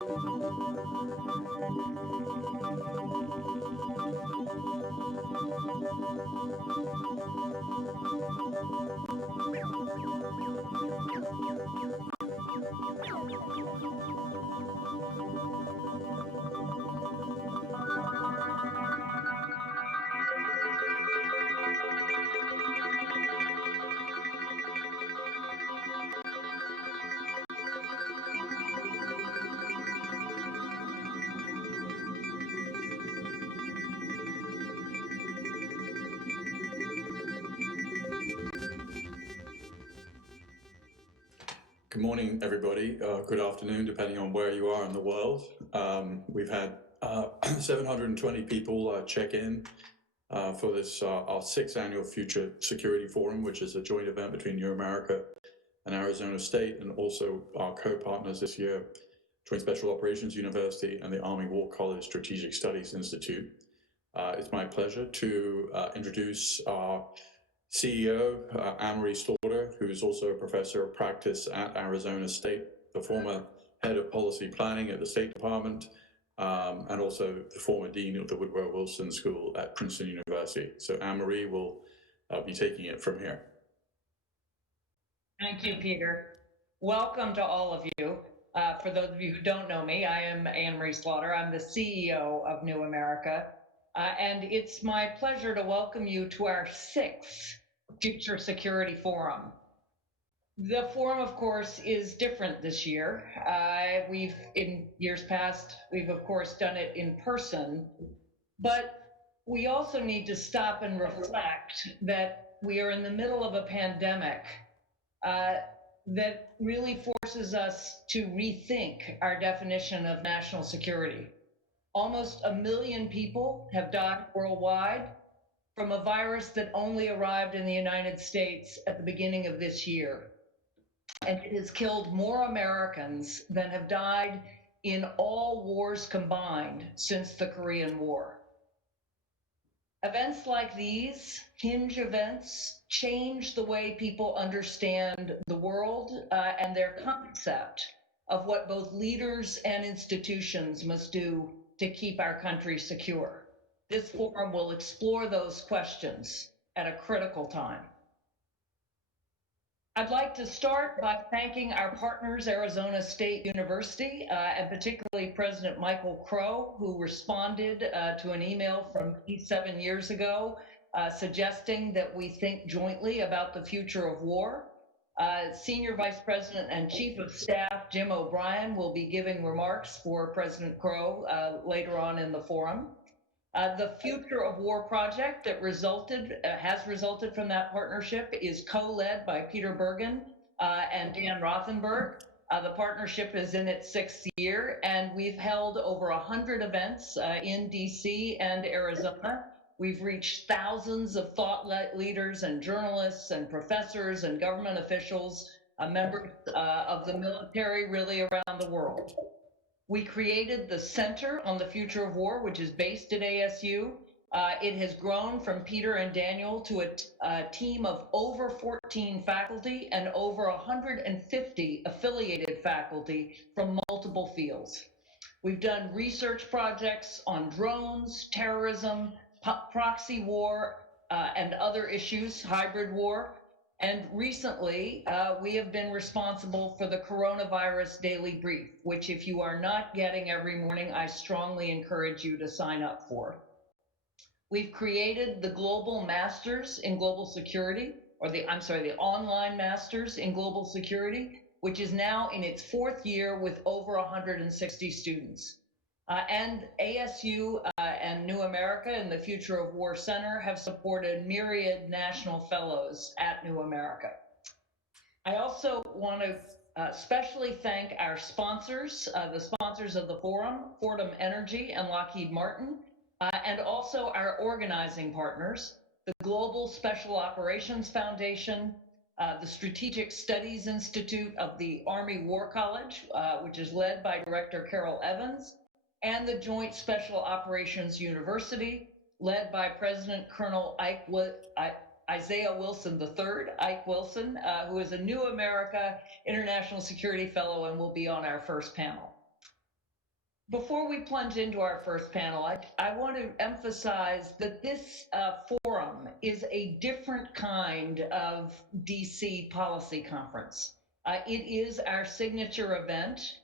Good morning, everybody. Good afternoon, depending on where you are in the world. We've had 720 people check in for this, our 6th annual Future Security Forum, which is a joint event between New America and Arizona State, and also our co-partners this year, Joint Special Operations University and the Army War College Strategic Studies Institute. It's my pleasure to introduce our CEO, Anne-Marie Slaughter, who is also a professor of practice at Arizona State, the former head of policy planning at the State Department, and also the former dean of the Woodrow Wilson School at Princeton University. So Anne-Marie will be taking it from here. Thank you, Peter. Welcome to all of you. For those of you who don't know me, I am Anne-Marie Slaughter. I'm the CEO of New America. And it's my pleasure to welcome you to our 6th Future Security Forum. The forum, of course, is different this year. In years past, we've of course done it in person, but we also need to stop and reflect that we are in the middle of a pandemic that really forces us to rethink our definition of national security. Almost 1 million people have died worldwide from a virus that only arrived in the United States at the beginning of this year. And it has killed more Americans than have died in all wars combined since the Korean War. Events like these, hinge events, change the way people understand the world and their concept of what both leaders and institutions must do to keep our country secure. This forum will explore those questions at a critical time. I'd like to start by thanking our partners, Arizona State University, and particularly President Michael Crow, who responded to an email from me 7 years ago, suggesting that we think jointly about the future of war. Senior Vice President and Chief of Staff Jim O'Brien will be giving remarks for President Crow later on in the forum. The Future of War project that has resulted from that partnership is co-led by Peter Bergen and Dan Rothenberg. The partnership is in its 6th year, and we've held over 100 events in DC and Arizona. We've reached thousands of thought leaders and journalists and professors and government officials, members of the military, really around the world. We created the Center on the Future of War, which is based at ASU. It has grown from Peter and Daniel to a team of over 14 faculty and over 150 affiliated faculty from multiple fields. We've done research projects on drones, terrorism, proxy war, and other issues, hybrid war. And recently, we have been responsible for the Coronavirus Daily Brief, which if you are not getting every morning, I strongly encourage you to sign up for. We've created the Global Masters in Global Security, or the Online Masters in Global Security, which is now in its 4th year with over 160 students. And ASU and New America and the Future of War Center have supported myriad national fellows at New America. I also want to especially thank our sponsors, the sponsors of the forum, Fordham Energy and Lockheed Martin, and also our organizing partners, the Global Special Operations Foundation, the Strategic Studies Institute of the Army War College, which is led by Director Carol Evans, and the Joint Special Operations University, led by President Colonel Isaiah Wilson III, Ike Wilson, who is a New America International Security Fellow and will be on our first panel. Before we plunge into our first panel, I want to emphasize that this forum is a different kind of DC policy conference. It is our signature event.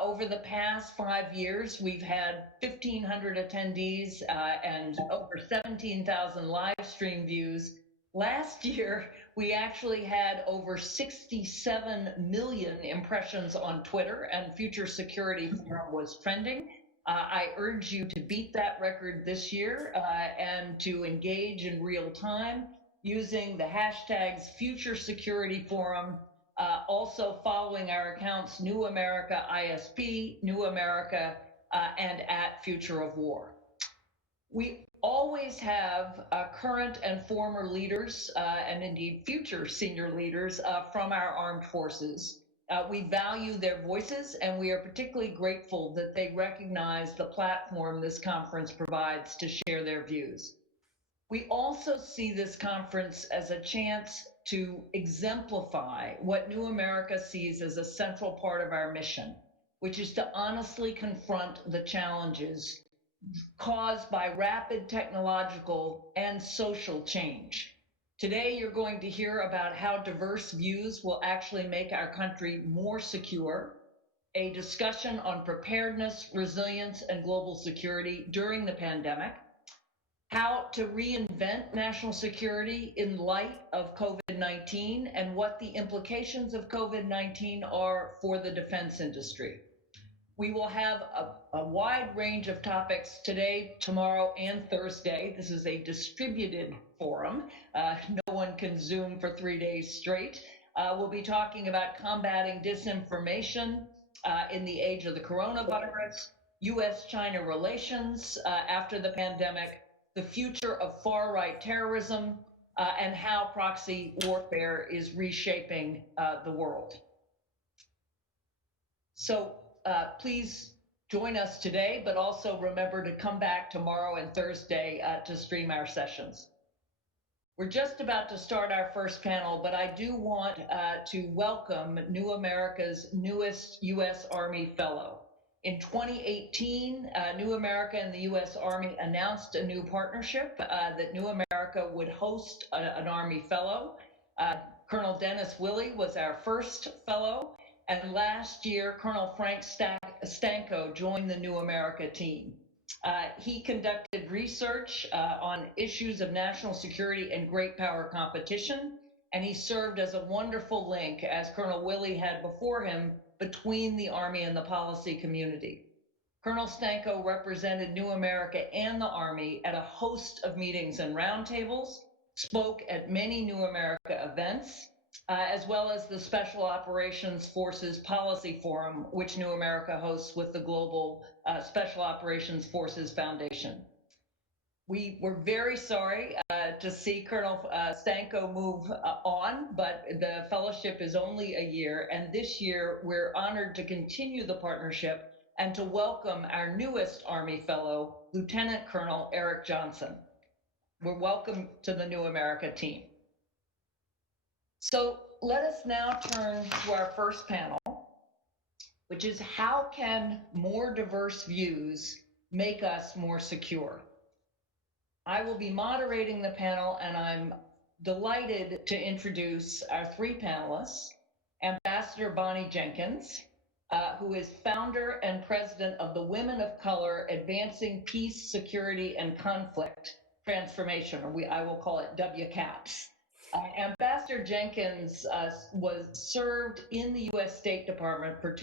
Over the past 5 years, we've had 1,500 attendees and over 17,000 live stream views. Last year, we actually had over 67 million impressions on Twitter, and Future Security Forum was trending. I urge you to beat that record this year and to engage in real time using the hashtags Future Security Forum, also following our accounts New America ISP, New America, and at Future of War. We always have current and former leaders and indeed future senior leaders from our armed forces. We value their voices, and we are particularly grateful that they recognize the platform this conference provides to share their views. We also see this conference as a chance to exemplify what New America sees as a central part of our mission, which is to honestly confront the challenges caused by rapid technological and social change. Today, you're going to hear about how diverse views will actually make our country more secure, a discussion on preparedness, resilience, and global security during the pandemic, how to reinvent national security in light of COVID-19 and what the implications of COVID-19 are for the defense industry. We will have a wide range of topics today, tomorrow, and Thursday. This is a distributed forum. No one can Zoom for 3 days straight. We'll be talking about combating disinformation in the age of the coronavirus, U.S.-China relations after the pandemic, the future of far-right terrorism, and how proxy warfare is reshaping the world. So please join us today, but also remember to come back tomorrow and Thursday to stream our sessions. We're just about to start our first panel, but I do want to welcome New America's newest U.S. Army Fellow. In 2018, New America and the U.S. Army announced a new partnership that New America would host an Army Fellow. Colonel Dennis Willey was our first fellow. And last year, Colonel Frank Stanko joined the New America team. He conducted research on issues of national security and great power competition, and he served as a wonderful link, as Colonel Willey had before him, between the Army and the policy community. Colonel Stanko represented New America and the Army at a host of meetings and roundtables, spoke at many New America events, as well as the Special Operations Forces Policy Forum, which New America hosts with the Global Special Operations Forces Foundation. We were very sorry to see Colonel Stanko move on, but the fellowship is only a year, and this year we're honored to continue the partnership and to welcome our newest Army Fellow, Lieutenant Colonel Eric Johnson. We're welcome to the New America team. So let us now turn to our first panel, which is how can more diverse views make us more secure? I will be moderating the panel, and I'm delighted to introduce our three panelists, Ambassador Bonnie Jenkins, who is founder and president of the Women of Color Advancing Peace, Security, and Conflict Transformation, or I will call it WCAPS. Ambassador Jenkins was served in the U.S. State Department for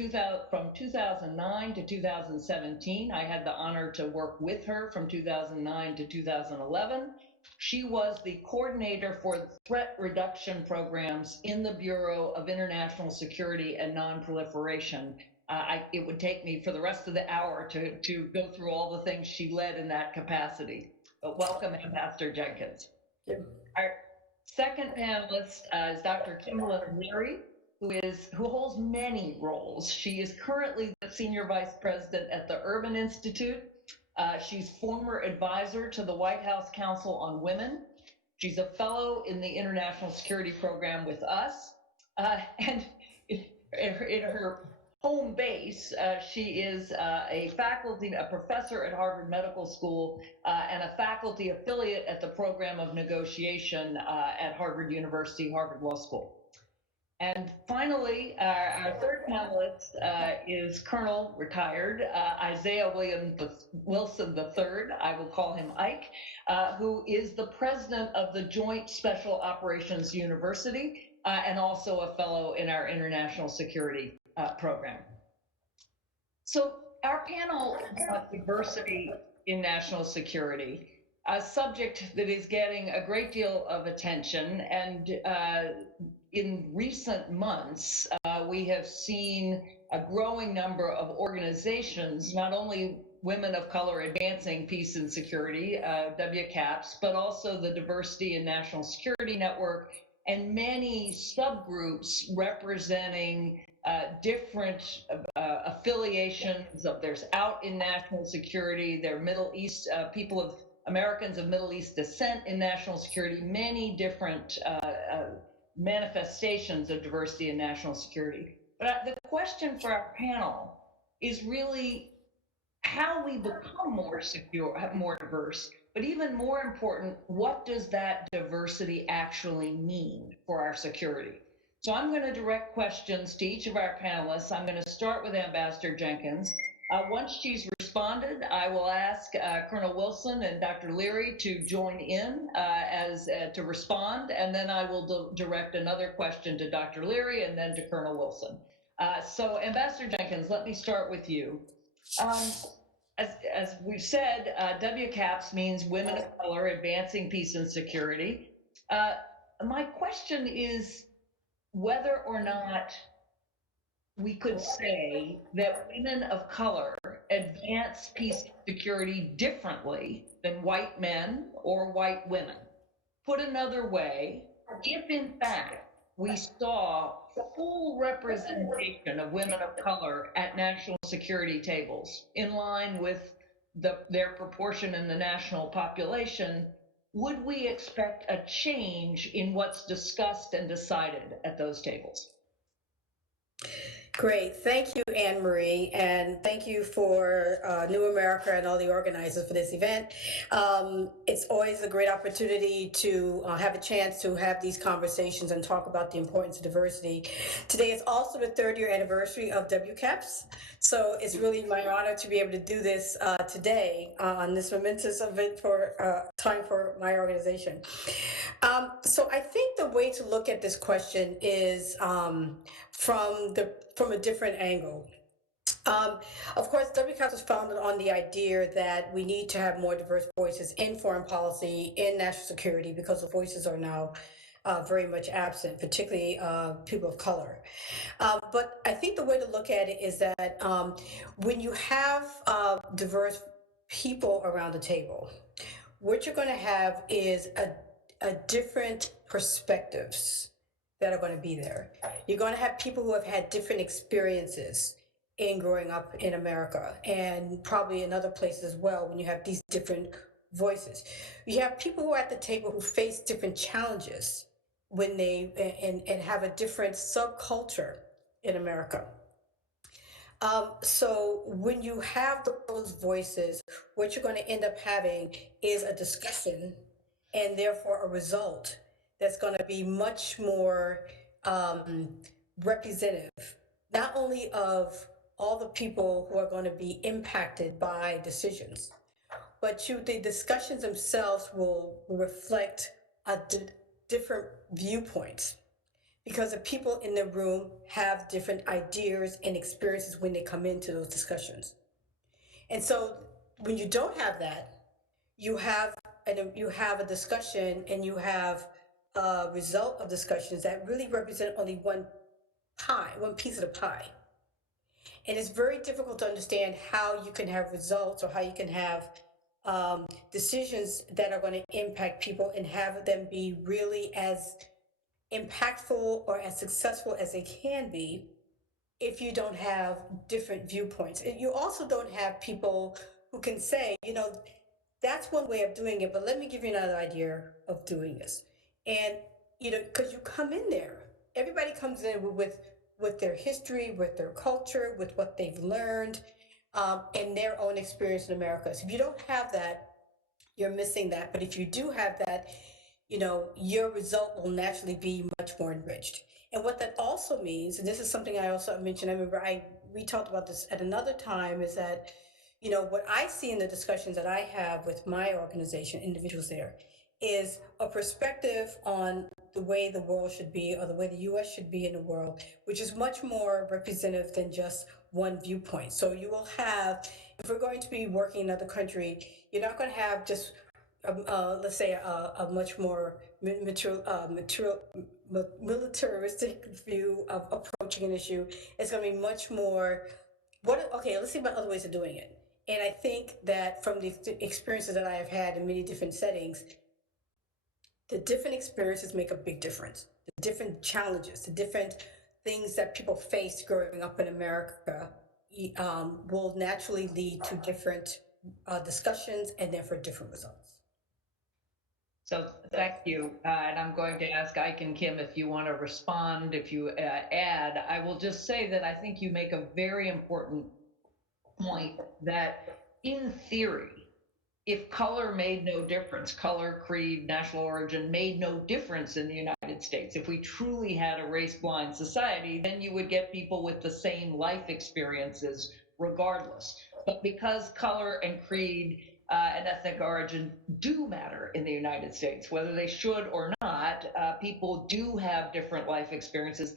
from 2009 to 2017. I had the honor to work with her from 2009 to 2011. She was the coordinator for threat reduction programs in the Bureau of International Security and Nonproliferation. It would take me for the rest of the hour to go through all the things she led in that capacity. But welcome, Ambassador Jenkins. Yep. Our second panelist is Dr. Kimberlyn Leary, who holds many roles. She is currently the Senior Vice President at the Urban Institute. She's former advisor to the White House Council on Women. She's a fellow in the International Security Program with us. And in her home base. She is a professor at Harvard Medical School, and a faculty affiliate at the program of negotiation at Harvard University, Harvard Law School. And finally, our third panelist is Colonel retired Isaiah Wilson III. I will call him Ike, who is the president of the Joint Special Operations University and also a fellow in our international security program. So our panel is about diversity in national security, a subject that is getting a great deal of attention. And in recent months, we have seen a growing number of organizations, not only Women of Color Advancing Peace and Security, WCAPS, but also the Diversity in National Security Network, and many subgroups representing different affiliations of there's out in national security, they're Middle East people of Americans of Middle East descent in national security, many different manifestations of diversity in national security. But the question for our panel is really how we become more secure, more diverse, but even more important, what does that diversity actually mean for our security? So I'm going to direct questions to each of our panelists. I'm going to start with Ambassador Jenkins. Once she's responded, I will ask Colonel Wilson and Dr. Leary to join in to respond, and then I will direct another question to Dr. Leary and then to Colonel Wilson. So Ambassador Jenkins, let me start with you. As we've said, WCAPS means Women of Color Advancing Peace and Security. My question is whether or not we could say that women of color advance peace and security differently than white men or white women. Put another way, if in fact we saw full representation of women of color at national security tables in line with their proportion in the national population, would we expect a change in what's discussed and decided at those tables? Great. Thank you, Anne Marie, and thank you for New America and all the organizers for this event. It's always a great opportunity to have a chance to have these conversations and talk about the importance of diversity. Today is also the 3rd year anniversary of WCAPS, so it's really my honor to be able to do this today on this momentous event for time for my organization. So I think the way to look at this question is from a different angle. Of course, WCAPS was founded on the idea that we need to have more diverse voices in foreign policy, in national security, because the voices are now very much absent, particularly people of color. But I think the way to look at it is that when you have diverse people around the table, what you're going to have is a different perspectives that are going to be there. You're going to have people who have had different experiences in growing up in America and probably in other places as well when you have these different voices. You have people who are at the table who face different challenges when they and have a different subculture in America. So when you have those voices, what you're going to end up having is a discussion and therefore a result that's going to be much more representative, not only of all the people who are going to be impacted by decisions, but the discussions themselves will reflect different viewpoints, because the people in the room have different ideas and experiences when they come into those discussions. And so when you don't have that, you have a discussion and you have a result of discussions that really represent only one piece of the pie. And it's very difficult to understand how you can have results or how you can have decisions that are going to impact people and have them be really as impactful or as successful as they can be if you don't have different viewpoints. And you also don't have people who can say, that's one way of doing it, but let me give you another idea of doing this. And, because you come in there, everybody comes in with with their history, with their culture, with what they've learned, and their own experience in America. So if you don't have that, you're missing that. But if you do have that, your result will naturally be much more enriched. And what that also means, and this is something I also mentioned, I remember we talked about this at another time, is that, what I see in the discussions that I have with my organization, individuals there, is a perspective on the way the world should be, or the way the US should be in the world, which is much more representative than just one viewpoint. So you will have, if we're going to be working in another country, you're not going to have just let's say a much more militaristic view of approaching an issue. It's going to be much more, okay, let's think about other ways of doing it. And I think that from the experiences that I have had in many different settings, the different experiences make a big difference. The different challenges, the different things that people face growing up in America will naturally lead to different discussions and therefore different results. So thank you. And I'm going to ask Ike and Kim if you want to respond, if you add. I will just say that I think you make a very important point that in theory, if color made no difference, color, creed, national origin made no difference in the United States, if we truly had a race-blind society, then you would get people with the same life experiences regardless. But because color and creed and ethnic origin do matter in the United States, whether they should or not, people do have different life experiences.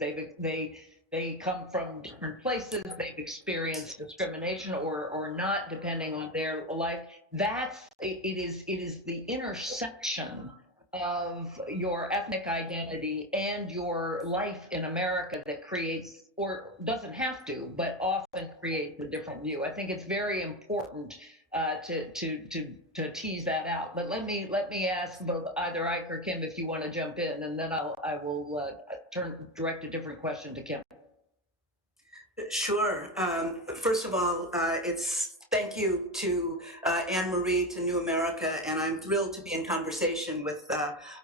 They come from different places. They've experienced discrimination or not, depending on their life. It is the intersection of your ethnic identity and your life in America that creates, or doesn't have to, but often creates a different view. I think it's very important to tease that out. But let me ask both either Ike or Kim if you want to jump in, and then I will direct a different question to Kim. Sure. First of all, thank you to Anne Marie, to New America, and I'm thrilled to be in conversation with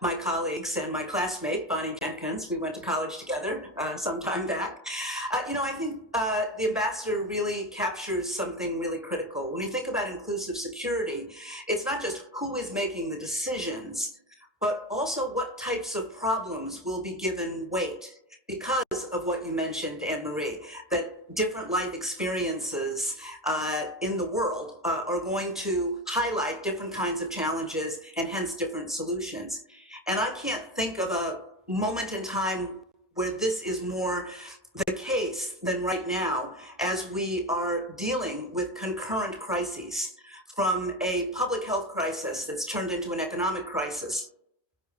my colleagues and my classmate, Bonnie Jenkins. We went to college together some time back. I think the ambassador really captures something really critical. When you think about inclusive security, it's not just who is making the decisions, but also what types of problems will be given weight, because of what you mentioned, Anne Marie, that different life experiences in the world are going to highlight different kinds of challenges and hence different solutions. And I can't think of a moment in time where this is more the case than right now, as we are dealing with concurrent crises, from a public health crisis that's turned into an economic crisis,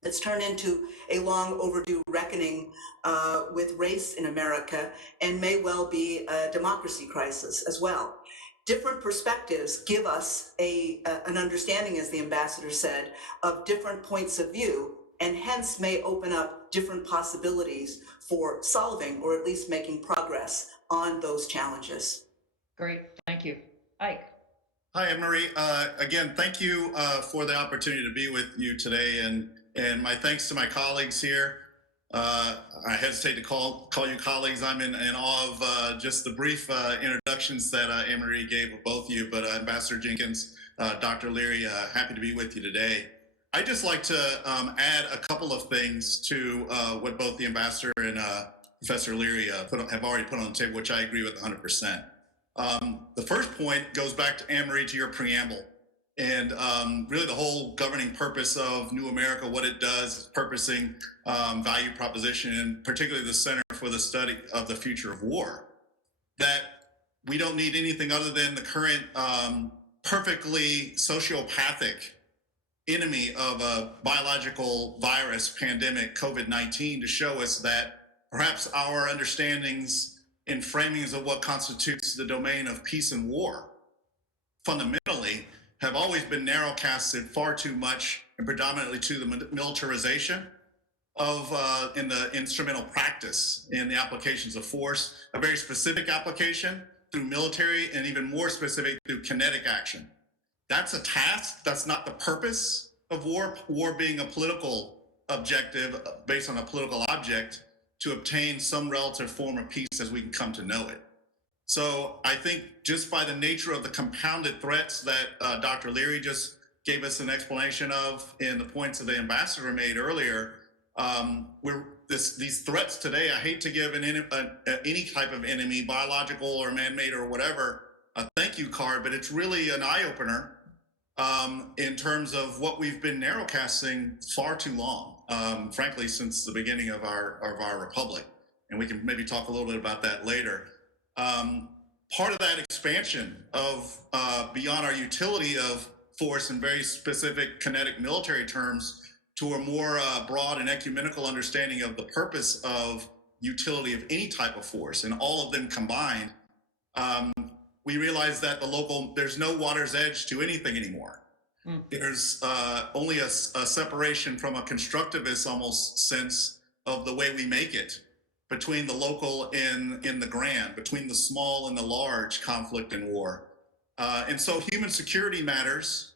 it's turned into a long overdue reckoning with race in America, and may well be a democracy crisis as well. Different perspectives give us an understanding, as the ambassador said, of different points of view, and hence may open up different possibilities for solving, or at least making progress on those challenges. Great, thank you. Ike. Hi, Anne-Marie. Again, thank you for the opportunity to be with you today, and my thanks to my colleagues here. I hesitate to call you colleagues. I'm in awe of just the brief introductions that Anne-Marie gave of both of you, but Ambassador Jenkins, Dr. Leary, happy to be with you today. I'd just like to add a couple of things to what both the ambassador and Professor Leary have already put on the table, which I agree with 100%. The first point goes back to Anne-Marie, to your preamble. And really the whole governing purpose of New America, what it does is purposing value proposition, and particularly the Center for the Study of the Future of War, that we don't need anything other than the current perfectly sociopathic enemy of a biological virus pandemic, COVID-19, to show us that perhaps our understandings and framings of what constitutes the domain of peace and war fundamentally have always been narrowcasted far too much, and predominantly to the militarization of in the instrumental practice in the applications of force, a very specific application through military, and even more specific through kinetic action. That's a task. That's not the purpose of war. War being a political objective based on a political object to obtain some relative form of peace as we can come to know it. So I think just by the nature of the compounded threats that Dr. Leary just gave us an explanation of in the points that the ambassador made earlier, these threats today, I hate to give any type of enemy, biological or man-made or whatever, a thank you card, but it's really an eye-opener in terms of what we've been narrowcasting far too long, frankly, since the beginning of our republic. And we can maybe talk a little bit about that later. Part of that expansion of beyond our utility of force in very specific kinetic military terms to a more broad and ecumenical understanding of the purpose of utility of any type of force and all of them combined, we realize that there's no water's edge to anything anymore. There's only a separation from a constructivist almost sense of the way we make it between the local and the grand, between the small and the large conflict and war. And so human security matters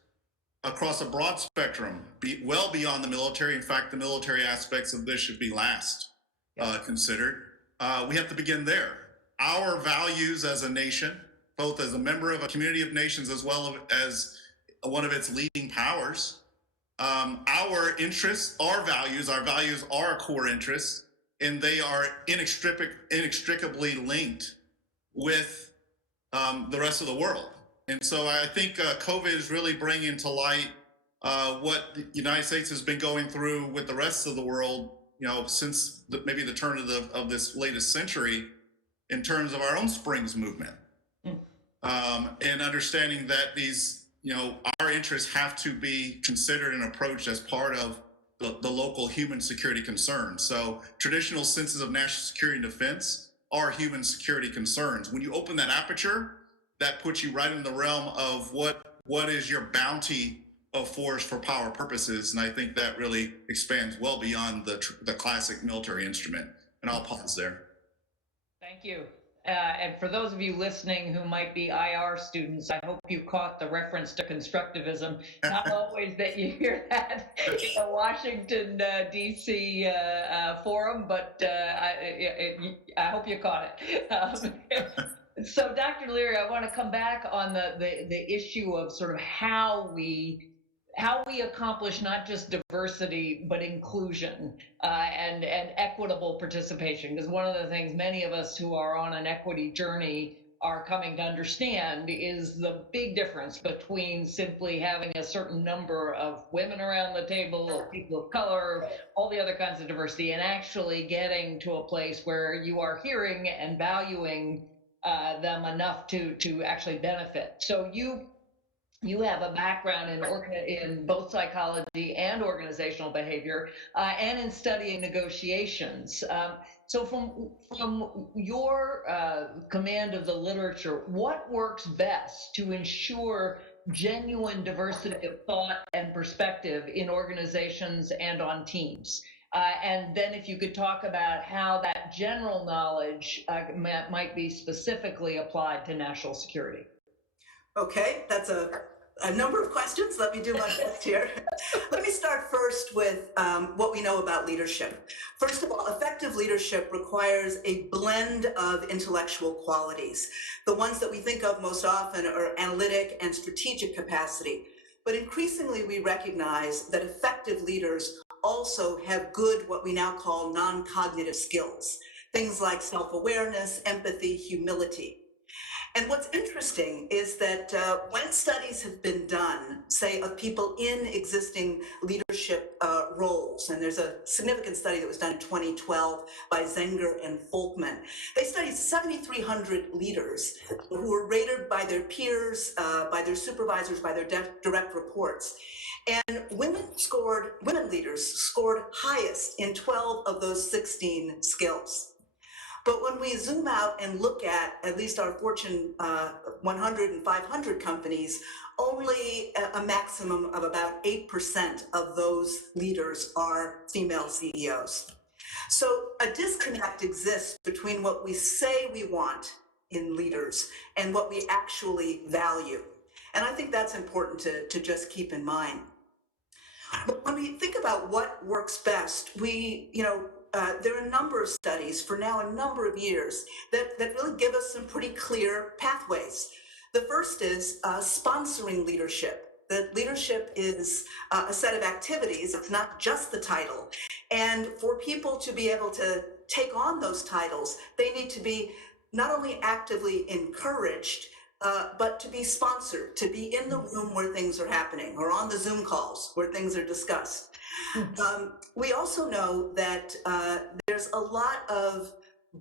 across a broad spectrum, well beyond the military. In fact, the military aspects of this should be last considered. We have to begin there. Our values as a nation, both as a member of a community of nations as well as one of its leading powers, our interests, our values are a core interest, and they are inextricably linked with the rest of the world. And so I think COVID is really bringing to light what the United States has been going through with the rest of the world, since maybe the turn of this latest century, in terms of our own Springs movement, and understanding that these, our interests have to be considered and approached as part of the local human security concerns. So traditional senses of national security and defense are human security concerns. When you open that aperture, that puts you right in the realm of what is your bounty of force for power purposes. And I think that really expands well beyond the classic military instrument. And I'll pause there. Thank you. And for those of you listening who might be IR students, I hope you caught the reference to constructivism. Not always that you hear that in the Washington, D.C. Forum, but I hope you caught it. So, Dr. Leary, I want to come back on the issue of sort of how we accomplish not just diversity, but inclusion and equitable participation. Because one of the things many of us who are on an equity journey are coming to understand is the big difference between simply having a certain number of women around the table, of people of color, all the other kinds of diversity, and actually getting to a place where you are hearing and valuing them enough to actually benefit. So you have a background in both psychology and organizational behavior, and in studying negotiations. So from your command of the literature, what works best to ensure genuine diversity of thought and perspective in organizations and on teams? And then if you could talk about how that general knowledge might be specifically applied to national security. Okay, that's a number of questions. Let me do my best here. Let me start first with what we know about leadership. First of all, effective leadership requires a blend of intellectual qualities. The ones that we think of most often are analytic and strategic capacity. But increasingly, we recognize that effective leaders also have good, what we now call non-cognitive skills, things like self-awareness, empathy, humility. And what's interesting is that when studies have been done, say, of people in existing leadership roles, and there's a significant study that was done in 2012 by Zenger and Folkman, they studied 7,300 leaders who were rated by their peers, by their supervisors, by their direct reports. And women leaders scored highest in 12 of those 16 skills. But when we zoom out and look at least our Fortune 100 and 500 companies, only a maximum of about 8% of those leaders are female CEOs. So a disconnect exists between what we say we want in leaders and what we actually value. And I think that's important to just keep in mind. But when we think about what works best, we there are a number of studies for now a number of years that really give us some pretty clear pathways. The first is sponsoring leadership. That leadership is a set of activities, it's not just the title. And for people to be able to take on those titles, they need to be not only actively encouraged, but to be sponsored, to be in the room where things are happening, or on the Zoom calls where things are discussed. We also know that there's a lot of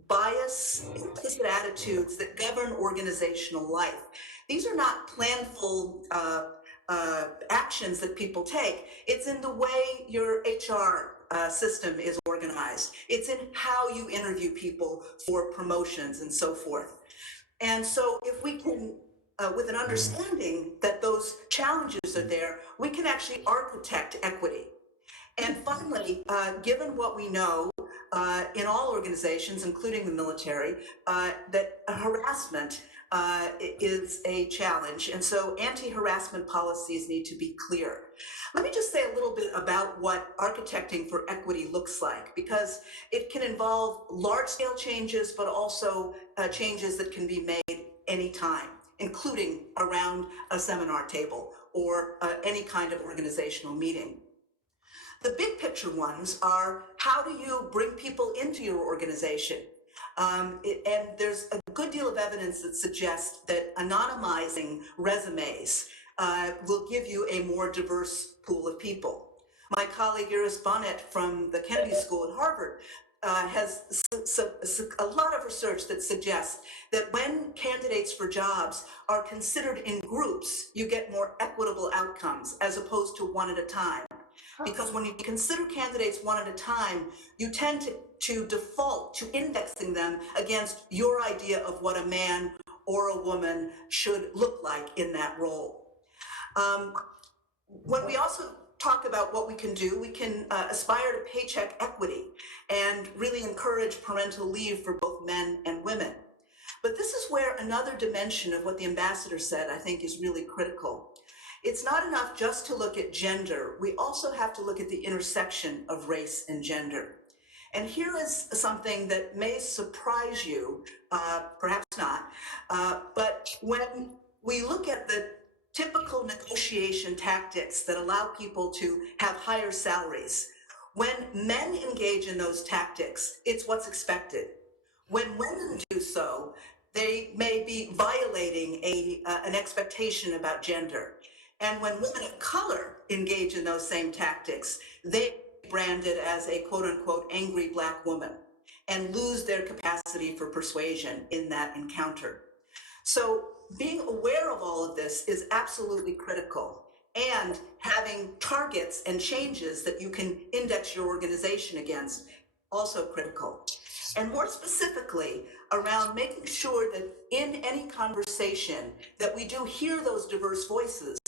bias, implicit attitudes that govern organizational life. These are not planful actions that people take. It's in the way your HR system is organized. It's in how you interview people for promotions and so forth. And so if we can, with an understanding that those challenges are there, we can actually architect equity. And finally, given what we know in all organizations, including the military, that harassment is a challenge. And so anti-harassment policies need to be clear. Let me just say a little bit about what architecting for equity looks like, because it can involve large-scale changes, but also changes that can be made anytime, including around a seminar table or any kind of organizational meeting. The big picture ones are, how do you bring people into your organization? And there's a good deal of evidence that suggests that anonymizing resumes will give you a more diverse pool of people. My colleague Iris Bonnet from the Kennedy School at Harvard has a lot of research that suggests that when candidates for jobs are considered in groups, you get more equitable outcomes as opposed to one at a time. Because when you consider candidates one at a time, you tend to default to indexing them against your idea of what a man or a woman should look like in that role. When we also talk about what we can do, we can aspire to paycheck equity and really encourage parental leave for both men and women. But this is where another dimension of what the ambassador said, I think, is really critical. It's not enough just to look at gender. We also have to look at the intersection of race and gender. And here is something that may surprise you, perhaps not, but when we look at the typical negotiation tactics that allow people to have higher salaries, when men engage in those tactics, it's what's expected. When women do so, they may be violating an expectation about gender. And when women of color engage in those same tactics, they are branded as a quote unquote angry Black woman and lose their capacity for persuasion in that encounter. So being aware of all of this is absolutely critical, and having targets and changes that you can index your organization against, also critical. And more specifically, around making sure that in any conversation that we do hear those diverse voices,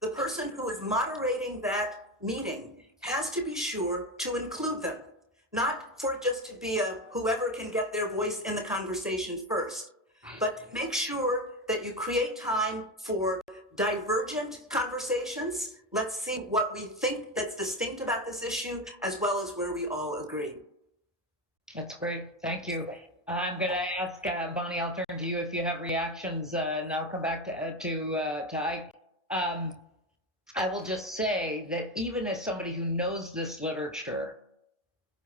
the person who is moderating that meeting has to be sure to include them, not for it just to be whoever can get their voice in the conversation first, but to make sure that you create time for divergent conversations. Let's see what we think that's distinct about this issue, as well as where we all agree. That's great. Thank you. I'm going to ask Bonnie, I'll turn to you if you have reactions, and I'll come back to Ike. I will just say that even as somebody who knows this literature,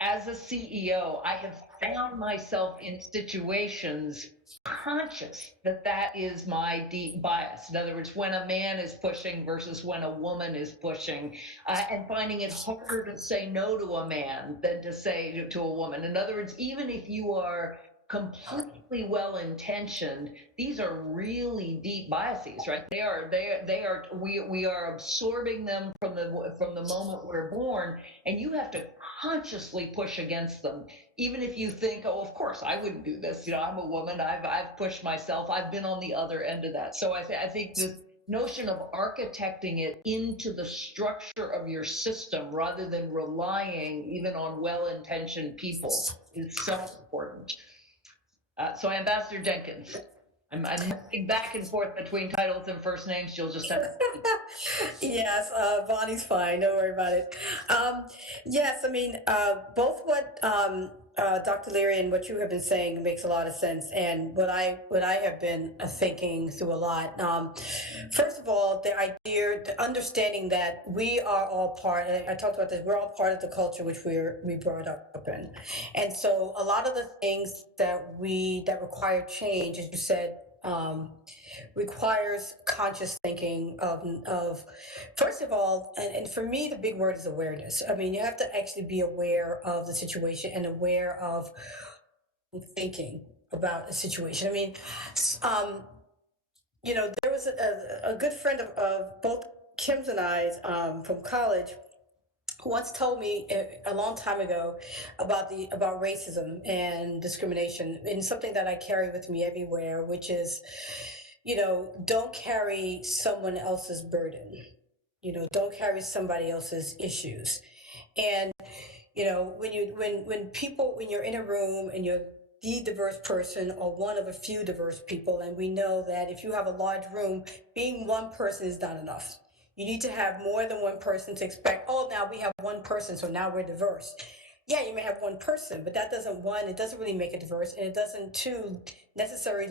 as a CEO, I have found myself in situations conscious that that is my deep bias. In other words, when a man is pushing versus when a woman is pushing, and finding it harder to say no to a man than to say to a woman. In other words, even if you are completely well-intentioned, these are really deep biases, right? They are we are absorbing them from the moment we're born, and you have to consciously push against them. Even if you think, oh, of course I wouldn't do this, you know, I'm a woman, I've pushed myself, I've been on the other end of that. So I think this notion of architecting it into the structure of your system rather than relying even on well-intentioned people is so important. So Ambassador Jenkins. I'm moving back and forth between titles and first names. You'll just have to. Yes, Bonnie's fine. Don't worry about it. Yes, I mean, both what Dr. Leary and what you have been saying makes a lot of sense, and what I have been thinking through a lot. First of all, the idea, the understanding that we are all part. I talked about this. We're all part of the culture which we brought up in, and so a lot of the things that require change, as you said. Requires conscious thinking of first of all, and for me the big word is awareness. I mean, you have to actually be aware of the situation and aware of thinking about a situation. I mean, um, there was a good friend of both Kim's and I's from college who once told me a long time ago about racism and discrimination, and something that I carry with me everywhere, which is, don't carry someone else's burden. Don't carry somebody else's issues. And when you're in a room and you're the diverse person or one of a few diverse people, and we know that if you have a large room, being one person is not enough. You need to have more than one person to expect, oh, now we have one person, so now we're diverse. Yeah, you may have one person, but that doesn't, one, it doesn't really make it diverse, and it doesn't, two, necessarily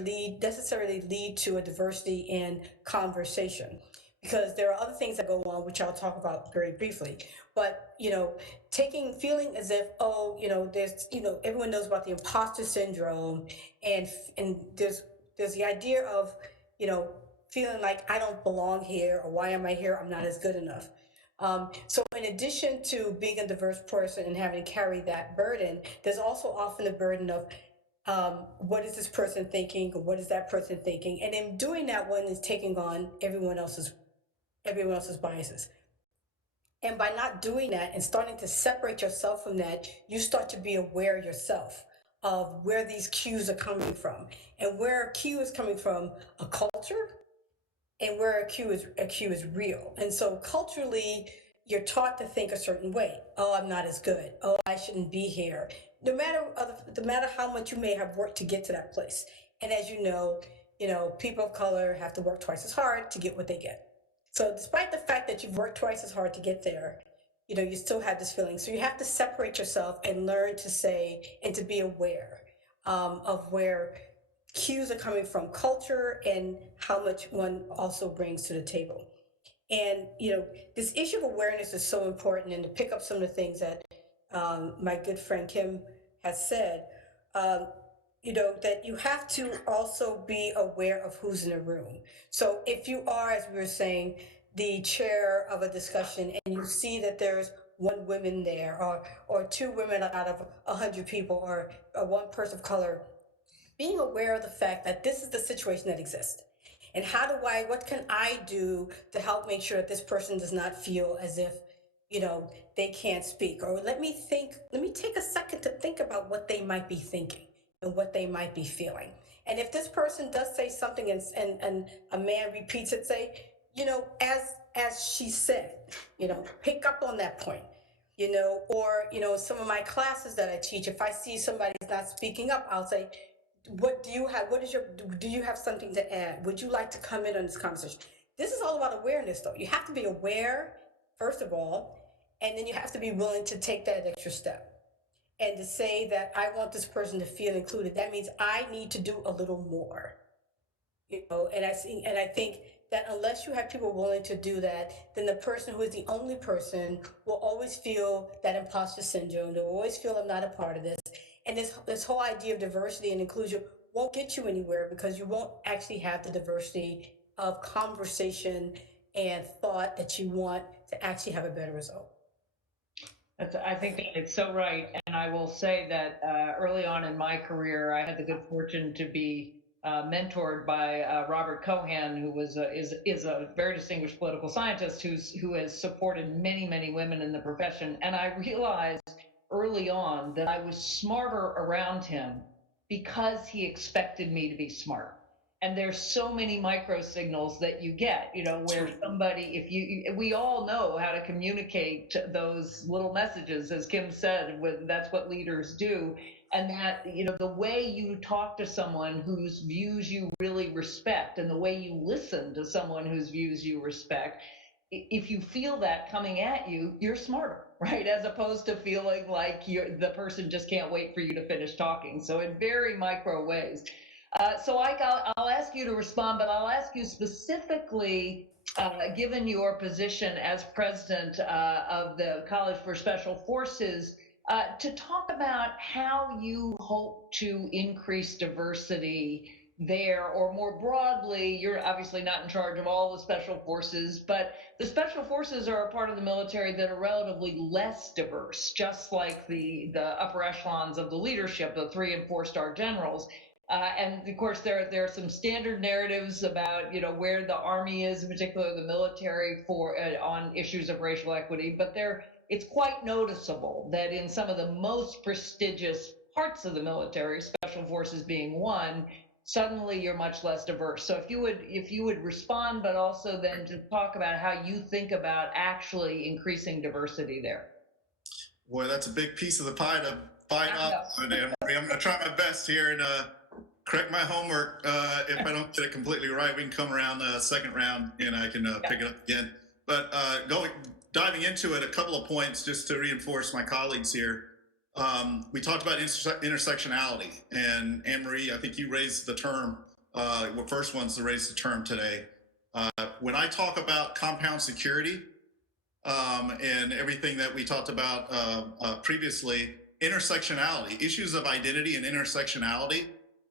lead to a diversity in conversation. Because there are other things that go on, which I'll talk about very briefly. But, feeling as if, oh, there's, everyone knows about the imposter syndrome, and there's the idea of, feeling like I don't belong here, or why am I here? I'm not as good enough. So in addition to being a diverse person and having to carry that burden, there's also often the burden of what is this person thinking, or what is that person thinking? And in doing that, one is taking on everyone else's biases. And by not doing that and starting to separate yourself from that, you start to be aware yourself of where these cues are coming from, and where a cue is coming from a culture, and where a cue is real. And so culturally, you're taught to think a certain way. Oh, I'm not as good. Oh, I shouldn't be here. No matter how much you may have worked to get to that place. And as people of color have to work twice as hard to get what they get. So despite the fact that you've worked twice as hard to get there, you still have this feeling. So you have to separate yourself and learn to say and to be aware of where cues are coming from culture and how much one also brings to the table. And, this issue of awareness is so important. And to pick up some of the things that my good friend Kim has said, that you have to also be aware of who's in the room. So if you are, as we were saying, the chair of a discussion, and you see that there's one woman there, or two women out of 100 people, or one person of color, being aware of the fact that this is the situation that exists. And what can I do to help make sure that this person does not feel as if, they can't speak? Or let me take a second to think about what they might be thinking and what they might be feeling. And if this person does say something and a man repeats it, say, as she said, pick up on that point. Or, some of my classes that I teach, if I see somebody's not speaking up, I'll say, do you have something to add? Would you like to come in on this conversation? This is all about awareness, though. You have to be aware, first of all, and then you have to be willing to take that extra step and to say that I want this person to feel included. That means I need to do a little more, and I think that unless you have people willing to do that, then the person who is the only person will always feel that imposter syndrome. They'll always feel I'm not a part of this. And this whole idea of diversity and inclusion won't get you anywhere, because you won't actually have the diversity of conversation and thought that you want to actually have a better result. I think that it's so right. And I will say that early on in my career, I had the good fortune to be mentored by Robert Cohan, who is a very distinguished political scientist who has supported many, many women in the profession. And I realized early on that I was smarter around him because he expected me to be smart. And there's so many micro signals that you get, where somebody, we all know how to communicate those little messages, as Kim said, that's what leaders do. And that, the way you talk to someone whose views you really respect and the way you listen to someone whose views you respect, if you feel that coming at you, you're smarter, right? As opposed to feeling like the person just can't wait for you to finish talking. So in very micro ways. So I'll ask you to respond, but I'll ask you specifically, given your position as president of the College for Special Forces, to talk about how you hope to increase diversity there, or more broadly, you're obviously not in charge of all the special forces, but the special forces are a part of the military that are relatively less diverse, just like the upper echelons of the leadership, the 3- and 4-star generals. And of course, there are some standard narratives about where the Army is, in particular the military, for on issues of racial equity. But it's quite noticeable that in some of the most prestigious parts of the military, special forces being one, suddenly you're much less diverse. So if you would respond, but also then to talk about how you think about actually increasing diversity there. Boy, that's a big piece of the pie to bite off. I'm going to try my best here and correct my homework. If I don't get it completely right, we can come around the second round and I can pick it up again. But diving into it, a couple of points just to reinforce my colleagues here. We talked about intersectionality, and Anne-Marie, I think you raised the term, we're first ones to raise the term today. When I talk about compound security and everything that we talked about previously, intersectionality, issues of identity and intersectionality,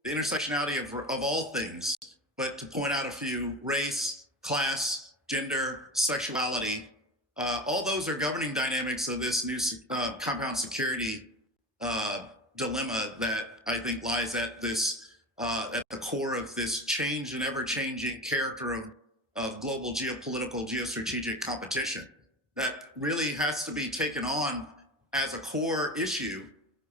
the intersectionality of all things, but to point out a few: race, class, gender, sexuality. All those are governing dynamics of this new compound security dilemma that I think lies at the core of this change and ever-changing character of global geopolitical, geostrategic competition that really has to be taken on as a core issue,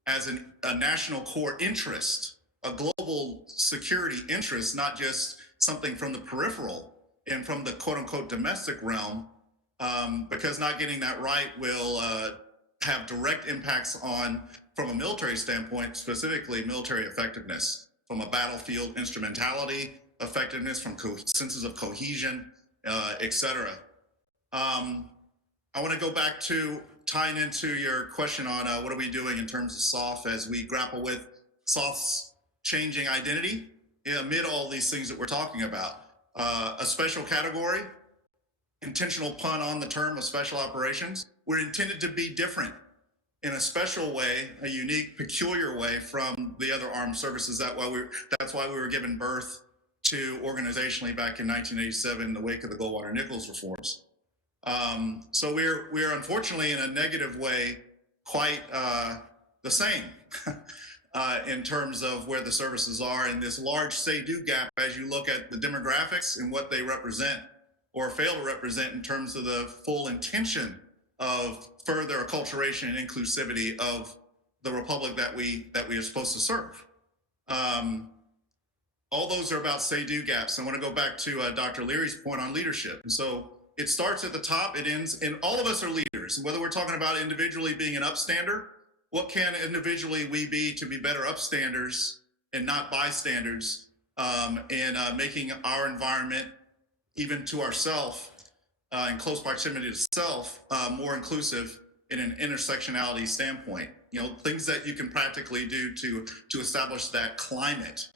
as a national core interest, a global security interest, not just something from the peripheral and from the quote-unquote domestic realm, because not getting that right will have direct impacts on, from a military standpoint, specifically military effectiveness, from a battlefield instrumentality effectiveness, from senses of cohesion, etc. I want to go back to tying into your question on what are we doing in terms of SOF as we grapple with SOF's changing identity amid all these things that we're talking about. A special category, intentional pun on the term of special operations. We're intended to be different in a special way, a unique, peculiar way from the other armed services. That's why we were given birth to organizationally back in 1987 in the wake of the Goldwater-Nichols reforms. So we're unfortunately in a negative way quite the same in terms of where the services are in this large say-do gap as you look at the demographics and what they represent or fail to represent in terms of the full intention of further acculturation and inclusivity of the republic that we are supposed to serve. All those are about say-do gaps. I want to go back to Dr. Leary's point on leadership. And so it starts at the top, it ends, and all of us are leaders. And whether we're talking about individually being an upstander, what can individually we be to be better upstanders and not bystanders, and making our environment, even to ourself, in close proximity to self, more inclusive in an intersectionality standpoint. Things that you can practically do to establish that climate.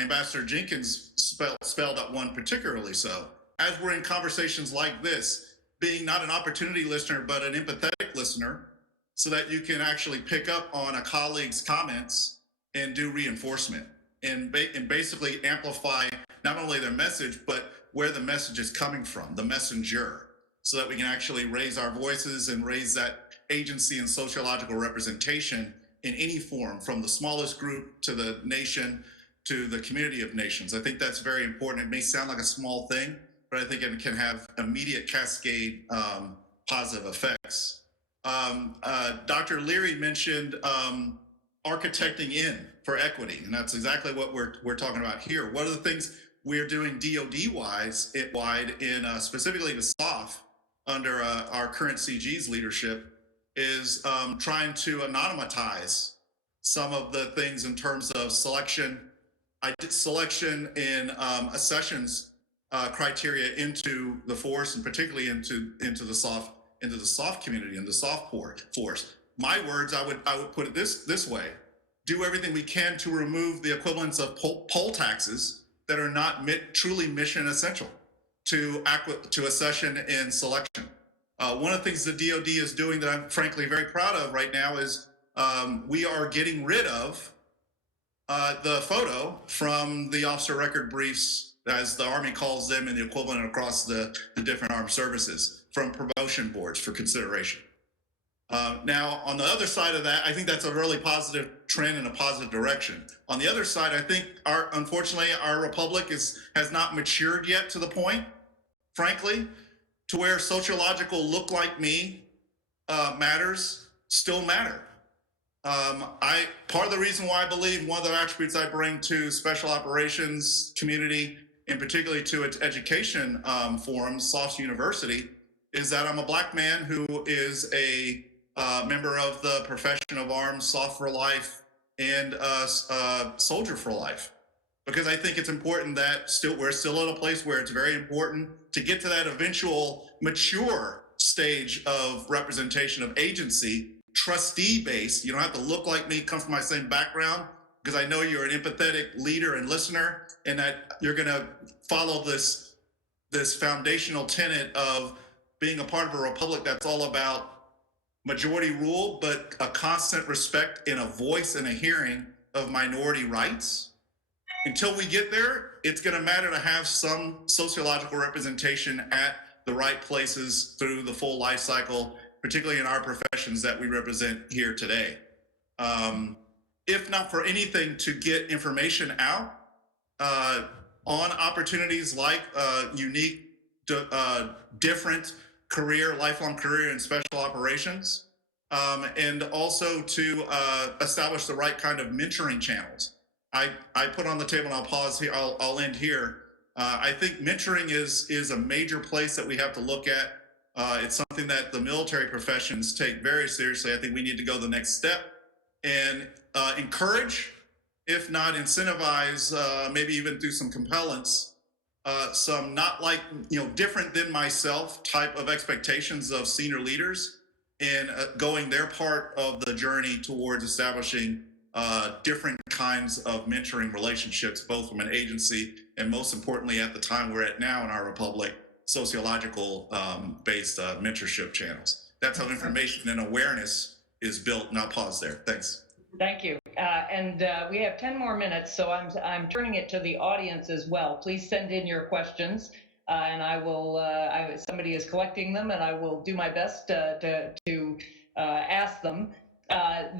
Ambassador Jenkins spelled out one particularly so. As we're in conversations like this, being not an opportunity listener, but an empathetic listener, so that you can actually pick up on a colleague's comments and do reinforcement and basically amplify not only their message, but where the message is coming from, the messenger, so that we can actually raise our voices and raise that agency and sociological representation in any form, from the smallest group to the nation to the community of nations. I think that's very important. It may sound like a small thing, but I think it can have immediate cascade positive effects. Dr. Leary mentioned architecting in for equity, and that's exactly what we're talking about here. What are the things we're doing DoD-wide in specifically to SOF under our current CG's leadership is trying to anonymize some of the things in terms of selection in accessions criteria into the force, and particularly into the SOF community and the SOF force. My words, I would put it this way: do everything we can to remove the equivalents of poll taxes that are not truly mission essential to accession and selection. One of the things the DoD is doing that I'm frankly very proud of right now is we are getting rid of the photo from the officer record briefs, as the Army calls them, and the equivalent across the different armed services, from promotion boards for consideration. Now, on the other side of that, I think that's a really positive trend in a positive direction. On the other side, I think unfortunately, our republic has not matured yet to the point, frankly, to where sociological look like me matters still matter. Part of the reason why I believe one of the attributes I bring to special operations community, and particularly to its education forums, SOF's University, is that I'm a Black man who is a member of the profession of arms, SOF for life, and soldier for life. Because I think it's important that we're still at a place where it's very important to get to that eventual mature stage of representation of agency, trustee-based. You don't have to look like me, come from my same background, because I know you're an empathetic leader and listener, and that you're going to follow this foundational tenet of being a part of a republic that's all about majority rule, but a constant respect and a voice and a hearing of minority rights. Until we get there, it's going to matter to have some sociological representation at the right places through the full life cycle, particularly in our professions that we represent here today. If not for anything, to get information out on opportunities like unique, different lifelong career in special operations, and also to establish the right kind of mentoring channels. I put on the table, and I'll pause here, I'll end here. I think mentoring is a major place that we have to look at. It's something that the military professions take very seriously. I think we need to go the next step and encourage, if not incentivize, maybe even through some compellence, some not like, different than myself type of expectations of senior leaders in going their part of the journey towards establishing different kinds of mentoring relationships, both from an agency and, most importantly, at the time we're at now in our republic, sociological based mentorship channels. That's how information and awareness is built. And I'll pause there. Thanks. Thank you. And we have 10 more minutes, so I'm turning it to the audience as well. Please send in your questions, and I will. Somebody is collecting them, and I will do my best to ask them. I'm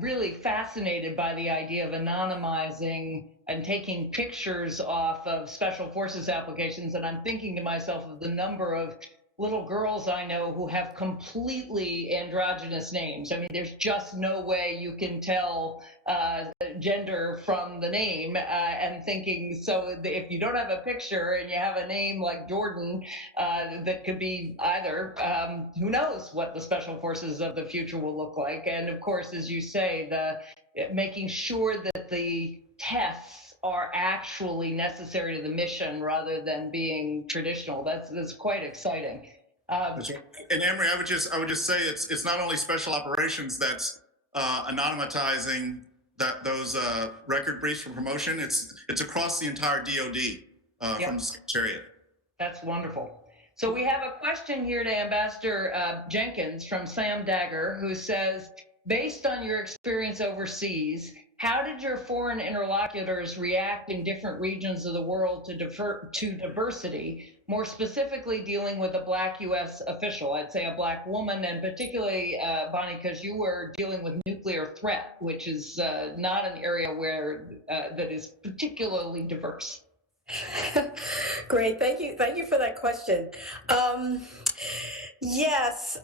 really fascinated by the idea of anonymizing and taking pictures off of special forces applications, and I'm thinking to myself of the number of little girls I know who have completely androgynous names. I mean, there's just no way you can tell gender from the name, and thinking, so if you don't have a picture and you have a name like Jordan, that could be either, who knows what the special forces of the future will look like. And of course, as you say, making sure that the tests are actually necessary to the mission rather than being traditional. That's quite exciting. That's right. And Amory, I would just say it's not only special operations that's anonymizing those record briefs for promotion. It's across the entire DoD from the Secretariat. That's wonderful. So we have a question here to Ambassador Jenkins from Sam Dagger, who says, based on your experience overseas, how did your foreign interlocutors react in different regions of the world to diversity, more specifically dealing with a Black U.S. official, I'd say a Black woman, and particularly, Bonnie, because you were dealing with nuclear threat, which is not an area where that is particularly diverse. Great, thank you for that question. Yes,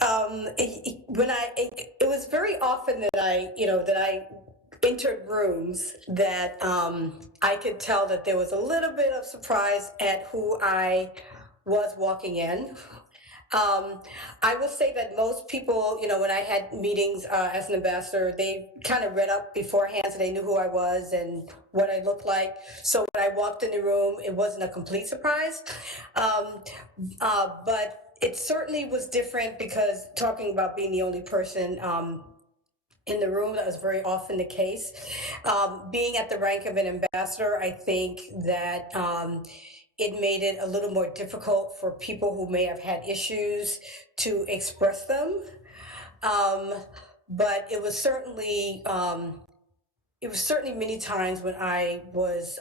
it was very often that I entered rooms that I could tell that there was a little bit of surprise at who I was walking in. Um, I will say that most people, when I had meetings as an ambassador, they kind of read up beforehand, so they knew who I was and what I looked like. So when I walked in the room, it wasn't a complete surprise. Um, but it certainly was different because talking about being the only person in the room, that was very often the case. Being at the rank of an ambassador, I think that it made it a little more difficult for people who may have had issues to express them. Um, but it was certainly many times when I was,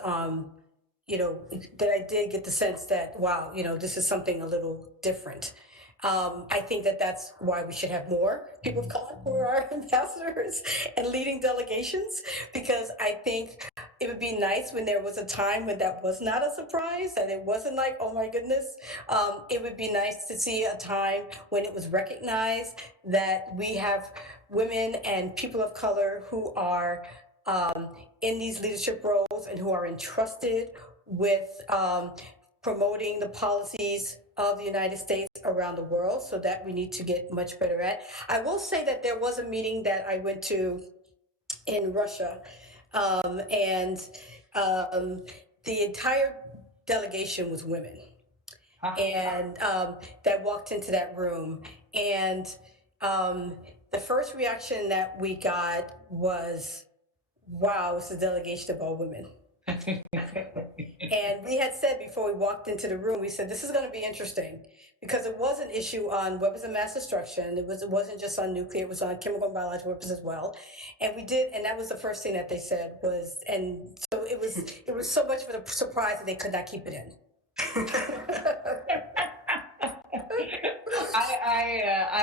that I did get the sense that, wow, this is something a little different. I think that that's why we should have more people of color who are ambassadors and leading delegations, because I think it would be nice when there was a time when that was not a surprise, and it wasn't like, oh my goodness. It would be nice to see a time when it was recognized that we have women and people of color who are in these leadership roles and who are entrusted with promoting the policies of the United States around the world, so that we need to get much better at. I will say that there was a meeting that I went to in Russia, and the entire delegation was women, and that walked into that room. And the first reaction that we got was, wow, it's a delegation of all women. And we had said before we walked into the room, we said, this is going to be interesting, because it was an issue on weapons of mass destruction. It wasn't just on nuclear, it was on chemical and biological weapons as well. And that was the first thing that they said was, and so it was so much of a surprise that they could not keep it in.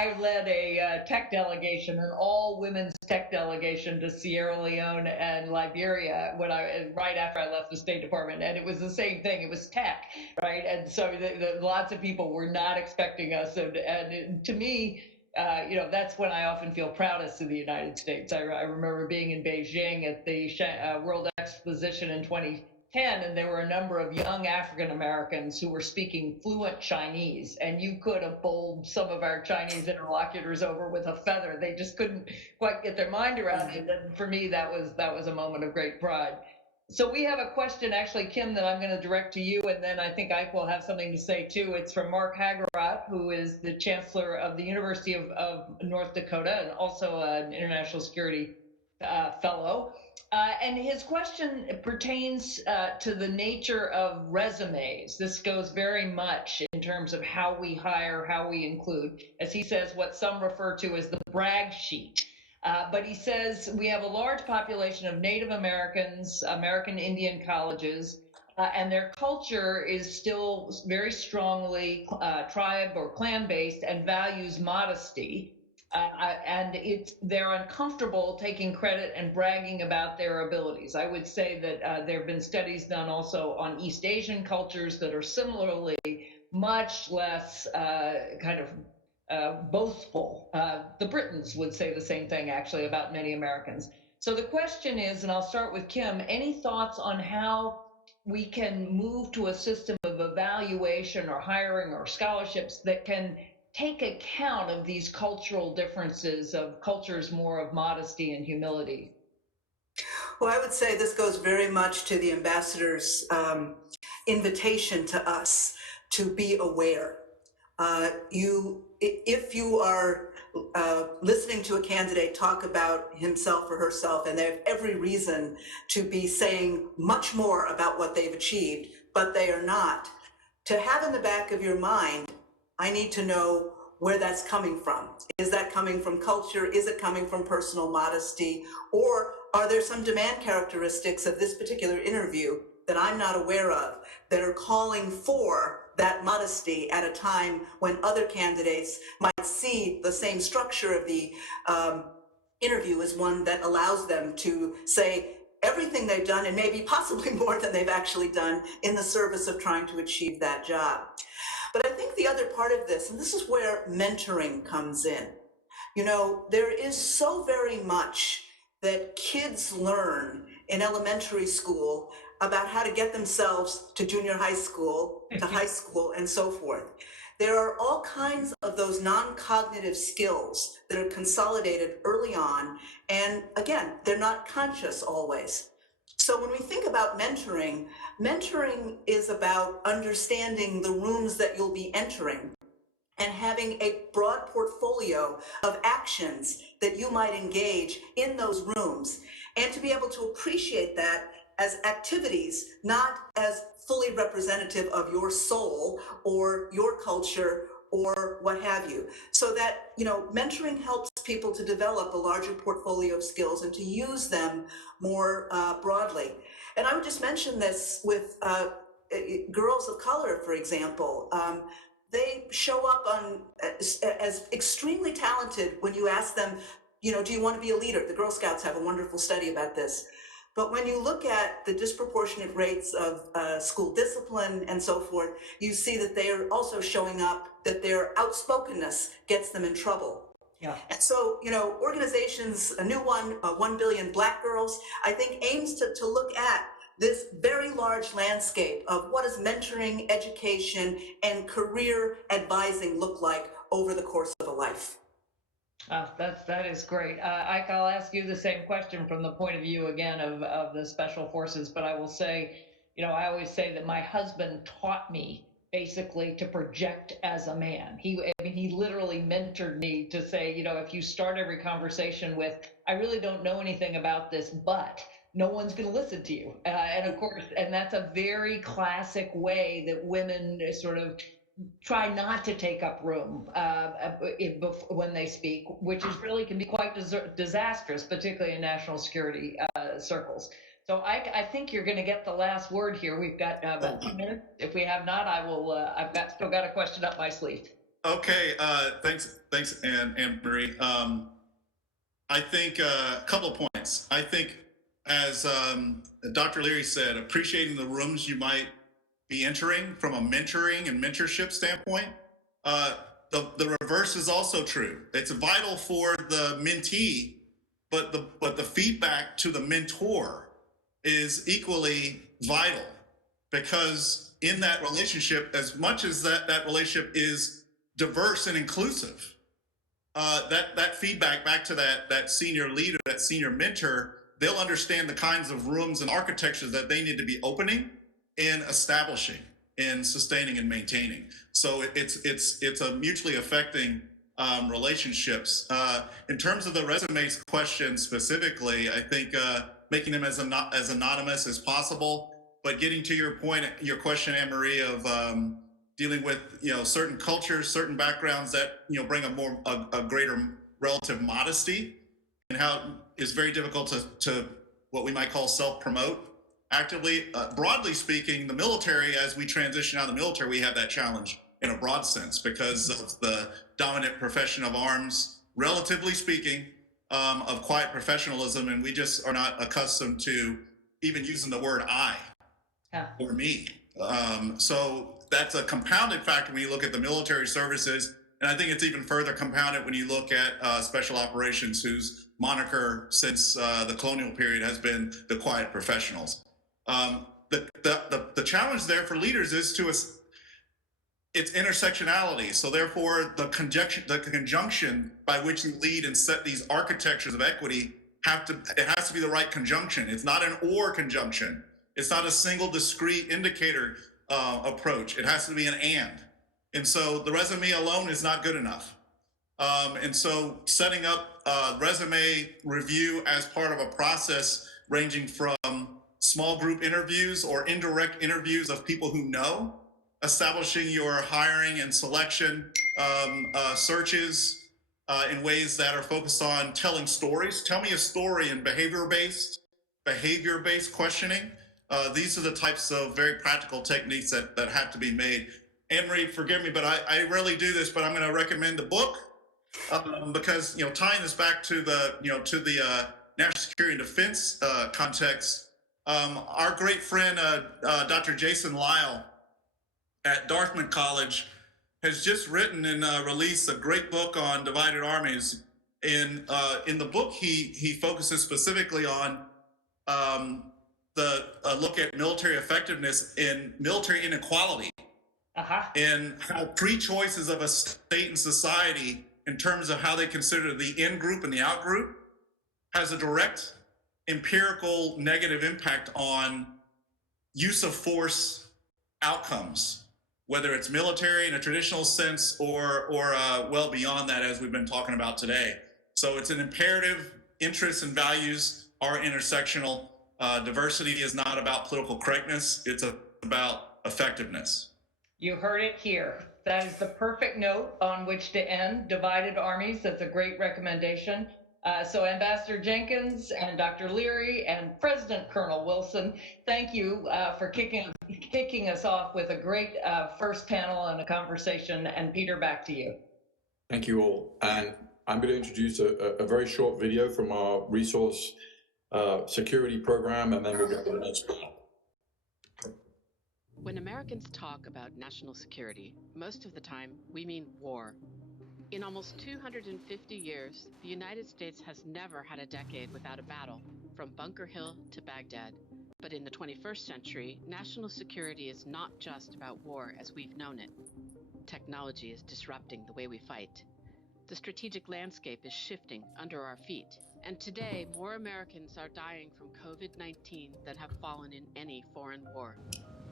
I led a tech delegation, an all women's tech delegation to Sierra Leone and Liberia right after I left the State Department, and it was the same thing. It was tech, right? And so lots of people were not expecting us, and to me, that's when I often feel proudest of the United States. I remember being in Beijing at the World Exposition in 2010, and there were a number of young African Americans who were speaking fluent Chinese, and you could have bowled some of our Chinese interlocutors over with a feather. They just couldn't quite get their mind around it. And for me, that was a moment of great pride. So we have a question, actually, Kim, that I'm going to direct to you, and then I think Ike will have something to say too. It's from Mark Hageroth, who is the Chancellor of the University of North Dakota and also an international security fellow. And his question pertains to the nature of resumes. This goes very much in terms of how we hire, how we include, as he says, what some refer to as the brag sheet. But he says we have a large population of Native Americans, American Indian colleges, and their culture is still very strongly tribe or clan based and values modesty. And they're uncomfortable taking credit and bragging about their abilities. I would say that there have been studies done also on East Asian cultures that are similarly much less boastful. The Britons would say the same thing, actually, about many Americans. So the question is, and I'll start with Kim, any thoughts on how we can move to a system of evaluation or hiring or scholarships that can take account of these cultural differences, of cultures more of modesty and humility? Well, I would say this goes very much to the ambassador's invitation to us to be aware. If you are listening to a candidate talk about himself or herself, and they have every reason to be saying much more about what they've achieved, but they are not, to have in the back of your mind, I need to know where that's coming from. Is that coming from culture? Is it coming from personal modesty? Or are there some demand characteristics of this particular interview that I'm not aware of that are calling for that modesty at a time when other candidates might see the same structure of the interview as one that allows them to say everything they've done and maybe possibly more than they've actually done in the service of trying to achieve that job. But I think the other part of this, and this is where mentoring comes in, you know, there is so very much that kids learn in elementary school about how to get themselves to junior high school, to high school, and so forth. There are all kinds of those non-cognitive skills that are consolidated early on, and again, they're not conscious always. So when we think about mentoring, mentoring is about understanding the rooms that you'll be entering and having a broad portfolio of actions that you might engage in those rooms, and to be able to appreciate that as activities, not as fully representative of your soul or your culture or what have you. So that, you know, mentoring helps people to develop a larger portfolio of skills and to use them more broadly. And I would just mention this with girls of color, for example. They show up on as extremely talented when you ask them, you know, do you want to be a leader? The Girl Scouts have a wonderful study about this. But when you look at the disproportionate rates of school discipline and so forth, you see that they are also showing up, that their outspokenness gets them in trouble. Yeah. And so, you know, organizations, a new one, 1 Billion Black Girls, I think aims to look at this very large landscape of what does mentoring, education, and career advising look like over the course of a life. That is great. Ike, I'll ask you the same question from the point of view again of the special forces, but I will say, you know, I always say that my husband taught me basically to project as a man. He literally mentored me to say, you know, if you start every conversation with, I really don't know anything about this, but no one's going to listen to you. And of course, and that's a very classic way that women sort of try not to take up room when they speak, which is really can be quite disastrous, particularly in national security circles. So I think you're going to get the last word here. We've got about 2 minutes. If we have not, I will. Still got a question up my sleeve. Okay, thanks, Anne Marie. I think a couple of points. I think, as Dr. Leary said, appreciating the rooms you might be entering from a mentoring and mentorship standpoint. The reverse is also true. It's vital for the mentee, but the feedback to the mentor is equally vital, because in that relationship, as much as that relationship is diverse and inclusive, that feedback back to that senior leader, that senior mentor, they'll understand the kinds of rooms and architectures that they need to be opening and establishing and sustaining and maintaining. So it's a mutually affecting relationships. In terms of the resumes question specifically, I think making them as anonymous as possible, but getting to your point, your question, Anne Marie, of dealing with, you know, certain cultures, certain backgrounds that, you know, bring a greater relative modesty, and how it's very difficult to what we might call self-promote actively. Broadly speaking, the military, as we transition out of the military, we have that challenge in a broad sense because of the dominant profession of arms, relatively speaking, of quiet professionalism, and we just are not accustomed to even using the word I or me. So that's a compounded factor when you look at the military services, and I think it's even further compounded when you look at special operations, whose moniker since the colonial period has been the quiet professionals. The challenge there for leaders is it's intersectionality. So therefore, the conjunction by which you lead and set these architectures of equity it has to be the right conjunction. It's not an or conjunction. It's not a single discrete indicator approach. It has to be an and. And so the resume alone is not good enough. And so setting up resume review as part of a process ranging from small group interviews or indirect interviews of people who know, establishing your hiring and selection searches in ways that are focused on telling stories. Tell me a story in behavior-based questioning. These are the types of very practical techniques that have to be made. Anne-Marie, forgive me, but I rarely do this, but I'm going to recommend the book because, you know, tying this back to the national security and defense context. Our great friend, Dr. Jason Lyle at Dartmouth College, has just written and released a great book on divided armies. In the book, he focuses specifically on the look at military effectiveness and military inequality, and how pre-choices of a state and society in terms of how they consider the in group and the out group has a direct empirical negative impact on use of force outcomes, whether it's military in a traditional sense or well beyond that, as we've been talking about today. So it's an imperative. Interests and values are intersectional. Diversity is not about political correctness. It's about effectiveness. You heard it here. That is the perfect note on which to end. Divided armies, that's a great recommendation. So Ambassador Jenkins and Dr. Leary and President Colonel Wilson, thank you for kicking us off with a great first panel and a conversation. And Peter, back to you. Thank you all. And I'm going to introduce a very short video from our resource security program, and then we'll go to the next panel. When Americans talk about national security, most of the time we mean war. In almost 250 years, the United States has never had a decade without a battle, from Bunker Hill to Baghdad. But in the 21st century, national security is not just about war as we've known it. Technology is disrupting the way we fight. The strategic landscape is shifting under our feet. And today, more Americans are dying from COVID-19 than have fallen in any foreign war.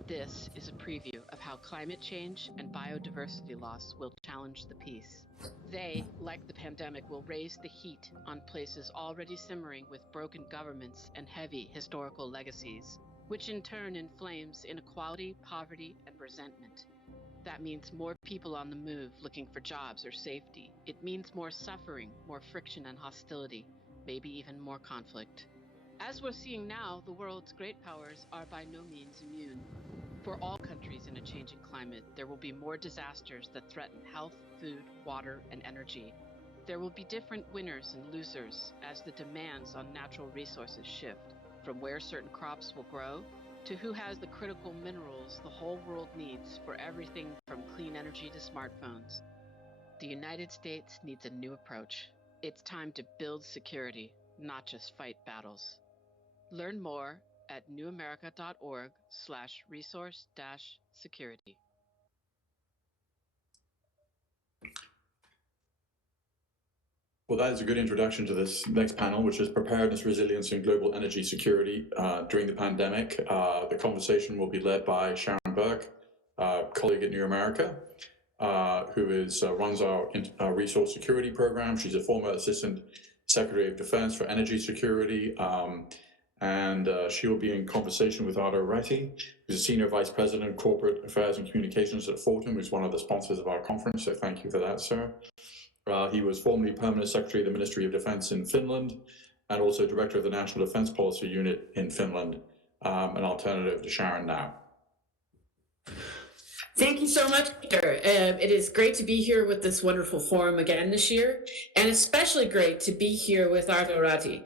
This is a preview of how climate change and biodiversity loss will challenge the peace. They, like the pandemic, will raise the heat on places already simmering with broken governments and heavy historical legacies, which in turn inflames inequality, poverty, and resentment. That means more people on the move looking for jobs or safety. It means more suffering, more friction and hostility, maybe even more conflict. As we're seeing now, the world's great powers are by no means immune. For all countries in a changing climate, there will be more disasters that threaten health, food, water, and energy. There will be different winners and losers as the demands on natural resources shift, from where certain crops will grow to who has the critical minerals the whole world needs for everything from clean energy to smartphones. The United States needs a new approach. It's time to build security, not just fight battles. Learn more at newamerica.org/resource-security. Well, that is a good introduction to this next panel, which is Preparedness, Resilience, and Global Energy Security during the pandemic. The conversation will be led by Sharon Burke, colleague at New America, who runs our resource security program. She's a former Assistant Secretary of Defense for Energy Security, and she will be in conversation with Ardo Ratti, who's a Senior Vice President of Corporate Affairs and Communications at Fortum, who's one of the sponsors of our conference, so thank you for that, sir. He was formerly Permanent Secretary of the Ministry of Defense in Finland, and also Director of the National Defense Policy Unit in Finland. An alternative to Sharon now. Thank you so much, Peter. It is great to be here with this wonderful forum again this year, and especially great to be here with Ardo Ratti,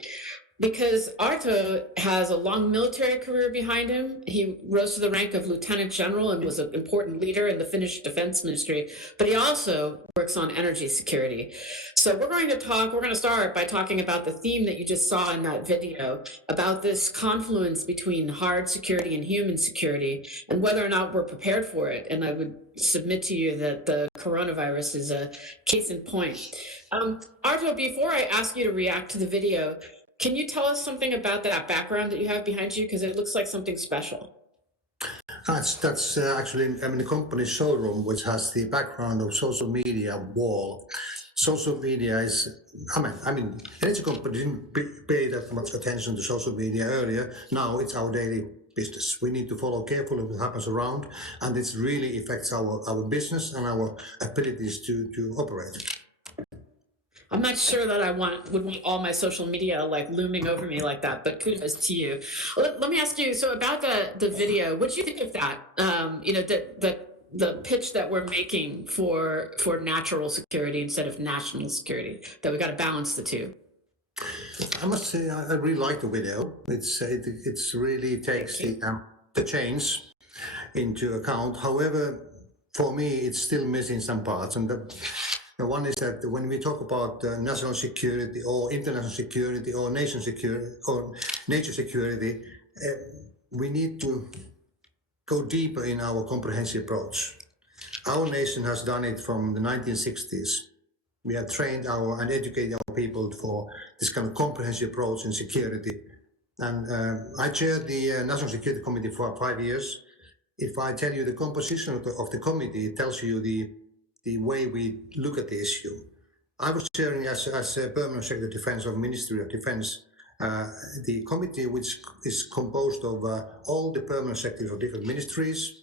because Arto has a long military career behind him. He rose to the rank of Lieutenant General and was an important leader in the Finnish Defense Ministry, but he also works on energy security. So we're going to start by talking about the theme that you just saw in that video, about this confluence between hard security and human security, and whether or not we're prepared for it. And I would submit to you that the coronavirus is a case in point. Arto, before I ask you to react to the video, can you tell us something about that background that you have behind you? Because it looks like something special. That's actually, the company's showroom, which has the background of social media wall. Social media is, energy company didn't pay that much attention to social media earlier. Now it's our daily business. We need to follow carefully what happens around, and it really affects our business and our abilities to operate. I'm not sure that I would want all my social media like looming over me like that, but kudos to you. Let me ask you, so about the video, what do you think of that? The pitch that we're making for natural security instead of national security, that we got to balance the two. I must say, I really like the video. It's really takes the change into account. However, for me, it's still missing some parts. And the one is that when we talk about national security or international security or nation security or nature security, we need to go deeper in our comprehensive approach. Our nation has done it from the 1960s. We have trained and educated our people for this kind of comprehensive approach in security. And I chaired the National Security Committee for 5 years. If I tell you the composition of the committee, it tells you the way we look at the issue. I was chairing as a permanent Secretary of Defense of Ministry of Defense, the committee which is composed of all the permanent secretaries of different ministries.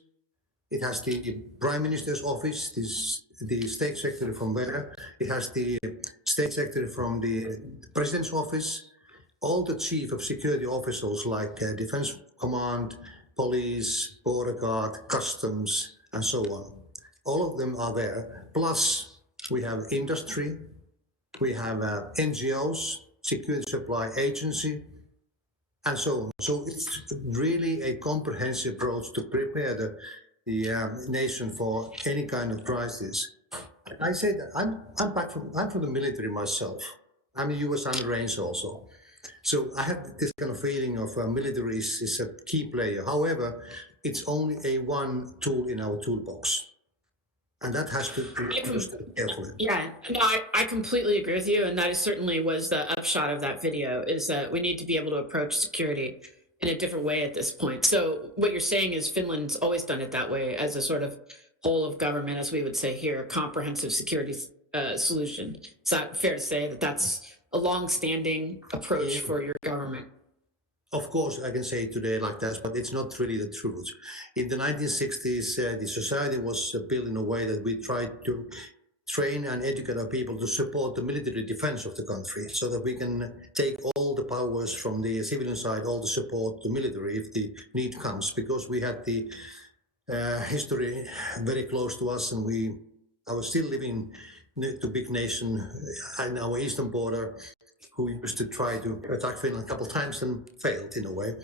It has the Prime Minister's office, the State Secretary from there. It has the State Secretary from the President's office. All the Chief of Security officers like Defense Command, Police, Border Guard, Customs, and so on. All of them are there. Plus, we have industry, we have NGOs, Security Supply Agency, and so on. So it's really a comprehensive approach to prepare the nation for any kind of crisis. I say that I'm from the military myself. I'm a US Army Ranger also. So I have this kind of feeling of military is a key player. However, it's only one tool in our toolbox. And that has to be understood carefully. Yeah, no, I completely agree with you. And that certainly was the upshot of that video, is that we need to be able to approach security in a different way at this point. So what you're saying is Finland's always done it that way, as a sort of whole of government, as we would say here, comprehensive security solution. Is that fair to say that that's a long-standing approach for your government? Of course, I can say it today like that, but it's not really the truth. In the 1960s, the society was built in a way that we tried to train and educate our people to support the military defense of the country, so that we can take all the powers from the civilian side, all the support to military if the need comes, because we had the history very close to us, and I was still living to big nation in our eastern border, who used to try to attack Finland a couple of times and failed in a way.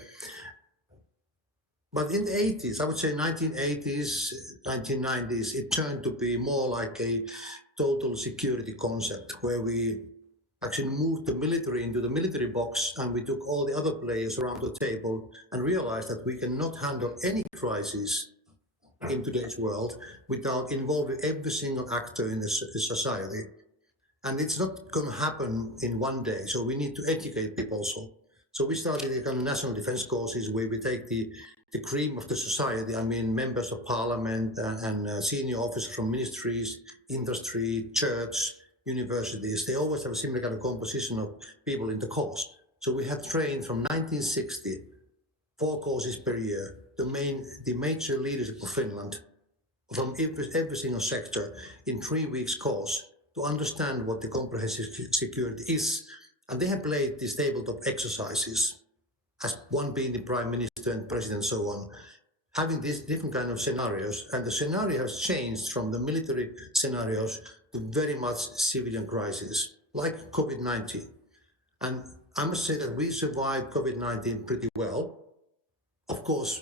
But in the 80s, I would say 1980s, 1990s, it turned to be more like a total security concept, where we actually moved the military into the military box, and we took all the other players around the table and realized that we cannot handle any crisis in today's world without involving every single actor in the society. And it's not going to happen in one day, so we need to educate people also. So we started the kind of national defense courses where we take the cream of the society, I mean members of parliament and senior officers from ministries, industry, church, universities. They always have a similar kind of composition of people in the course. So we have trained from 1960, 4 courses per year, the major leadership of Finland, from every single sector in 3 weeks course, to understand what the comprehensive security is. And they have played these tabletop exercises, as one being the Prime Minister and President and so on, having these different kind of scenarios. And the scenario has changed from the military scenarios to very much civilian crisis, like COVID-19. And I must say that we survived COVID-19 pretty well. Of course,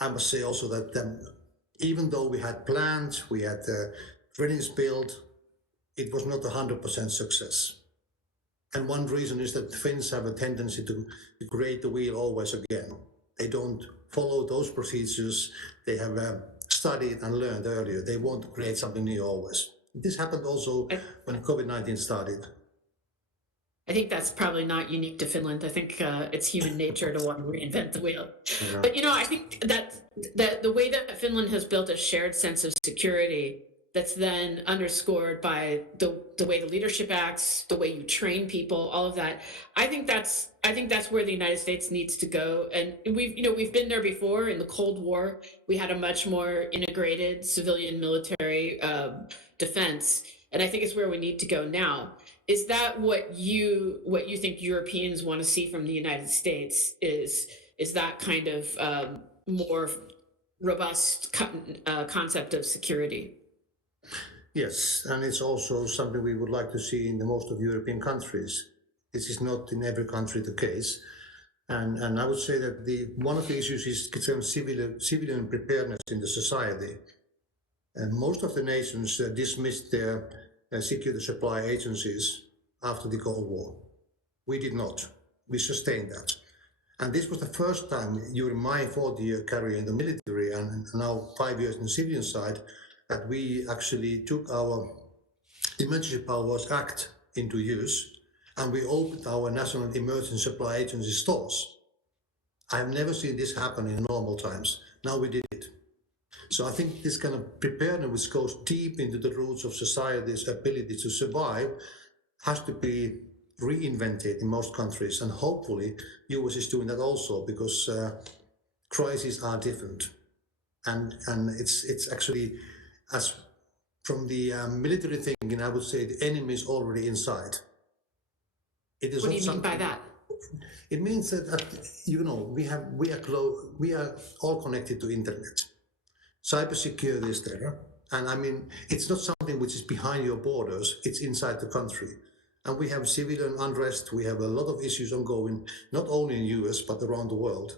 I must say also that even though we had plans, we had readiness built, it was not 100% success. And one reason is that the Finns have a tendency to create the wheel always again. They don't follow those procedures they have studied and learned earlier. They want to create something new always. This happened also when COVID-19 started. I think that's probably not unique to Finland. I think it's human nature to want to reinvent the wheel. Yeah. But I think that the way that Finland has built a shared sense of security, that's then underscored by the way the leadership acts, the way you train people, all of that. I think that's where the United States needs to go. And we've been there before. In the Cold War, we had a much more integrated civilian military defense, and I think it's where we need to go now. Is that what you think Europeans want to see from the United States? Is that kind of more robust concept of security? Yes, and it's also something we would like to see in the most of European countries. This is not in every country the case. And I would say that one of the issues is civilian preparedness in the society. And most of the nations dismissed their security supply agencies after the Cold War. We did not. We sustained that. And this was the first time during my 40-year career in the military and now 5 years in the civilian side that we actually took our Emergency Powers Act into use and we opened our National Emergency Supply Agency stores. I have never seen this happen in normal times. Now we did it. So I think this kind of preparedness, which goes deep into the roots of society's ability to survive, has to be reinvented in most countries, and hopefully US is doing that also, because crises are different, and it's actually, as from the military thinking, I would say the enemy is already inside. It is. What do you mean by that? It means that you know we are all connected to internet. Cybersecurity is there, and I mean it's not something which is behind your borders; it's inside the country. And we have civilian unrest. We have a lot of issues ongoing, not only in US but around the world.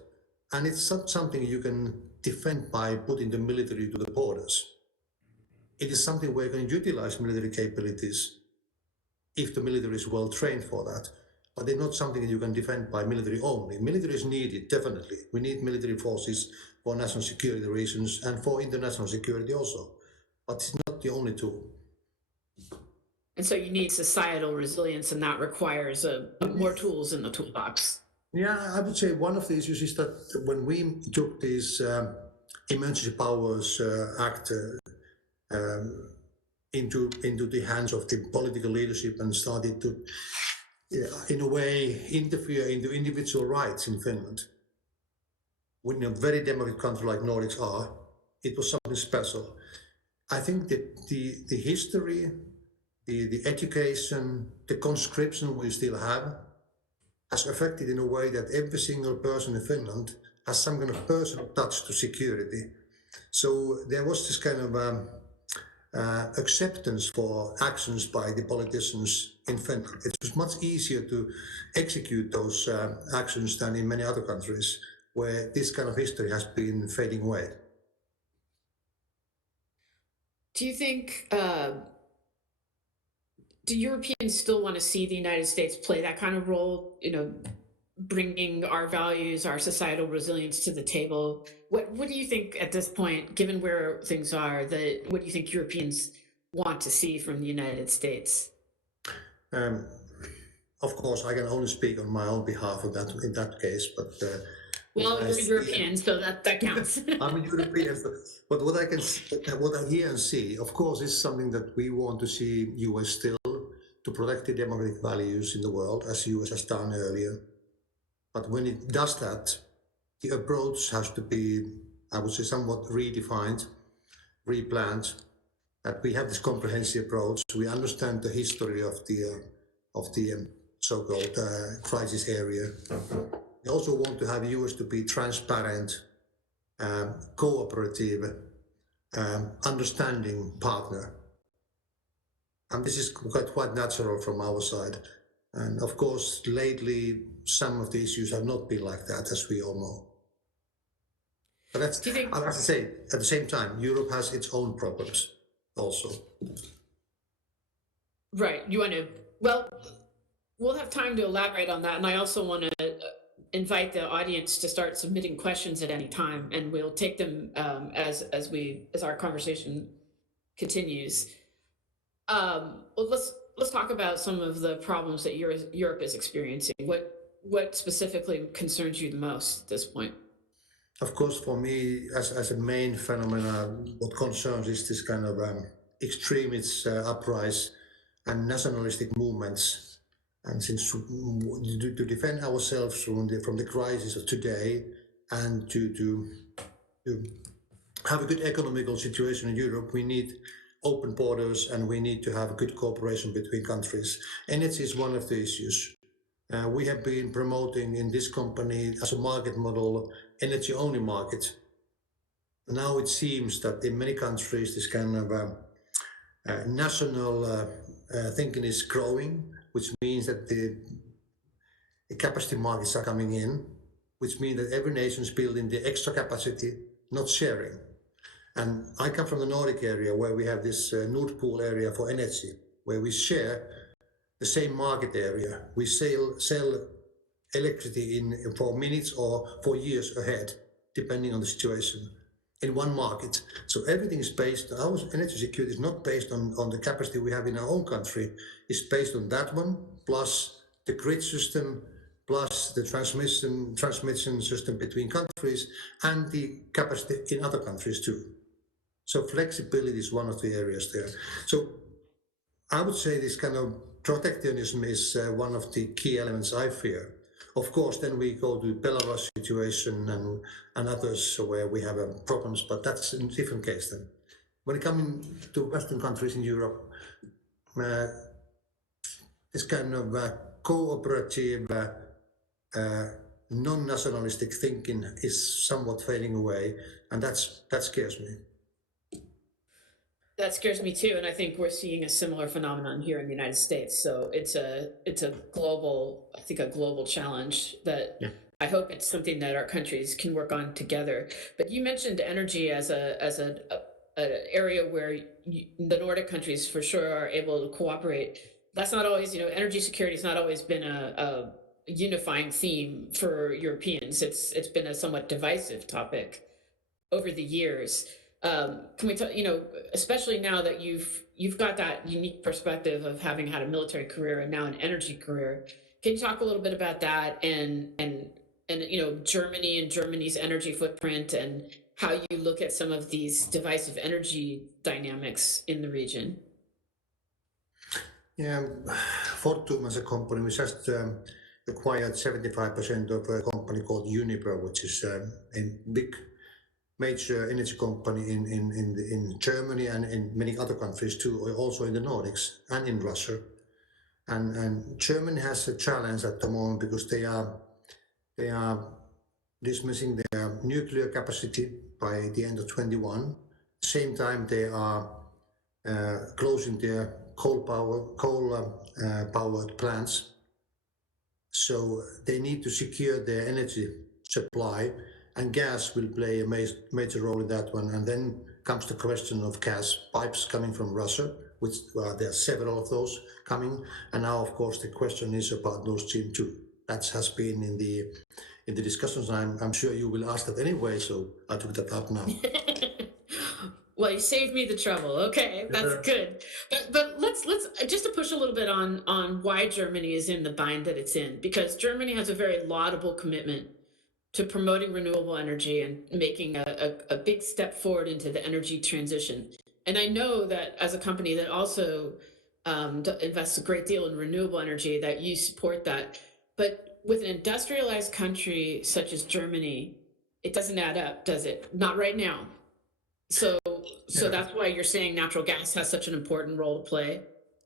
And it's not something you can defend by putting the military to the borders. It is something where you can utilize military capabilities if the military is well trained for that. But they're not something that you can defend by military only. Military is needed, definitely. We need military forces for national security reasons and for international security also. But it's not the only tool. And so you need societal resilience, and that requires more tools in the toolbox. Yeah, I would say one of the issues is that when we took this Emergency Powers Act into the hands of the political leadership and started to, in a way, interfere into individual rights in Finland, in a very democratic country like Nordics are, it was something special. I think that the history, the education, the conscription we still have has affected in a way that every single person in Finland has some kind of personal touch to security. So there was this kind of acceptance for actions by the politicians in Finland. It was much easier to execute those actions than in many other countries where this kind of history has been fading away. Do you think, do Europeans still want to see the United States play that kind of role, you know, bringing our values, our societal resilience to the table? What do you think at this point, given where things are, what do you think Europeans want to see from the United States? Of course, I can only speak on my own behalf of that in that case, but well, you're European, so that counts. I'm a European, but what I hear and see, of course, is something that we want to see US still to protect the democratic values in the world, as US has done earlier. But when it does that, the approach has to be, I would say, somewhat redefined, replanned. That we have this comprehensive approach. We understand the history of the so-called crisis area. We also want to have US to be transparent, cooperative, understanding partner. And this is quite natural from our side. And of course, lately, some of the issues have not been like that, as we all know. But that's, I have to say, at the same time, Europe has its own problems also. Right. You want to, well, we'll have time to elaborate on that. And I also want to invite the audience to start submitting questions at any time, and we'll take them as our conversation continues. Well, let's talk about some of the problems that Europe is experiencing. What specifically concerns you the most at this point? Of course, for me, as a main phenomena, what concerns is this kind of extremist uprise and nationalistic movements. And since to defend ourselves from the crisis of today and to have a good economical situation in Europe, we need open borders and we need to have good cooperation between countries. Energy is one of the issues. We have been promoting in this company as a market model, energy-only market. Now it seems that in many countries this kind of national thinking is growing, which means that the capacity markets are coming in, which means that every nation is building the extra capacity, not sharing. And I come from the Nordic area where we have this Nord Pool area for energy, where we share the same market area. We sell electricity for minutes or for years ahead, depending on the situation, in one market. So everything is based, our energy security is not based on the capacity we have in our own country. It's based on that one, plus the grid system, plus the transmission system between countries, and the capacity in other countries too. So flexibility is one of the areas there. So I would say this kind of protectionism is one of the key elements I fear. Of course, then we go to Belarus situation and others where we have problems, but that's a different case then. When it comes to Western countries in Europe, this kind of cooperative, non-nationalistic thinking is somewhat fading away, and that scares me. That scares me too, and I think we're seeing a similar phenomenon here in the United States. So it's a global, I think, a global challenge that I hope it's something that our countries can work on together. But you mentioned energy as an area where the Nordic countries for sure are able to cooperate. That's not always, energy security has not always been a unifying theme for Europeans. It's been a somewhat divisive topic over the years. Can we talk, especially now that you've got that unique perspective of having had a military career and now an energy career, can you talk a little bit about that and Germany and Germany's energy footprint and how you look at some of these divisive energy dynamics in the region? Yeah, Fortum as a company, we just acquired 75% of a company called Uniper, which is a big major energy company in Germany and in many other countries too, also in the Nordics and in Russia. And Germany has a challenge at the moment because they are dismissing their nuclear capacity by the end of 21. Same time they are closing their coal powered plants. So they need to secure their energy supply, and gas will play a major role in that one. And then comes the question of gas pipes coming from Russia, which there are several of those coming. And now, of course, the question is about Nord Stream 2. That has been in the discussions. I'm sure you will ask that anyway, so I took that up now. Well, you saved me the trouble. Okay, that's good. But let's just to push a little bit on why Germany is in the bind that it's in, because Germany has a very laudable commitment to promoting renewable energy and making a big step forward into the energy transition. And I know that as a company that also invests a great deal in renewable energy, that you support that. But with an industrialized country such as Germany, it doesn't add up, does it? Not right now. So that's why you're saying natural gas has such an important role to play.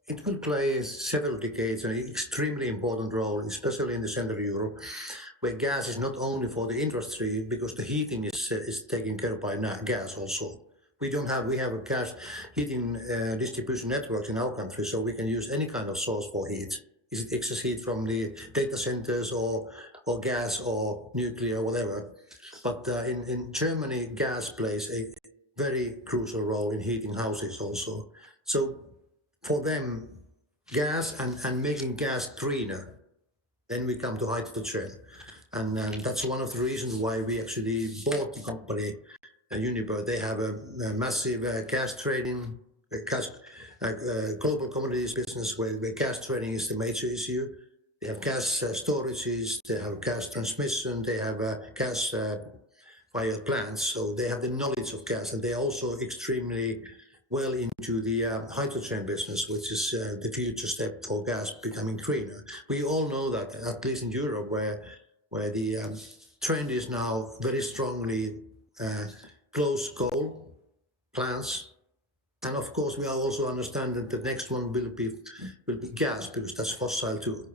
It will play several decades an extremely important role, especially in the Central Europe, where gas is not only for the industry, because the heating is taken care of by gas also. We have a gas heating distribution networks in our country, so we can use any kind of source for heat. Is it excess heat from the data centers or gas or nuclear or whatever? But in Germany, gas plays a very crucial role in heating houses also. So for them, gas and making gas greener, then we come to hydrogen. And that's one of the reasons why we actually bought the company, Uniper. They have a massive gas trading, global commodities business where gas trading is the major issue. They have gas storages, they have gas transmission, they have gas fired plants. So they have the knowledge of gas, and they are also extremely well into the hydrogen business, which is the future step for gas becoming greener. We all know that, at least in Europe, where the trend is now very strongly close coal plants. And of course, we also understand that the next one will be gas, because that's fossil too.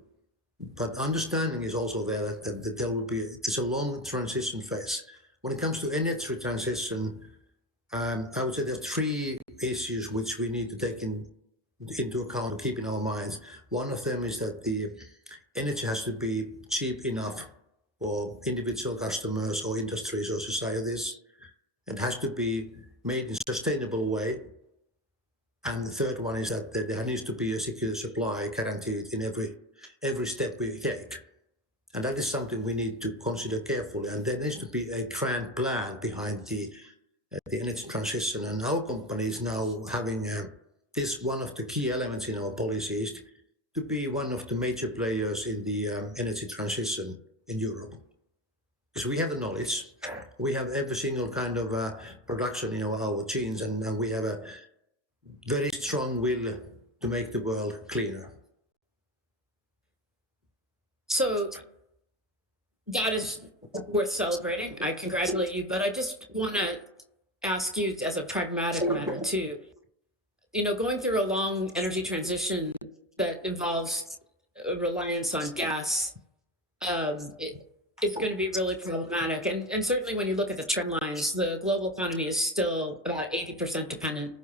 But understanding is also there that there will be, it's a long transition phase. When it comes to energy transition, I would say there's three issues which we need to take into account and keep in our minds. One of them is that the energy has to be cheap enough for individual customers or industries or societies. It has to be made in a sustainable way. And the third one is that there needs to be a secure supply guaranteed in every step we take. And that is something we need to consider carefully. And there needs to be a grand plan behind the energy transition. And our company is now having this one of the key elements in our policies to be one of the major players in the energy transition in Europe. Because we have the knowledge, we have every single kind of production in our genes, and we have a very strong will to make the world cleaner. So that is worth celebrating. I congratulate you, but I just want to ask you as a pragmatic matter too. You know, going through a long energy transition that involves a reliance on gas, it's going to be really problematic. And certainly when you look at the trend lines, the global economy is still about 80% dependent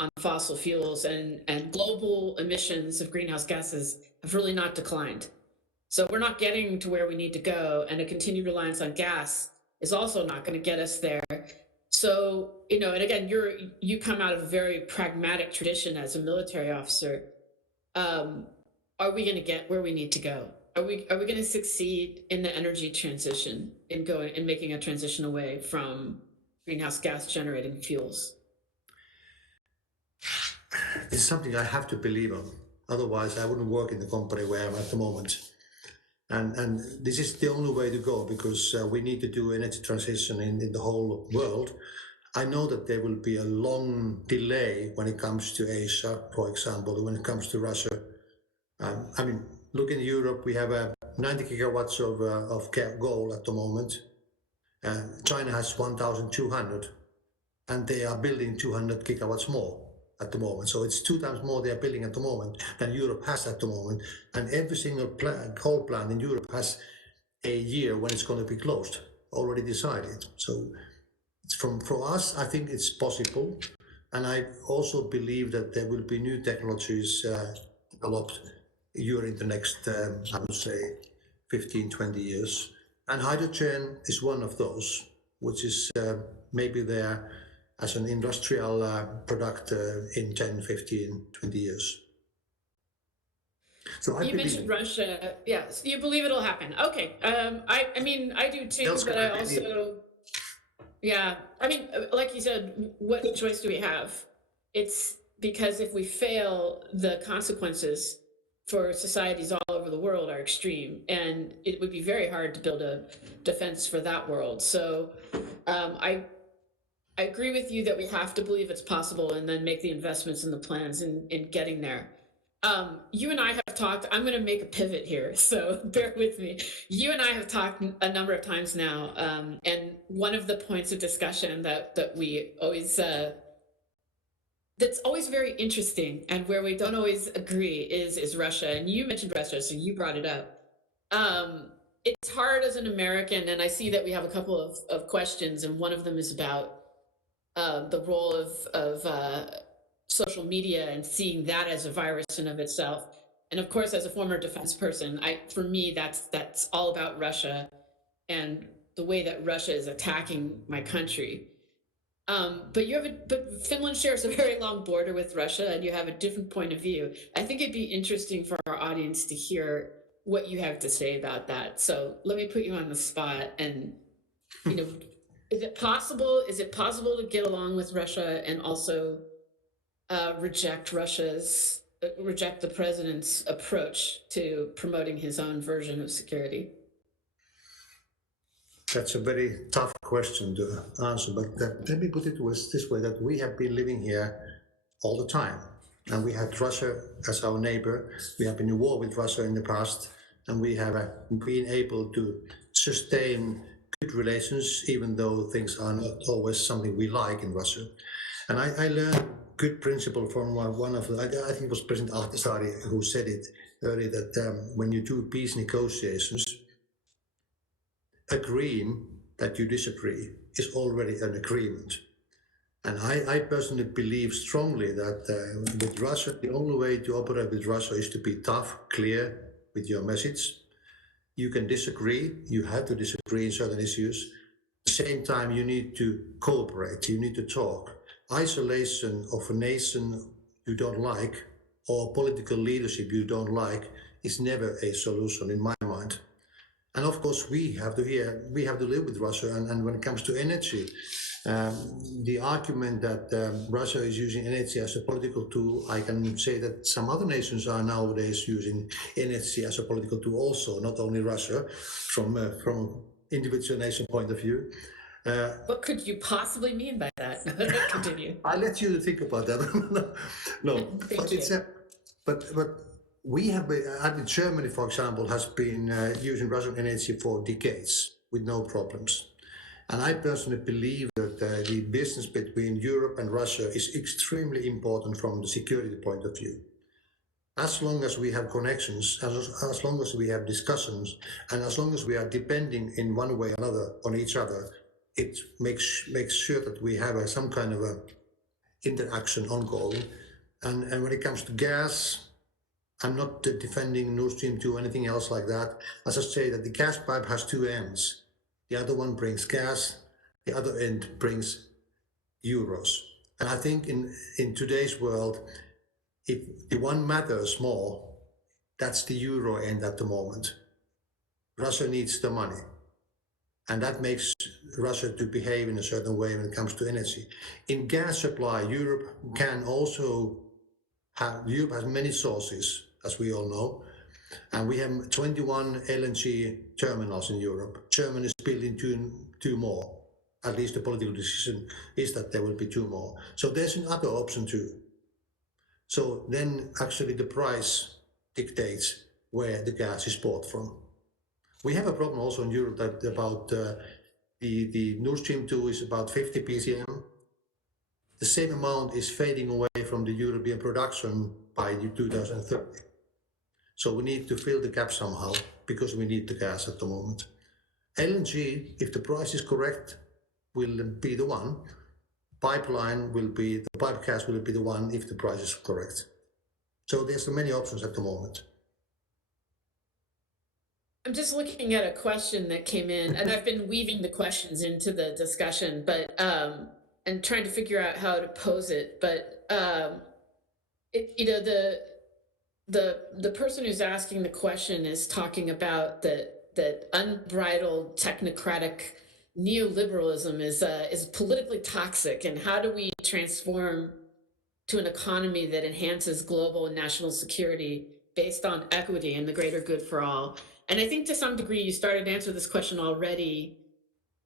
on fossil fuels, and global emissions of greenhouse gases have really not declined. So we're not getting to where we need to go, and a continued reliance on gas is also not going to get us there. So, you know, and again, you come out of a very pragmatic tradition as a military officer. Are we going to get where we need to go? Are we going to succeed in the energy transition, in making a transition away from greenhouse gas generating fuels? It's something I have to believe on. Otherwise, I wouldn't work in the company where I'm at the moment. And this is the only way to go, because we need to do energy transition in the whole world. I know that there will be a long delay when it comes to Asia, for example, when it comes to Russia. I mean, look in Europe, we have 90 gigawatts of goal at the moment. China has 1,200, and they are building 200 gigawatts more at the moment. So it's 2 times more they are building at the moment than Europe has at the moment. And every single coal plant in Europe has a year when it's going to be closed, already decided. So it's for us, I think it's possible. And I also believe that there will be new technologies developed during the next, I would say, 15, 20 years. And hydrogen is one of those, which is maybe there as an industrial product in 10, 15, 20 years. So you mentioned Russia. Yes, you believe it'll happen. Okay. I mean, I do too, but I also, yeah. I mean, like you said, what choice do we have? It's because if we fail, the consequences for societies all over the world are extreme, and it would be very hard to build a defense for that world. So I agree with you that we have to believe it's possible and then make the investments and the plans in getting there. You and I have talked, I'm going to make a pivot here, so bear with me. You and I have talked a number of times now, and one of the points of discussion that we always, that's always very interesting and where we don't always agree is Russia. And you mentioned Russia, so you brought it up. It's hard as an American, and I see that we have a couple of questions, and one of them is about the role of social media and seeing that as a virus in of itself. And of course, as a former defense person, for me, that's all about Russia and the way that Russia is attacking my country. But Finland shares a very long border with Russia, and you have a different point of view. I think it'd be interesting for our audience to hear what you have to say about that. So let me put you on the spot, and you know, is it possible to get along with Russia and also reject the president's approach to promoting his own version of security? That's a very tough question to answer, but let me put it this way, that we have been living here all the time, and we had Russia as our neighbor. We have been in war with Russia in the past, and we have been able to sustain good relations, even though things are not always something we like in Russia. And I learned good principle from one of I think it was President Ahtisaari who said it earlier, that when you do peace negotiations, agreeing that you disagree is already an agreement. And I personally believe strongly that with Russia, the only way to operate with Russia is to be tough, clear with your message. You can disagree, you have to disagree in certain issues. the same time, you need to cooperate, you need to talk. Isolation of a nation you don't like or political leadership you don't like is never a solution in my mind. And of course, we have to live with Russia. And when it comes to energy, the argument that Russia is using energy as a political tool, I can say that some other nations are nowadays using energy as a political tool also, not only Russia, from individual nation point of view. What could you possibly mean by that? Continue. I'll let you think about that. No, but it's but we have been, I mean, Germany, for example, has been using Russian energy for decades with no problems. And I personally believe that the business between Europe and Russia is extremely important from the security point of view. As long as we have connections, as long as we have discussions, and as long as we are depending in one way or another on each other, it makes sure that we have some kind of a interaction ongoing. And when it comes to gas, I'm not defending Nord Stream 2 or anything else like that. As I say, that the gas pipe has two ends. The other one brings gas, the other end brings euros. And I think in today's world, if the one matters more, that's the euro end at the moment. Russia needs the money. And that makes Russia to behave in a certain way when it comes to energy. In gas supply, Europe has many sources, as we all know. And we have 21 LNG terminals in Europe. Germany is building two more. At least the political decision is that there will be two more. So there's another option too. So then actually the price dictates where the gas is bought from. We have a problem also in Europe that about the Nord Stream 2 is about 50 PCM. The same amount is fading away from the European production by 2030. So we need to fill the gap somehow because we need the gas at the moment. LNG, if the price is correct, will be the one. The pipe gas will be the one if the price is correct. So there's many options at the moment. I'm just looking at a question that came in, and I've been weaving the questions into the discussion, but and trying to figure out how to pose it. But the person who's asking the question is talking about that unbridled technocratic neoliberalism is politically toxic, and how do we transform to an economy that enhances global and national security based on equity and the greater good for all? And I think to some degree you started to answer this question already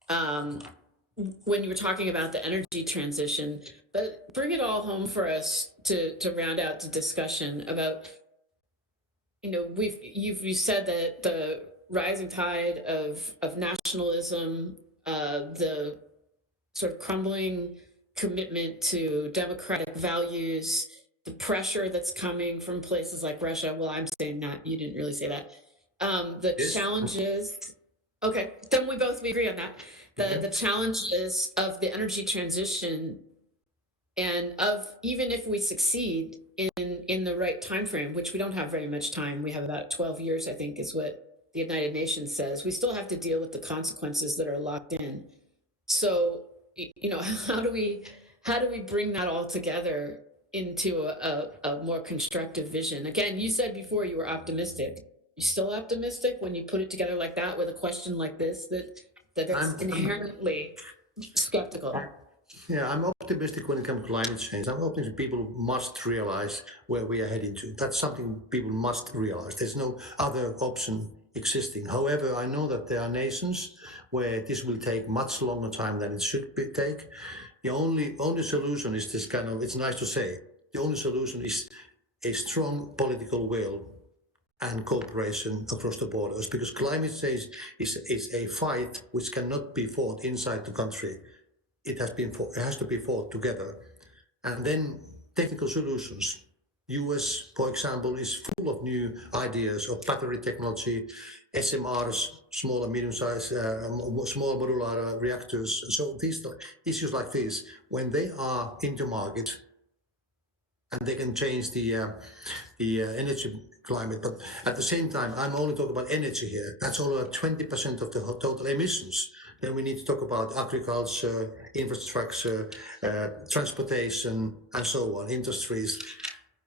when you were talking about the energy transition, but bring it all home for us to round out the discussion about, you've said that the rising tide of nationalism, the sort of crumbling commitment to democratic values, the pressure that's coming from places like Russia. Well, I'm saying that, you didn't really say that. The challenges, okay, then we agree on that. The challenges of the energy transition, and of even if we succeed in the right time frame, which we don't have very much time, we have about 12 years, I think, is what the United Nations says. We still have to deal with the consequences that are locked in. So, how do we bring that all together into a more constructive vision? Again, you said before you were optimistic. You still optimistic when you put it together like that with a question like this that's inherently skeptical? Yeah, I'm optimistic when it comes to climate change. I'm optimistic people must realize where we are heading to. That's something people must realize. There's no other option existing. However, I know that there are nations where this will take much longer time than it should take. The only solution is this kind of, it's nice to say, the only solution is a strong political will and cooperation across the borders, because climate change is a fight which cannot be fought inside the country. It has to be fought together. And then technical solutions. US, for example, is full of new ideas of battery technology, SMRs, small and medium-sized, small modular reactors. So these issues like this, when they are into market, and they can change the energy climate. But at the same time, I'm only talking about energy here. That's only 20% of the total emissions. then we need to talk about agriculture, infrastructure, transportation, and so on, industries.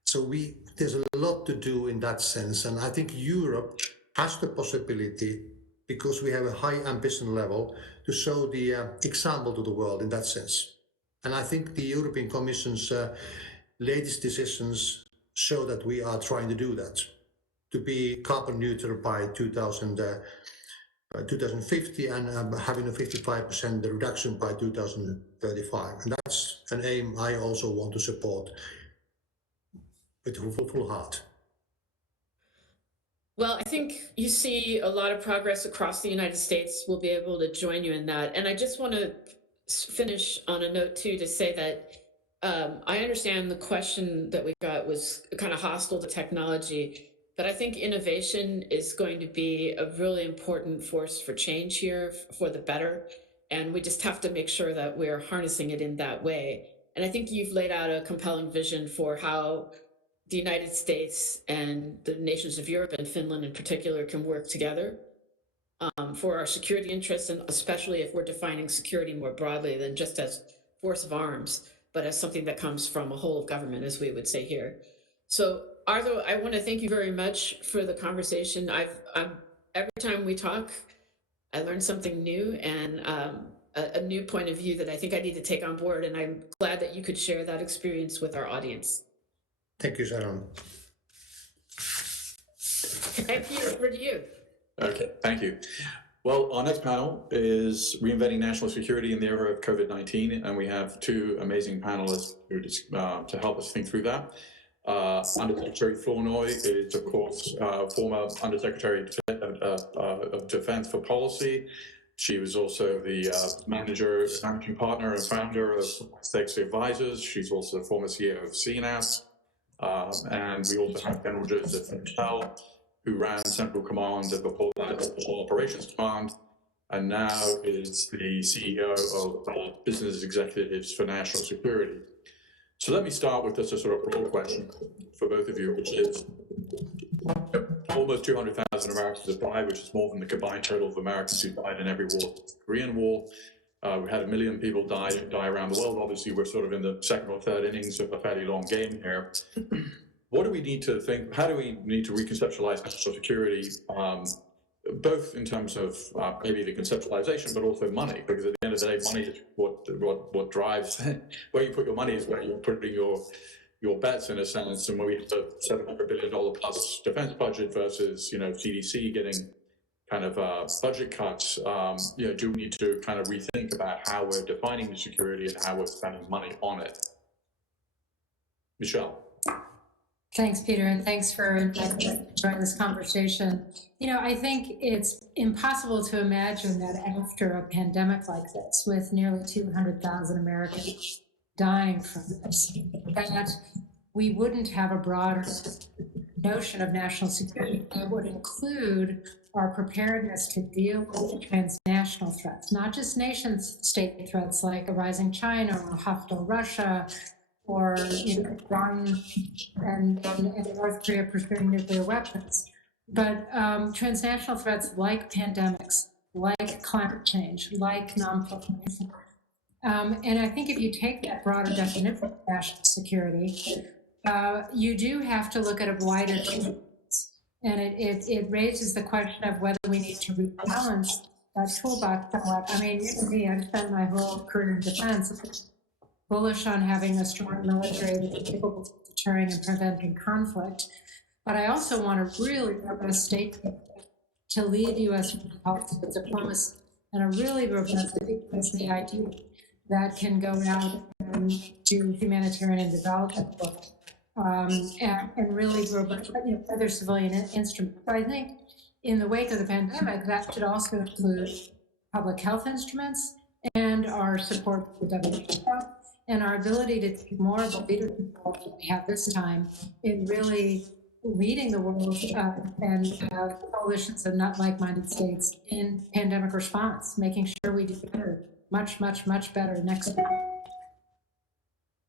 So there's a lot to do in that sense, and I think Europe has the possibility, because we have a high ambition level, to show the example to the world in that sense. And I think the European Commission's latest decisions show that we are trying to do that, to be carbon neutral by 2050 and having a 55% reduction by 2035. And that's an aim I also want to support with full heart. Well, I think you see a lot of progress across the United States. We'll be able to join you in that. And I just want to finish on a note too, to say that I understand the question that we got was kind of hostile to technology, but I think innovation is going to be a really important force for change here for the better. And we just have to make sure that we're harnessing it in that way. And I think you've laid out a compelling vision for how the United States and the nations of Europe and Finland in particular can work together for our security interests, and especially if we're defining security more broadly than just as force of arms, but as something that comes from a whole of government, as we would say here. So Arto, I want to thank you very much for the conversation. Every time we talk, I learn something new and a new point of view that I think I need to take on board. And I'm glad that you could share that experience with our audience. Thank you, Sharon. Thank you. Over to you. Okay, thank you. Well, our next panel is Reinventing National Security in the Era of COVID-19, and we have two amazing panelists to help us think through that. Undersecretary Flournoy is, of course, former Undersecretary of Defense for Policy. She was also the managing partner and founder of Stakes Advisors. She's also the former CEO of CNAS. And we also have General Joseph Intel, who ran Central Command and before that Special Operations Command, and now is the CEO of Business Executives for National Security. So let me start with just a sort of broad question for both of you, which is almost 200,000 Americans have died, which is more than the combined total of Americans who died in every war since the Korean War. We had 1 million people die around the world. Obviously, we're sort of in the second or third innings of a fairly long game here. What do we need to think? How do we need to reconceptualize national security, both in terms of maybe the conceptualization, but also money? Because at the end of the day, money is what drives where you put your money is where you're putting your bets, in a sense. And when we have a $700 billion plus defense budget versus CDC getting kind of budget cuts, do we need to kind of rethink about how we're defining the security and how we're spending money on it? Michelle. Thanks, Peter, and thanks for inviting me to join this conversation. I think it's impossible to imagine that after a pandemic like this, with nearly 200,000 Americans dying from this, that we wouldn't have a broader notion of national security that would include our preparedness to deal with transnational threats, not just nation-state threats like a rising China or a hostile Russia, or Iran and North Korea pursuing nuclear weapons, but transnational threats like pandemics, like climate change, like non-proliferation. And I think if you take that broader definition of national security, you do have to look at a wider view. And it raises the question of whether we need to rebalance that toolbox somewhat. I mean, me, I've spent my whole career in defense, bullish on having a strong military that is capable of deterring and preventing conflict. But I also want a really robust state to lead U.S. policy with diplomacy, and a really robust diplomacy idea that can go out and do humanitarian and development work, and really robust other civilian instruments. But I think in the wake of the pandemic, that should also include public health instruments and our support for the WHO, and our ability to take more of a leadership role that we have this time in really leading the world and coalitions of not like-minded states in pandemic response, making sure we do better, much, much, much better next time.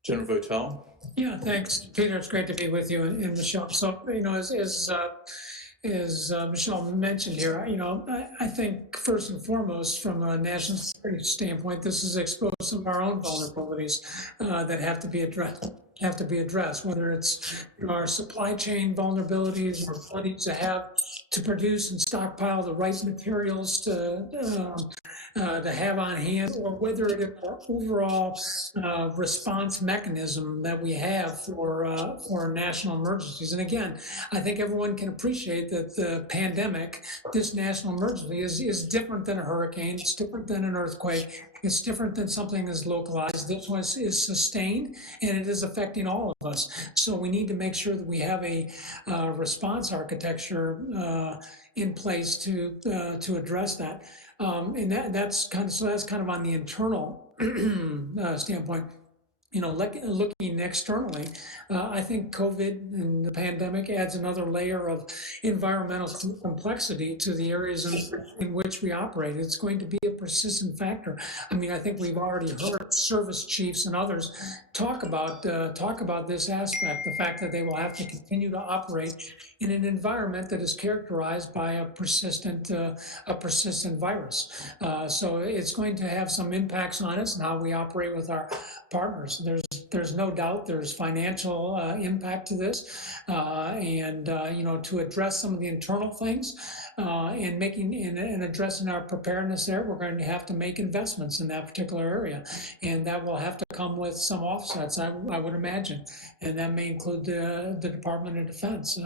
General Votel. Yeah, thanks, Peter. It's great to be with you and Michelle. So, as Michelle mentioned here, I think first and foremost, from a national security standpoint, this has exposed some of our own vulnerabilities that have to be addressed, whether it's our supply chain vulnerabilities, our ability to produce and stockpile the right materials to have on hand, or whether it is our overall response mechanism that we have for national emergencies. And again, I think everyone can appreciate that the pandemic, this national emergency, is different than a hurricane. It's different than an earthquake. It's different than something that's localized. This one is sustained, and it is affecting all of us. So we need to make sure that we have a response architecture in place to address that. And that's kind of on the internal standpoint. Looking externally, I think COVID and the pandemic adds another layer of environmental complexity to the areas in which we operate. It's going to be a persistent factor. I mean, I think we've already heard service chiefs and others talk about this aspect, the fact that they will have to continue to operate in an environment that is characterized by a persistent virus. So it's going to have some impacts on us and how we operate with our partners. There's no doubt there's financial impact to this, and to address some of the internal things and addressing our preparedness there, we're going to have to make investments in that particular area, and that will have to come with some offsets, I would imagine, and that may include the Department of Defense.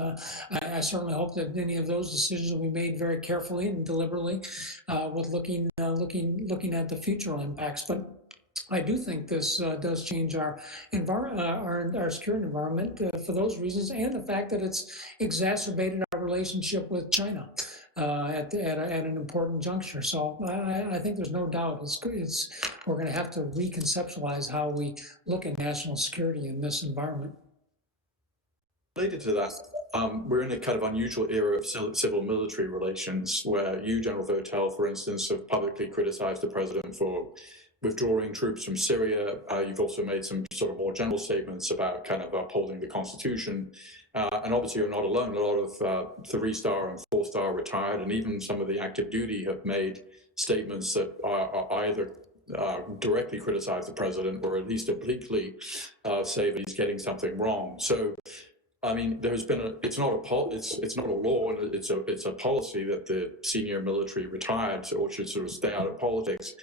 I certainly hope that any of those decisions will be made very carefully and deliberately, with looking at the future impacts. But I do think this does change our security environment for those reasons, and the fact that it's exacerbated our relationship with China at an important juncture. So I think there's no doubt we're going to have to reconceptualize how we look at national security in this environment. Related to that, we're in a kind of unusual era of civil-military relations, where you, General Votel, for instance, have publicly criticized the president for withdrawing troops from Syria. You've also made some sort of more general statements about kind of upholding the Constitution. And obviously, you're not alone. A lot of 3-star and 4-star retired, and even some of the active duty have made statements that are either directly criticize the president or at least obliquely say that he's getting something wrong. So, I mean, there's been it's not a law, it's a policy that the senior military retired or should sort of stay out of politics.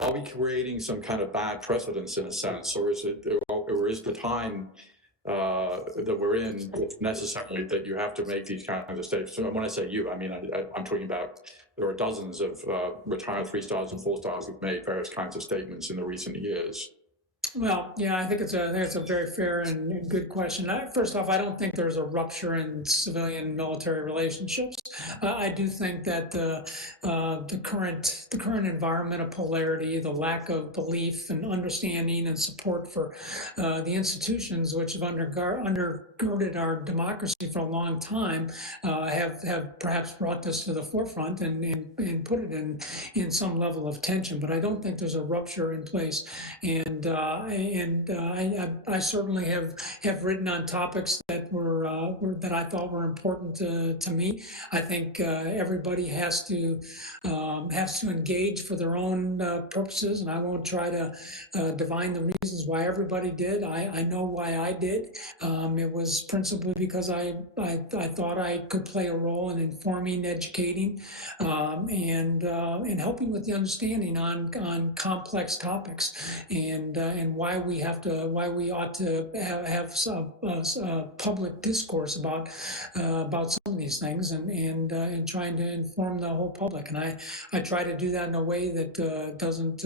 Are we creating some kind of bad precedents in a sense, or is the time that we're in necessarily that you have to make these kinds of statements? So when I say you, I mean I'm talking about there are dozens of retired 3-stars and 4-stars who've made various kinds of statements in the recent years. Well, yeah, I think it's a very fair and good question. First off, I don't think there's a rupture in civilian-military relationships. I do think that the current environment of polarity, the lack of belief and understanding and support for the institutions which have undergirded our democracy for a long time have perhaps brought this to the forefront and put it in some level of tension. But I don't think there's a rupture in place, and I certainly have written on topics that that I thought were important to me. I think everybody has to engage for their own purposes, and I won't try to divine the reasons why everybody did. I know why I did. It was principally because I thought I could play a role in informing, educating, and helping with the understanding on complex topics, and why we ought to have some public discourse about some of these things, and trying to inform the whole public. And I try to do that in a way that doesn't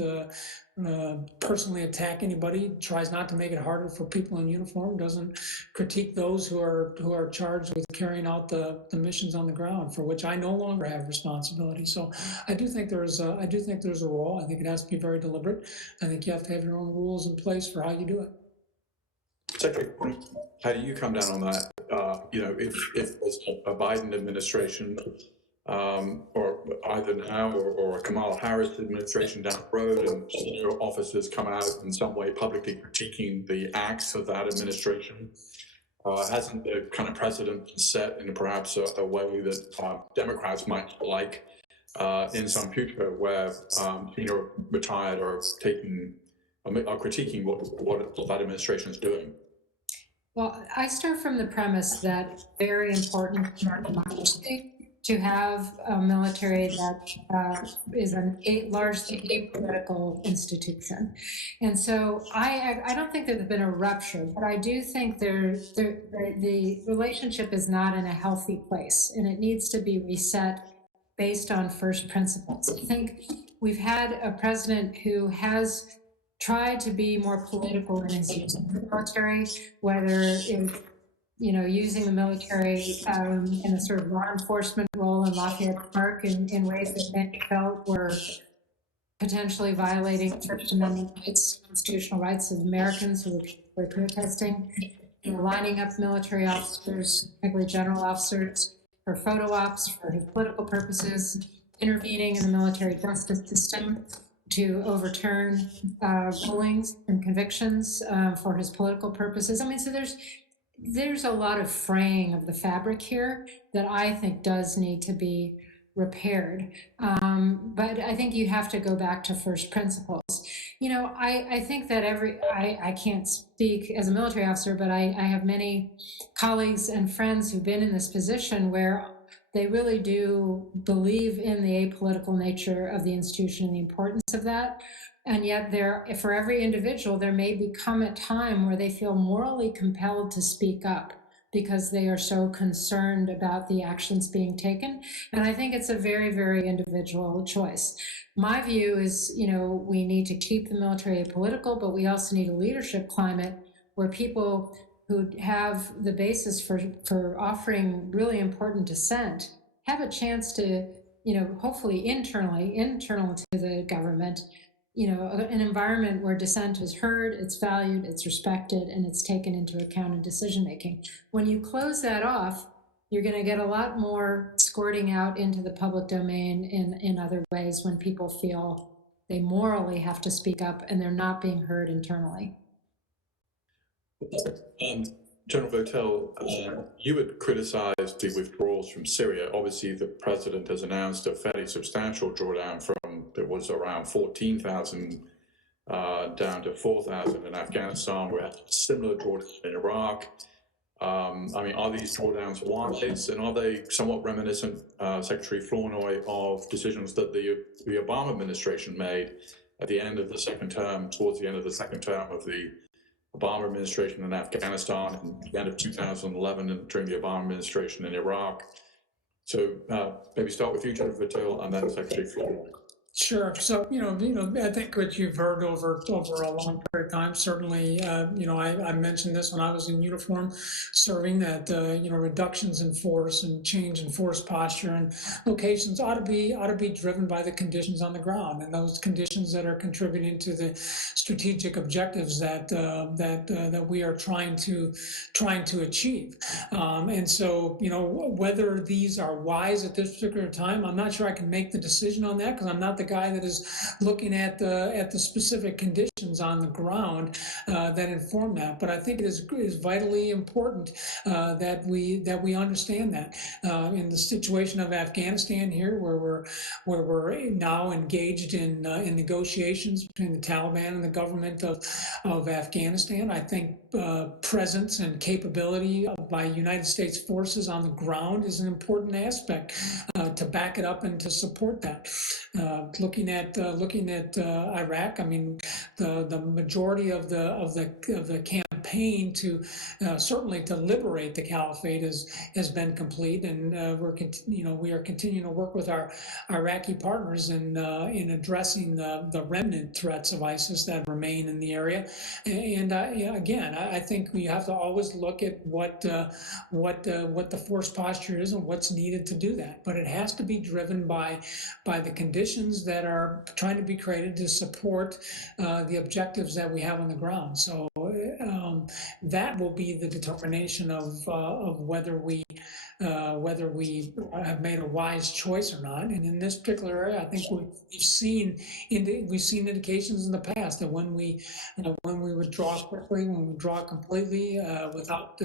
personally attack anybody, tries not to make it harder for people in uniform, doesn't critique those who are charged with carrying out the missions on the ground, for which I no longer have responsibility. So I do think there's a role. I think it has to be very deliberate. I think you have to have your own rules in place for how you do it. Secretary, how do you come down on that? If there's a Biden administration, or either now or a Kamala Harris administration down the road, and senior officers come out in some way publicly critiquing the acts of that administration, hasn't the kind of precedent been set in perhaps a way that Democrats might like in some future, where senior retired are critiquing what that administration is doing? Well, I start from the premise that very important to our democracy to have a military that is a largely apolitical institution. And so I don't think there's been a rupture, but I do think the relationship is not in a healthy place, and it needs to be reset based on first principles. I think we've had a president who has tried to be more political in his use of the military, whether in using the military in a sort of law enforcement role in Lafayette Park in ways that many felt were potentially violating First Amendment rights, constitutional rights of Americans who were protesting, lining up military officers, particularly general officers, for photo ops for his political purposes, intervening in the military justice system to overturn rulings and convictions for his political purposes. I mean, so there's a lot of fraying of the fabric here that I think does need to be repaired. But I think you have to go back to first principles. I think that I can't speak as a military officer, but I have many colleagues and friends who've been in this position where they really do believe in the apolitical nature of the institution and the importance of that. And yet for every individual, there may become a time where they feel morally compelled to speak up because they are so concerned about the actions being taken. And I think it's a very, very individual choice. My view is, we need to keep the military apolitical, but we also need a leadership climate where people who have the basis for offering really important dissent have a chance to, hopefully internal to the government, an environment where dissent is heard, it's valued, it's respected, and it's taken into account in decision-making. When you close that off, you're going to get a lot more squirting out into the public domain in other ways when people feel they morally have to speak up and they're not being heard internally. General Votel, you had criticized the withdrawals from Syria. Obviously, the president has announced a fairly substantial drawdown from, it was around 14,000 down to 4,000 in Afghanistan. We had similar drawdowns in Iraq. Are these drawdowns wise, and are they somewhat reminiscent, Secretary Flournoy, of decisions that the Obama administration made at the end of the second term, towards the end of the second term of the Obama administration in Afghanistan, and the end of 2011 and during the Obama administration in Iraq? So maybe start with you, Jennifer Till, and then Secretary Flournoy. Sure. So, I think what you've heard over a long period of time, certainly, I mentioned this when I was in uniform serving, that, reductions in force and change in force posture and locations ought to be driven by the conditions on the ground, and those conditions that are contributing to the strategic objectives that we are trying to achieve. And so, whether these are wise at this particular time, I'm not sure I can make the decision on that, because I'm not the guy that is looking at the specific conditions on the ground that inform that. But I think it is vitally important that we understand that in the situation of Afghanistan here, where we're now engaged in negotiations between the Taliban and the government of Afghanistan. I think presence and capability by United States forces on the ground is an important aspect to back it up and to support that. Looking at Iraq, the majority of the campaign to certainly to liberate the caliphate has been complete, and we are continuing to work with our Iraqi partners in addressing the remnant threats of ISIS that remain in the area. And again, I think we have to always look at what the force posture is and what's needed to do that. But it has to be driven by the conditions that are trying to be created to support the objectives that we have on the ground. So that will be the determination of whether we have made a wise choice or not. And in this particular area, I think we've seen indications in the past that when we withdraw quickly, when we withdraw completely without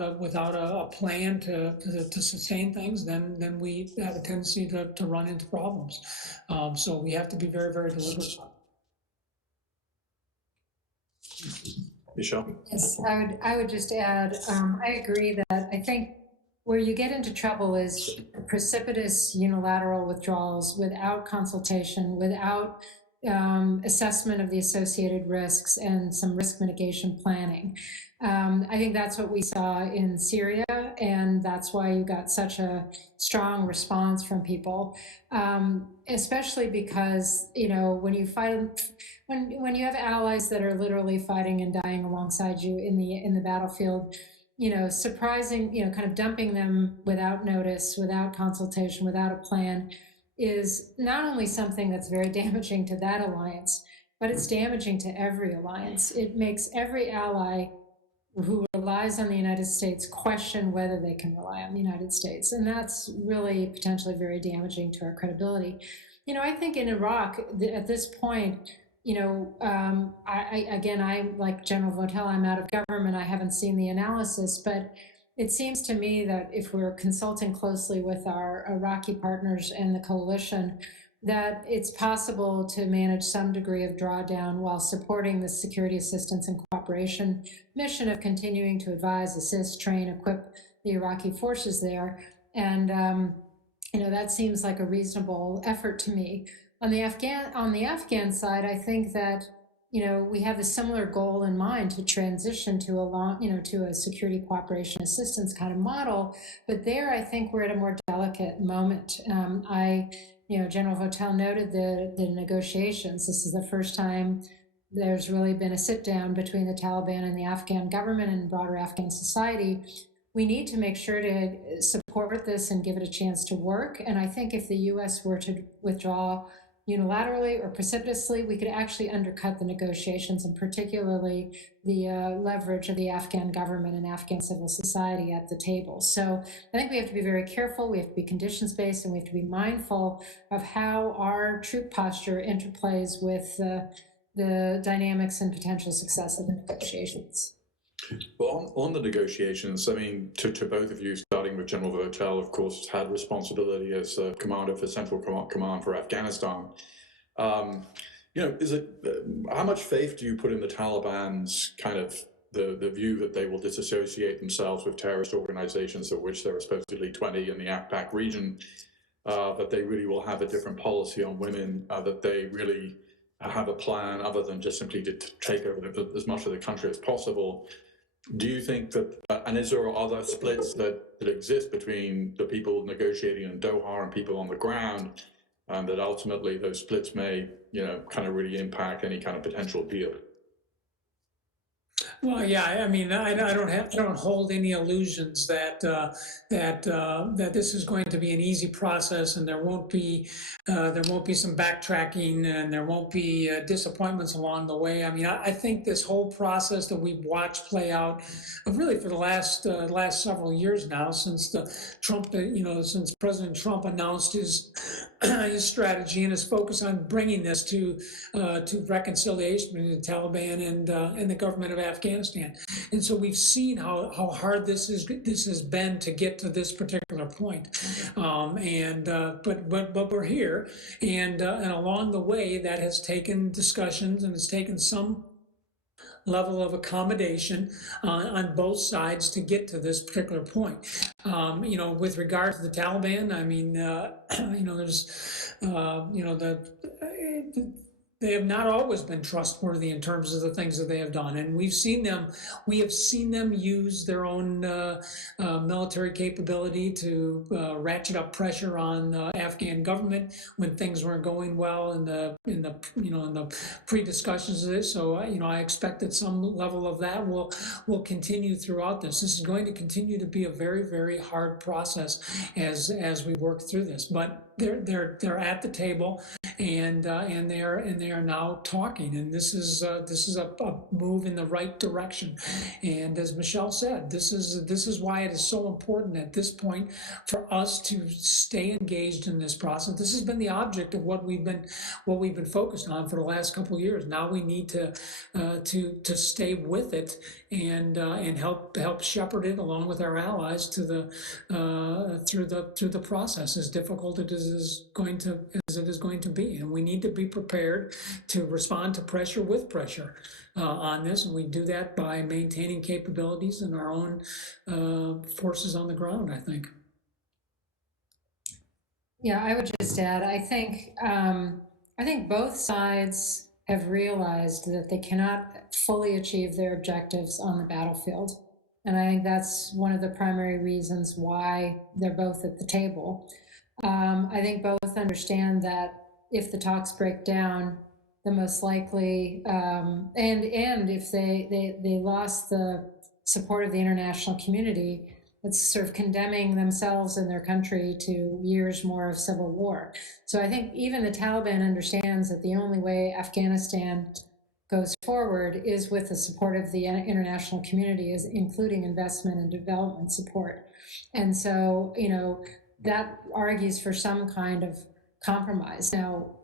a plan to sustain things, then we have a tendency to run into problems. So we have to be very, very deliberate. Michelle? Yes, I would just add, I agree that I think where you get into trouble is precipitous unilateral withdrawals without consultation, without assessment of the associated risks and some risk mitigation planning. I think that's what we saw in Syria, and that's why you got such a strong response from people, especially because, when you fight, when you have allies that are literally fighting and dying alongside you in the battlefield, surprising, kind of dumping them without notice, without consultation, without a plan, is not only something that's very damaging to that alliance, but it's damaging to every alliance. It makes every ally who relies on the United States question whether they can rely on the United States. And that's really potentially very damaging to our credibility. I think in Iraq, at this point, I'm like General Votel, I'm out of government, I haven't seen the analysis, but it seems to me that if we're consulting closely with our Iraqi partners and the coalition, that it's possible to manage some degree of drawdown while supporting the security assistance and cooperation mission of continuing to advise, assist, train, equip the Iraqi forces there. And, that seems like a reasonable effort to me. On the Afghan side, I think that, we have a similar goal in mind to transition to to a security cooperation assistance kind of model. But there, I think we're at a more delicate moment. General Votel noted the negotiations. This is the first time there's really been a sit down between the Taliban and the Afghan government and broader Afghan society. We need to make sure to support this and give it a chance to work. And I think if the U.S. were to withdraw unilaterally or precipitously, we could actually undercut the negotiations, and particularly the leverage of the Afghan government and Afghan civil society at the table. So I think we have to be very careful, we have to be conditions-based, and we have to be mindful of how our troop posture interplays with the dynamics and potential success of the negotiations. Well, on the negotiations, I mean, to both of you, starting with General Votel, of course, had responsibility as commander for Central Command for Afghanistan. Is it how much faith do you put in the Taliban's kind of the view that they will disassociate themselves with terrorist organizations, of which there are supposedly 20 in the ACPAC region, that they really will have a different policy on women, that they really have a plan other than just simply to take over as much of the country as possible? Do you think that, and is there other splits that exist between the people negotiating in Doha and people on the ground, that ultimately those splits may, kind of really impact any kind of potential deal? Well, yeah, I mean, I don't hold any illusions that this is going to be an easy process, and there won't be some backtracking, and there won't be disappointments along the way. I mean, I think this whole process that we've watched play out, really for the last several years now, since since President Trump announced his strategy and his focus on bringing this to reconciliation between the Taliban and the government of Afghanistan. And so we've seen how hard this has been to get to this particular point. But we're here, and along the way that has taken discussions, and it's taken some level of accommodation on both sides to get to this particular point. With regard to the Taliban, I mean, they have not always been trustworthy in terms of the things that they have done, and we have seen them use their own military capability to ratchet up pressure on the Afghan government when things weren't going well in the pre-discussions of this. So I expect that some level of that will continue throughout this. This is going to continue to be a very, very hard process as we work through this, but they're at the table, and they are now talking, and this is a move in the right direction. And as Michelle said, this is why it is so important at this point for us to stay engaged in this process. This has been the object of what we've been focused on for the last couple of years. Now we need to stay with it and help shepherd it along with our allies to through the process, as difficult as it is going to be. And we need to be prepared to respond to pressure with pressure on this, and we do that by maintaining capabilities in our own forces on the ground, I think. Yeah, I would just add, I think both sides have realized that they cannot fully achieve their objectives on the battlefield. And I think that's one of the primary reasons why they're both at the table. I think both understand that if the talks break down, the most likely, and if they lost the support of the international community, it's sort of condemning themselves and their country to years more of civil war. So I think even the Taliban understands that the only way Afghanistan goes forward is with the support of the international community, is including investment and development support. And so, that argues for some kind of compromise. Now,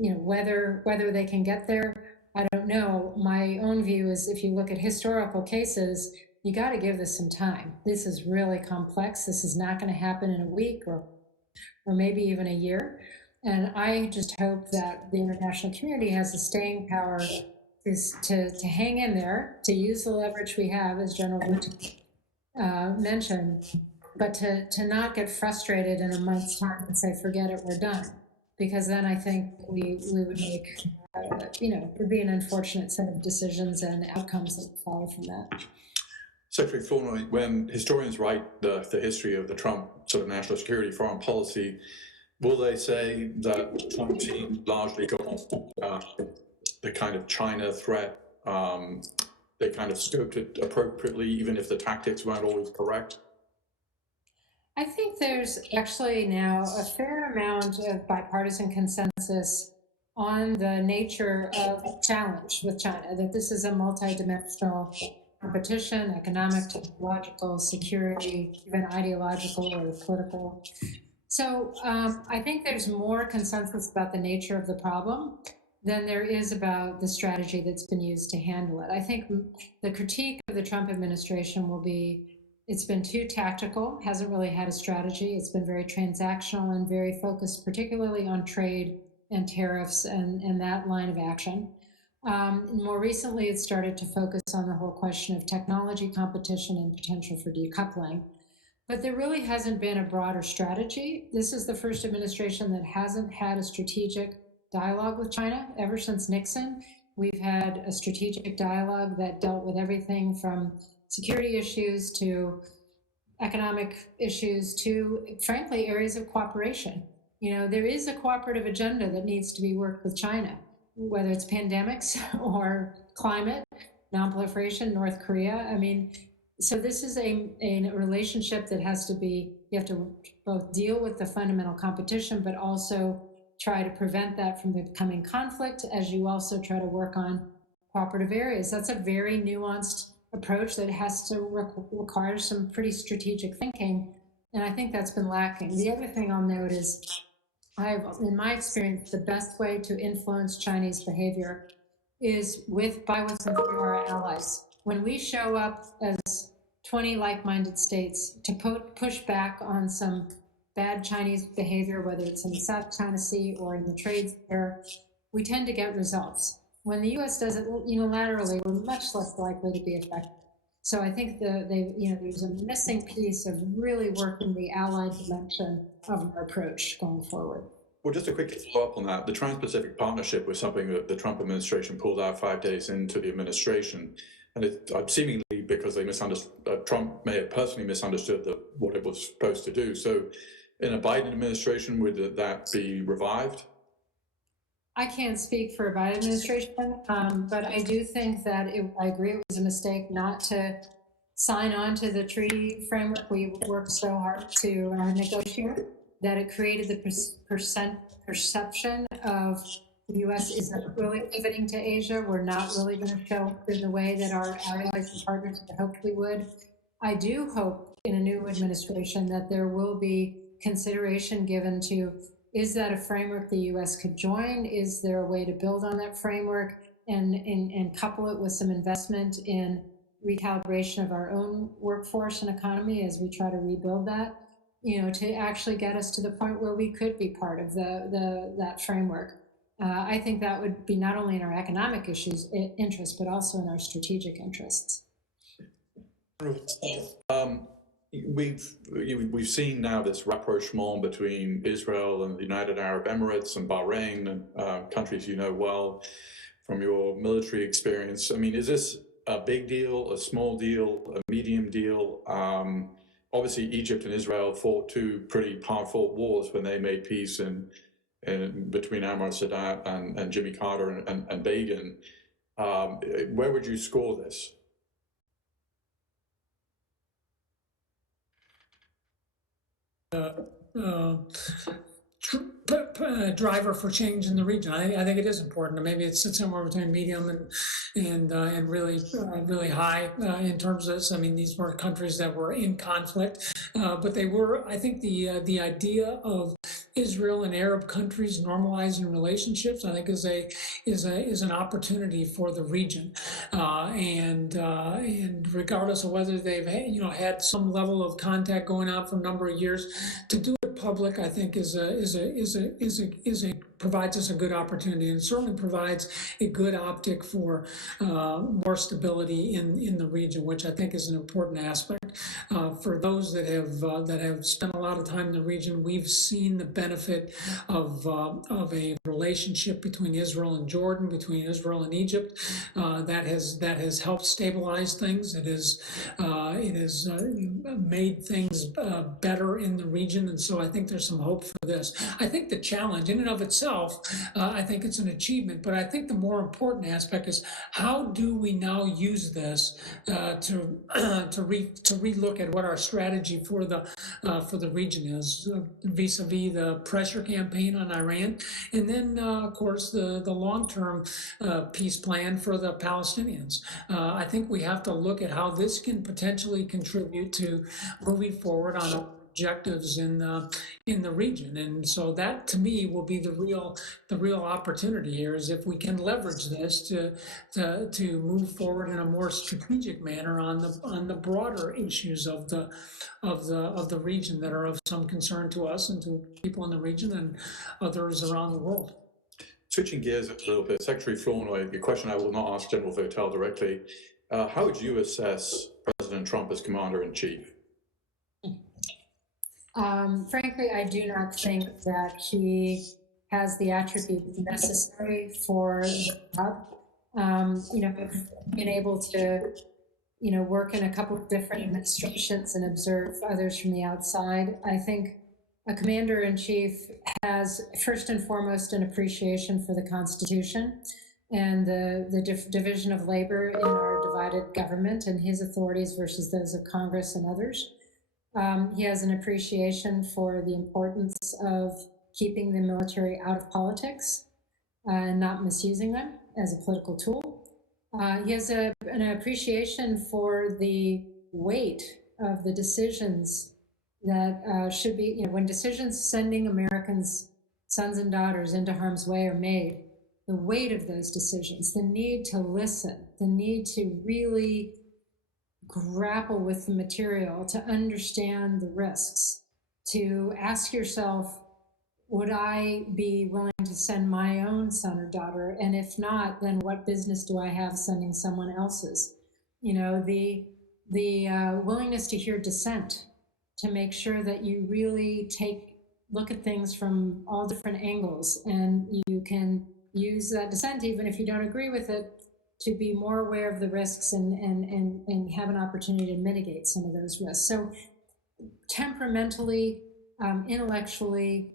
whether they can get there, I don't know. My own view is, if you look at historical cases, you got to give this some time. This is really complex. This is not going to happen in a week or maybe even a year. And I just hope that the international community has the staying power to hang in there, to use the leverage we have, as General mentioned, but to not get frustrated in a month's time and say, forget it, we're done. Because then I think we would make, would be an unfortunate set of decisions and outcomes that would follow from that. Secretary Flournoy, when historians write the history of the Trump sort of national security foreign policy, will they say that the Trump team largely got the kind of China threat, they kind of scoped it appropriately, even if the tactics weren't always correct? I think there's actually now a fair amount of bipartisan consensus on the nature of challenge with China, that this is a multidimensional competition, economic, technological, security, even ideological or political. So I think there's more consensus about the nature of the problem than there is about the strategy that's been used to handle it. I think the critique of the Trump administration will be, it's been too tactical, hasn't really had a strategy. It's been very transactional and very focused particularly on trade and tariffs and that line of action. More recently, it started to focus on the whole question of technology competition and potential for decoupling. But there really hasn't been a broader strategy. This is the first administration that hasn't had a strategic dialogue with China ever since Nixon. We've had a strategic dialogue that dealt with everything from security issues to economic issues to, frankly, areas of cooperation. There is a cooperative agenda that needs to be worked with China, whether it's pandemics or climate, nonproliferation, North Korea. So this is a relationship that has to be, you have to both deal with the fundamental competition, but also try to prevent that from becoming conflict as you also try to work on cooperative areas. That's a very nuanced approach that has to require some pretty strategic thinking. And I think that's been lacking. The other thing I'll note is, in my experience, the best way to influence Chinese behavior is by with and through our allies. When we show up as 20 like-minded states to push back on some bad Chinese behavior, whether it's in the South China Sea or in the trade sphere, we tend to get results. When the U.S. does it unilaterally, we're much less likely to be effective. So I think there's a missing piece of really working the allied dimension of our approach going forward. Well, just to quickly follow up on that, the Trans-Pacific Partnership was something that the Trump administration pulled out 5 days into the administration. And it seemingly because they misunderstood, Trump may have personally misunderstood what it was supposed to do. So in a Biden administration, would that be revived? I can't speak for a Biden administration, but I do think that I agree it was a mistake not to sign on to the treaty framework we worked so hard to negotiate. that it created the perception of the U.S. isn't really pivoting to Asia. We're not really going to show up in the way that our allies and partners had hoped we would. I do hope in a new administration that there will be consideration given to, is that a framework the U.S. could join? Is there a way to build on that framework and couple it with some investment in recalibration of our own workforce and economy as we try to rebuild that, to actually get us to the point where we could be part of that framework. I think that would be not only in our economic interests, but also in our strategic interests. We've seen now this rapprochement between Israel and the United Arab Emirates and Bahrain, and countries you know well from your military experience. I mean, is this a big deal, a small deal, a medium deal? Obviously, Egypt and Israel fought two pretty powerful wars when they made peace in between Anwar Sadat and Jimmy Carter and Begin. Where would you score this? Driver for change in the region. I think it is important. Maybe it's somewhere between medium and really high in terms of this. I mean, these were countries that were in conflict, but they were. I think the idea of Israel and Arab countries normalizing relationships, I think, is an opportunity for the region, and regardless of whether they've had some level of contact going on for a number of years, to do it public, I think provides us a good opportunity, and certainly provides a good optic for more stability in the region, which I think is an important aspect. For those that have spent a lot of time in the region, we've seen the benefit of a relationship between Israel and Jordan, between Israel and Egypt, that has helped stabilize things. It has made things better in the region, and so I think there's some hope for this. I think the challenge in and of itself, I think it's an achievement, but I think the more important aspect is, how do we now use this to relook at what our strategy for the region is, vis-a-vis the pressure campaign on Iran, and then of course the long-term peace plan for the Palestinians. I think we have to look at how this can potentially contribute to moving forward on objectives in the region, and so that to me will be the real opportunity here, is if we can leverage this to move forward in a more strategic manner on the broader issues of the region that are of some concern to us and to people in the region and others around the world. Switching gears a little bit, Secretary Flournoy, a question I will not ask General Votel directly. How would you assess President Trump as Commander-in-Chief? Frankly, I do not think that he has the attributes necessary for the job. Being able to, work in a couple of different administrations and observe others from the outside, I think a commander-in-chief has first and foremost an appreciation for the Constitution and the division of labor in our divided government and his authorities versus those of Congress and others. He has an appreciation for the importance of keeping the military out of politics and not misusing them as a political tool. He has an appreciation for the weight of the decisions that should be, when decisions sending Americans, sons and daughters, into harm's way are made, the weight of those decisions, the need to listen, the need to really grapple with the material, to understand the risks, to ask yourself, would I be willing to send my own son or daughter? And if not, then what business do I have sending someone else's? The willingness to hear dissent, to make sure that you really look at things from all different angles, and you can use that dissent, even if you don't agree with it, to be more aware of the risks and have an opportunity to mitigate some of those risks. So temperamentally, intellectually,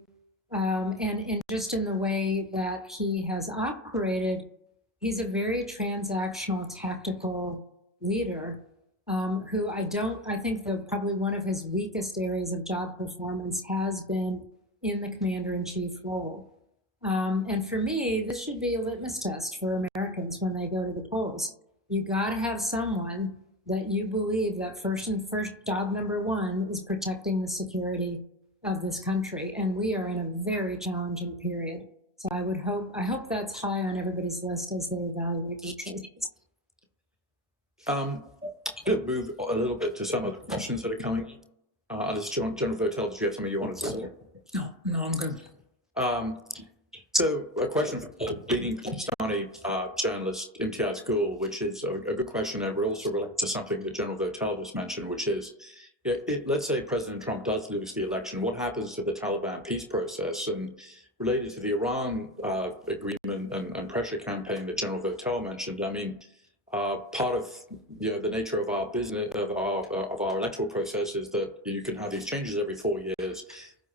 and just in the way that he has operated, he's a very transactional, tactical leader, who I think probably one of his weakest areas of job performance has been in the commander-in-chief role. And for me, this should be a litmus test for Americans when they go to the polls. You got to have someone that you believe that first job number one is protecting the security of this country. And we are in a very challenging period. So I hope that's high on everybody's list as they evaluate their choices. I'm going to move a little bit to some of the questions that are coming. As General Votel, did you have something you wanted to say? No, I'm good. So a question from a leading Pakistani journalist, Imtiaz Gul, which is a good question that will also relate to something that General Votel just mentioned, which is, let's say President Trump does lose the election, what happens to the Taliban peace process? And related to the Iran agreement and pressure campaign that General Votel mentioned, I mean, part of the nature of our business, of our electoral process, is that you can have these changes every 4 years.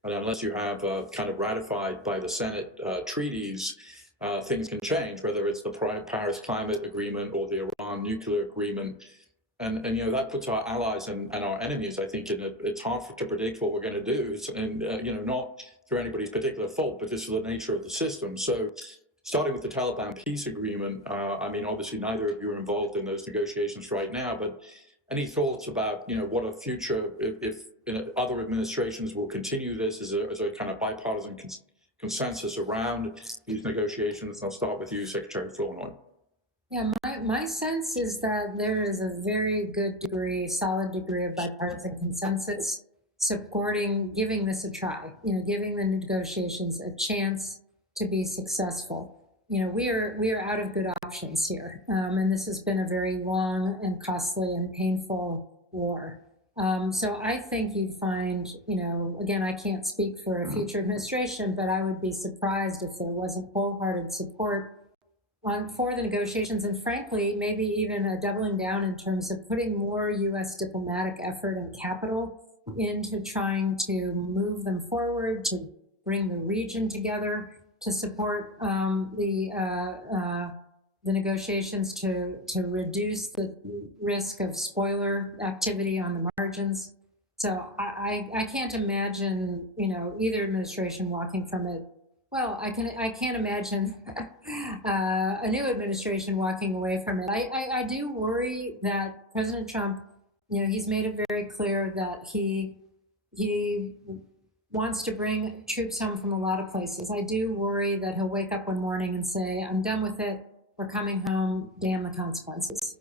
And unless you have kind of ratified by the Senate treaties, things can change, whether it's the Paris Climate Agreement or the Iran nuclear agreement. And that puts our allies and our enemies, I think, it's hard to predict what we're going to do. And, not through anybody's particular fault, but this is the nature of the system. So starting with the Taliban peace agreement, I mean, obviously neither of you are involved in those negotiations right now, but any thoughts about, what a future, if other administrations will continue this as a kind of bipartisan consensus around these negotiations? I'll start with you, Secretary Flournoy. Yeah, my sense is that there is a very good degree, solid degree of bipartisan consensus supporting giving this a try, giving the negotiations a chance to be successful. We are out of good options here, and this has been a very long and costly and painful war. So I think you'd find, again, I can't speak for a future administration, but I would be surprised if there wasn't wholehearted support for the negotiations, and frankly, maybe even a doubling down in terms of putting more U.S. diplomatic effort and capital into trying to move them forward, to bring the region together, to support the negotiations, to reduce the risk of spoiler activity on the margins. So I can't imagine either administration walking from it. Well, I can't imagine a new administration walking away from it. I do worry that President Trump, he's made it very clear that he wants to bring troops home from a lot of places. I do worry that he'll wake up one morning and say, I'm done with it, we're coming home, damn the consequences.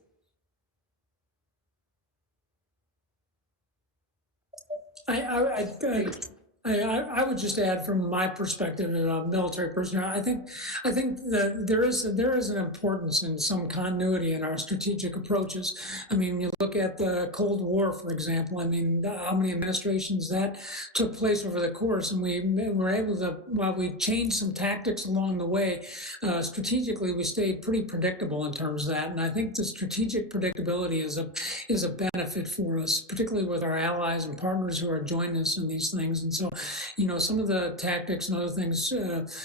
I would just add, from my perspective as a military person, I think that there is an importance in some continuity in our strategic approaches. I mean, you look at the Cold War, for example. I mean, how many administrations that took place over the course, and we were able to, while we changed some tactics along the way, strategically we stayed pretty predictable in terms of that. And I think the strategic predictability is a benefit for us, particularly with our allies and partners who are joining us in these things. And so, some of the tactics and other things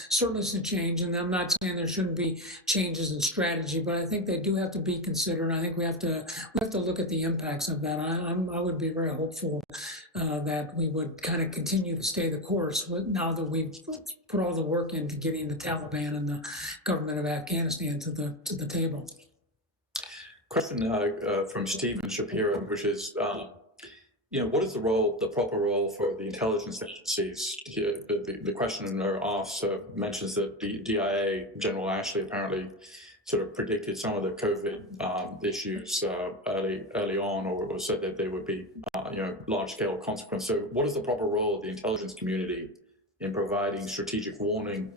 certainly should change. And I'm not saying there shouldn't be changes in strategy, but I think they do have to be considered. I think we have to look at the impacts of that. I would be very hopeful that we would kind of continue to stay the course now that we've put all the work into getting the Taliban and the government of Afghanistan to the table. Question from Stephen Shapiro, which is, what is the proper role for the intelligence agencies? The questioner asks, mentions that the DIA, General Ashley, apparently sort of predicted some of the COVID issues early on, or said that there would be, large-scale consequences. So what is the proper role of the intelligence community in providing strategic warning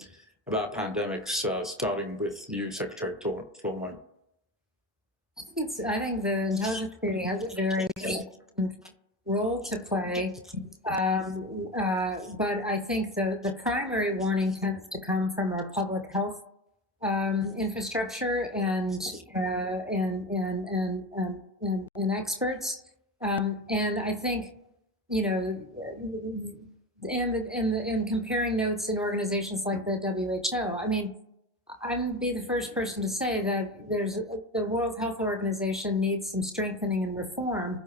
about pandemics, starting with you, Secretary Flournoy? I think the intelligence community has a very important role to play, but I think the primary warning tends to come from our public health infrastructure and experts, and I think in comparing notes in organizations like the WHO. I mean, I'd be the first person to say that the World Health Organization needs some strengthening and reform.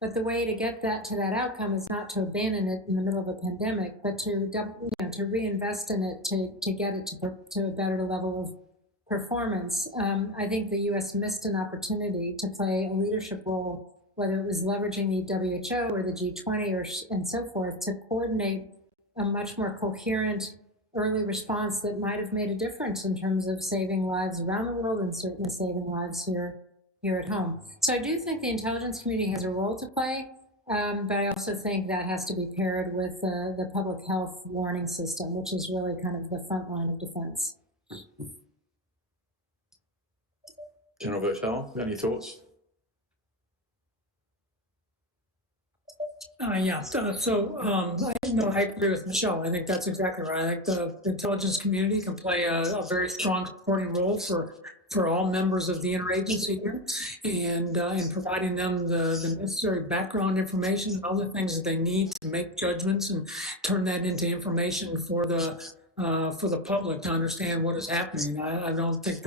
But the way to get that to that outcome is not to abandon it in the middle of a pandemic, but to to reinvest in it to get it to a better level of performance. I think the U.S. missed an opportunity to play a leadership role, whether it was leveraging the WHO or the G20 and so forth, to coordinate a much more coherent early response that might have made a difference in terms of saving lives around the world and certainly saving lives here at home. So I do think the intelligence community has a role to play, but I also think that has to be paired with the public health warning system, which is really kind of the front line of defense. General Votel, any thoughts? I agree with Michelle. I think that's exactly right. I think the intelligence community can play a very strong supporting role for all members of the interagency here, and in providing them the necessary background information and other things that they need to make judgments and turn that into information for the public to understand what is happening. I don't think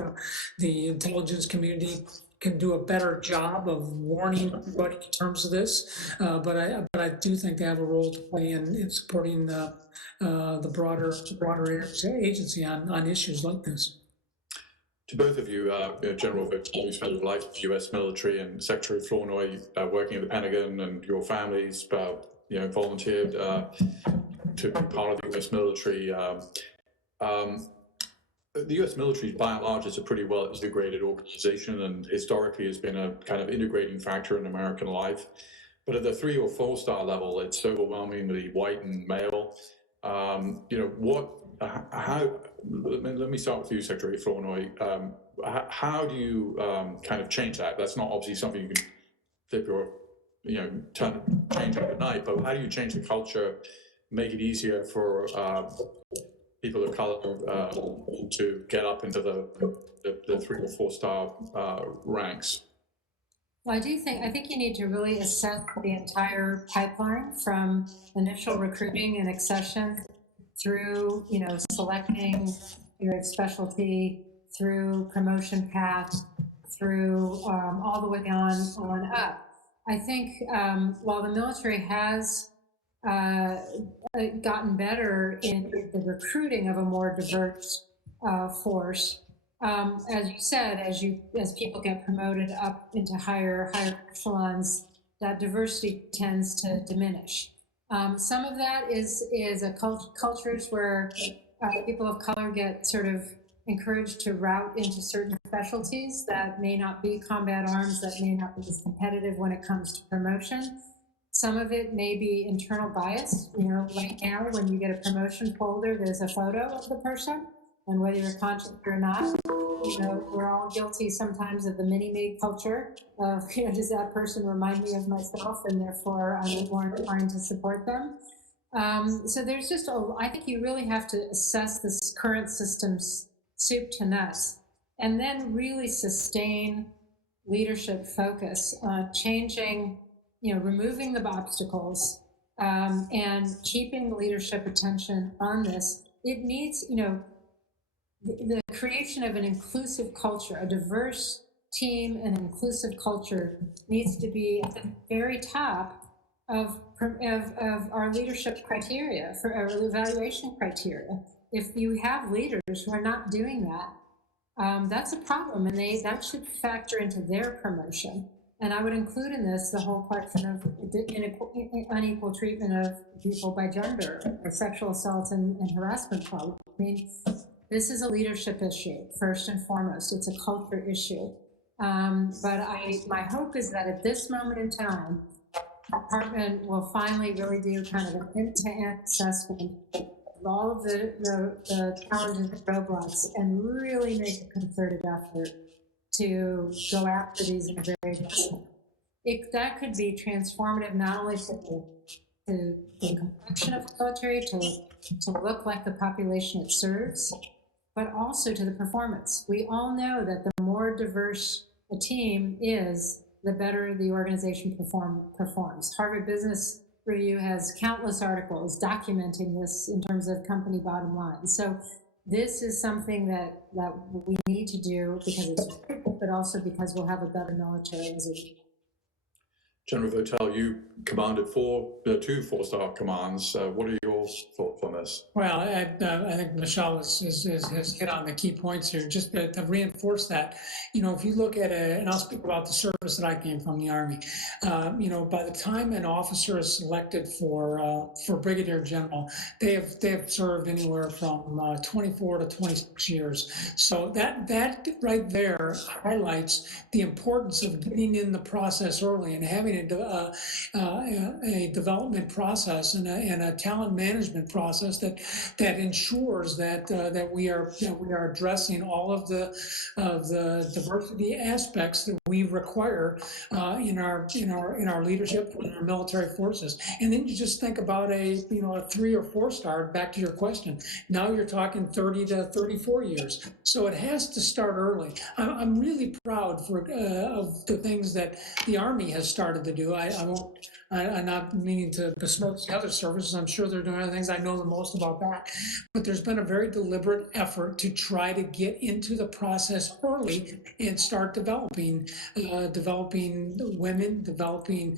the intelligence community can do a better job of warning everybody in terms of this, but I do think they have a role to play in supporting the broader agency on issues like this. To both of you, General Votel, you spent your life in the U.S. military, and Secretary Flournoy, working at the Pentagon, and your families, volunteered to be part of the U.S. military. The U.S. military, by and large, is a pretty well integrated organization, and historically has been a kind of integrating factor in American life. But at the 3- or 4-star level, it's overwhelmingly white and male. Let me start with you, Secretary Flournoy. How do you kind of change that? That's not obviously something you can flip or change overnight, but how do you change the culture, make it easier for people of color to get up into the 3- or 4-star ranks? Well, I think you need to really assess the entire pipeline from initial recruiting and accession through, selecting your specialty, through promotion path, through all the way on up. I think while the military has gotten better in the recruiting of a more diverse force, as you said, as people get promoted up into higher echelons, that diversity tends to diminish. Some of that is cultures where people of color get sort of encouraged to route into certain specialties that may not be combat arms, that may not be as competitive when it comes to promotion. Some of it may be internal bias. Right now, when you get a promotion folder, there's a photo of the person, and whether you're conscious or not, we're all guilty sometimes of the mini-me culture of, does that person remind me of myself, and therefore I'm more inclined to support them. So there's just, I think you really have to assess this current system's soup to nuts, and then really sustain leadership focus, changing, removing the obstacles, and keeping leadership attention on this. It needs, the creation of an inclusive culture, a diverse team and inclusive culture needs to be at the very top of our leadership criteria, for our evaluation criteria. If you have leaders who are not doing that, that's a problem, and that should factor into their promotion. And I would include in this the whole question of unequal treatment of people by gender, or sexual assault and harassment problem. I mean, this is a leadership issue, first and foremost. It's a culture issue. But my hope is that at this moment in time, the department will finally really do kind of an end-to-end assessment of all of the challenges and roadblocks, and really make a concerted effort to go after these in a very aggressive way. That could be transformative, not only to the complexion of the military, to look like the population it serves, but also to the performance. We all know that the more diverse a team is, the better the organization performs. Harvard Business Review has countless articles documenting this in terms of company bottom line. So this is something that we need to do because it's critical, but also because we'll have a better military as a General Votel, you commanded two four-star commands. What are your thoughts on this? Well, I think Michelle has hit on the key points here. Just to reinforce that, if you look at and I'll speak about the service that I came from, the Army. By the time an officer is selected for Brigadier General, they have served anywhere from 24 to 26 years. So that right there highlights the importance of getting in the process early and having a development process and a talent management process that ensures that we are addressing all of the diversity aspects that we require in our leadership in our military forces. And then you just think about a 3 or 4 star. Back to your question. Now you're talking 30 to 34 years. So it has to start early. I'm really proud of the things that the Army has started to do. I'm not meaning to besmirch the other services. I'm sure they're doing other things. I know the most about that. But there's been a very deliberate effort to try to get into the process early and start developing women, developing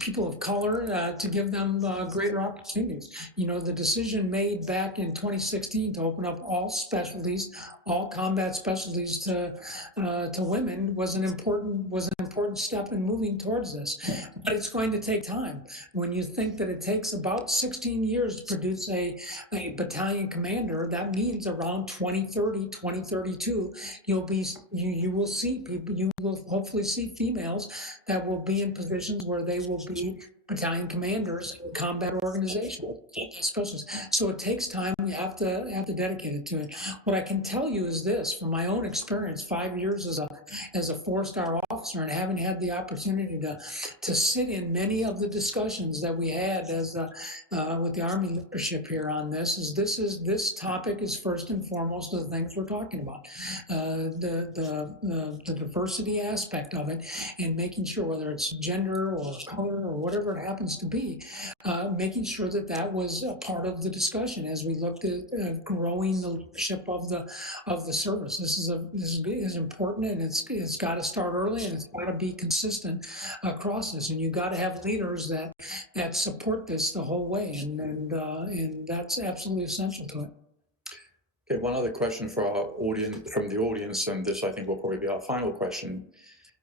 people of color to give them greater opportunities. The decision made back in 2016 to open up all specialties, all combat specialties to women was an important step in moving towards this. But it's going to take time. When you think that it takes about 16 years to produce a battalion commander, that means around 2030, 2032, you will see people, you will hopefully see females that will be in positions where they will be battalion commanders in combat organizations, specialists. So it takes time. You have to dedicate it to it. What I can tell you is this, from my own experience, 5 years as a 4-star officer, and having had the opportunity to sit in many of the discussions that we had with the Army leadership here on this topic is first and foremost of the things we're talking about, the diversity aspect of it, and making sure, whether it's gender or color or whatever it happens to be, making sure that was a part of the discussion as we looked at growing the leadership of the service. This is important, and it's got to start early, and it's got to be consistent across this. And you've got to have leaders that support this the whole way, and that's absolutely essential to it. Okay, one other question for our audience, from the audience, and this I think will probably be our final question.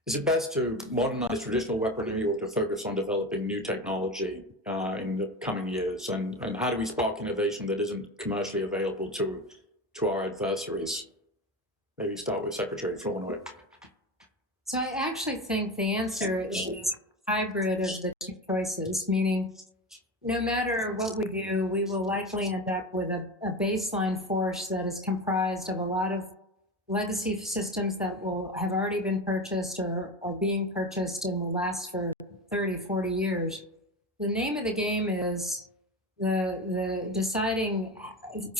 Is it best to modernize traditional weaponry or to focus on developing new technology in the coming years? And how do we spark innovation that isn't commercially available to our adversaries? Maybe start with Secretary Flournoy. So I actually think the answer is hybrid of the two choices, meaning no matter what we do, we will likely end up with a baseline force that is comprised of a lot of legacy systems that will have already been purchased or are being purchased and will last for 30, 40 years. The name of the game is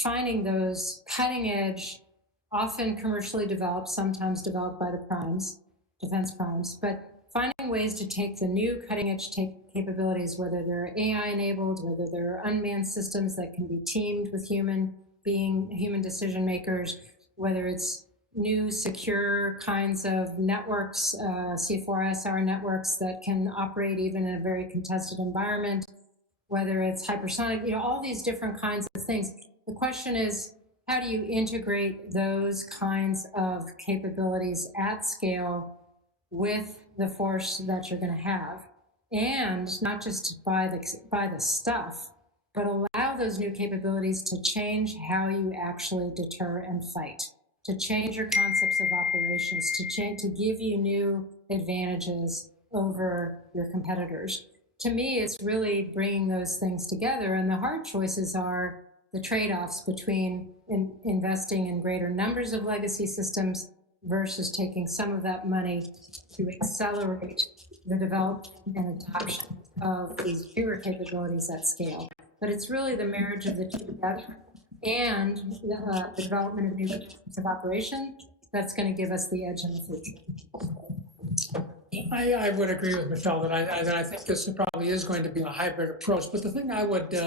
finding those cutting edge, often commercially developed, sometimes developed by the primes, defense primes, but finding ways to take the new cutting edge capabilities, whether they're AI enabled, whether they're unmanned systems that can be teamed with human decision makers, whether it's new secure kinds of networks, C4ISR networks that can operate even in a very contested environment, whether it's hypersonic, all these different kinds of things. The question is, how do you integrate those kinds of capabilities at scale with the force that you're going to have? And not just buy the stuff, but allow those new capabilities to change how you actually deter and fight, to change your concepts of operations, to give you new advantages over your competitors. To me, it's really bringing those things together, and the hard choices are the trade-offs between investing in greater numbers of legacy systems versus taking some of that money to accelerate the development and adoption of these newer capabilities at scale. But it's really the marriage of the two together and the development of new types of operation that's going to give us the edge in the future. I would agree with Michelle that I think this probably is going to be a hybrid approach. But the thing I would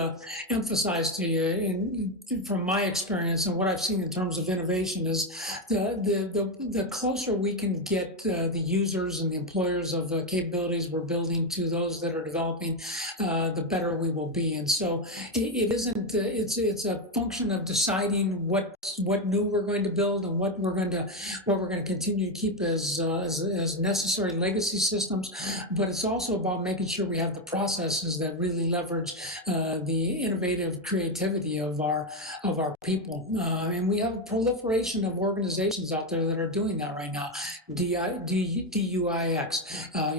emphasize to you, from my experience and what I've seen in terms of innovation, is the closer we can get the users and the employers of the capabilities we're building to those that are developing, the better we will be. And so it isn't. It's a function of deciding what new we're going to build and what we're going to continue to keep as necessary legacy systems, but it's also about making sure we have the processes that really leverage the innovative creativity of our people. And we have a proliferation of organizations out there that are doing that right now. DUIX, you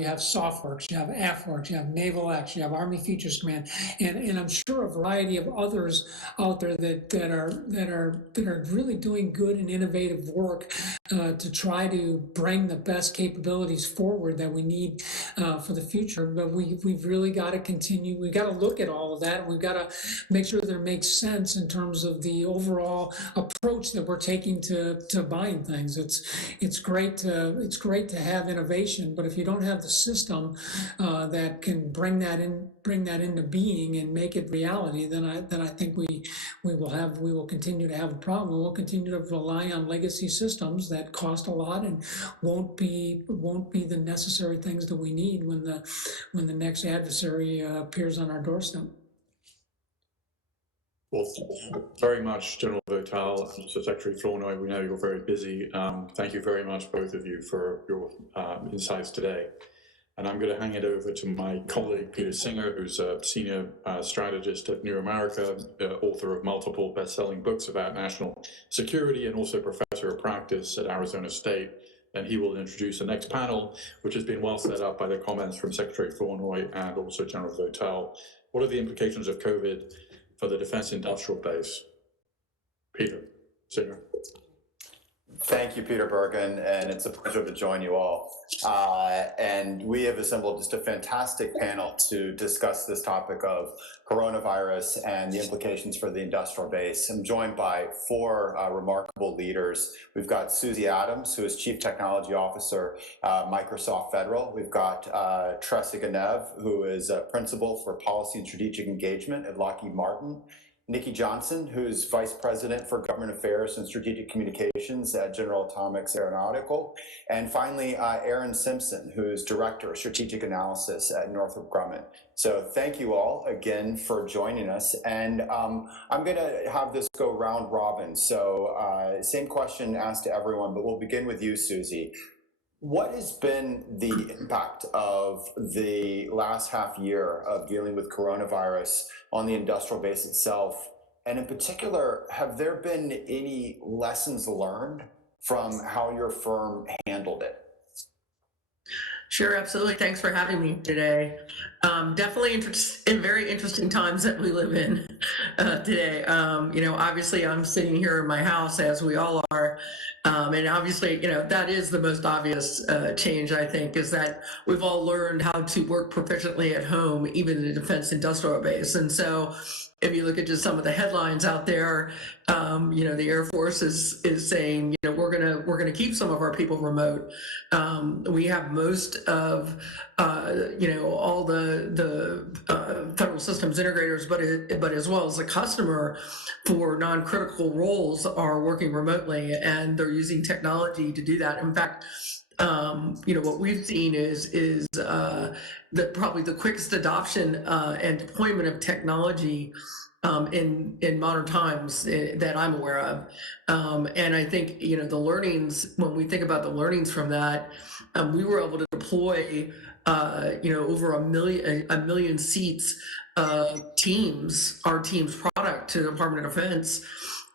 have SoftWorks, you have AFWorks, you have NavalX, you have Army Futures Command, and I'm sure a variety of others out there that are really doing good and innovative work to try to bring the best capabilities forward that we need for the future. But we've really got to continue. We've got to look at all of that. We've got to make sure that it makes sense in terms of the overall approach that we're taking to buying things. It's great to have innovation, but if you don't have the system that can bring that into being and make it reality, then I think we will continue to have a problem. We'll continue to rely on legacy systems that cost a lot and won't be the necessary things that we need when the next adversary appears on our doorstep. Well, very much, General Votal, Secretary Flournoy. We know you're very busy. Thank you very much, both of you, for your insights today. And I'm going to hang it over to my colleague, Peter Singer, who's a senior strategist at New America, author of multiple best-selling books about national security, and also professor of practice at Arizona State. And he will introduce the next panel, which has been well set up by the comments from Secretary Flournoy and also General Votel. What are the implications of COVID for the defense industrial base? Peter Singer. Thank you, Peter Bergen, and it's a pleasure to join you all. And we have assembled just a fantastic panel to discuss this topic of coronavirus and the implications for the industrial base. I'm joined by four remarkable leaders. We've got Susie Adams, who is Chief Technology Officer, Microsoft Federal. We've got Tressa Ganev, who is Principal for Policy and Strategic Engagement at Lockheed Martin. Nikki Johnson, who's Vice President for Government Affairs and Strategic Communications at General Atomics Aeronautical. And finally, Aaron Simpson, who's Director of Strategic Analysis at Northrop Grumman. So thank you all again for joining us. And I'm going to have this go round robin. So same question asked to everyone, but we'll begin with you, Susie. What has been the impact of the last half year of dealing with coronavirus on the industrial base itself? And in particular, have there been any lessons learned from how your firm handled it? Sure, absolutely. Thanks for having me today. Definitely in very interesting times that we live in today. Obviously I'm sitting here in my house, as we all are. And obviously, that is the most obvious change, I think, is that we've all learned how to work proficiently at home, even in the defense industrial base. And so if you look at just some of the headlines out there, the Air Force is saying, we're gonna keep some of our people remote. We have most of all the federal systems integrators, but as well as the customer for non-critical roles are working remotely, and they're using technology to do that. In fact, what we've seen is probably the quickest adoption and deployment of technology in modern times that I'm aware of. And I think, the learnings, when we think about the learnings from that, we were able to deploy, over a million seats of Teams, our Teams product, to the Department of Defense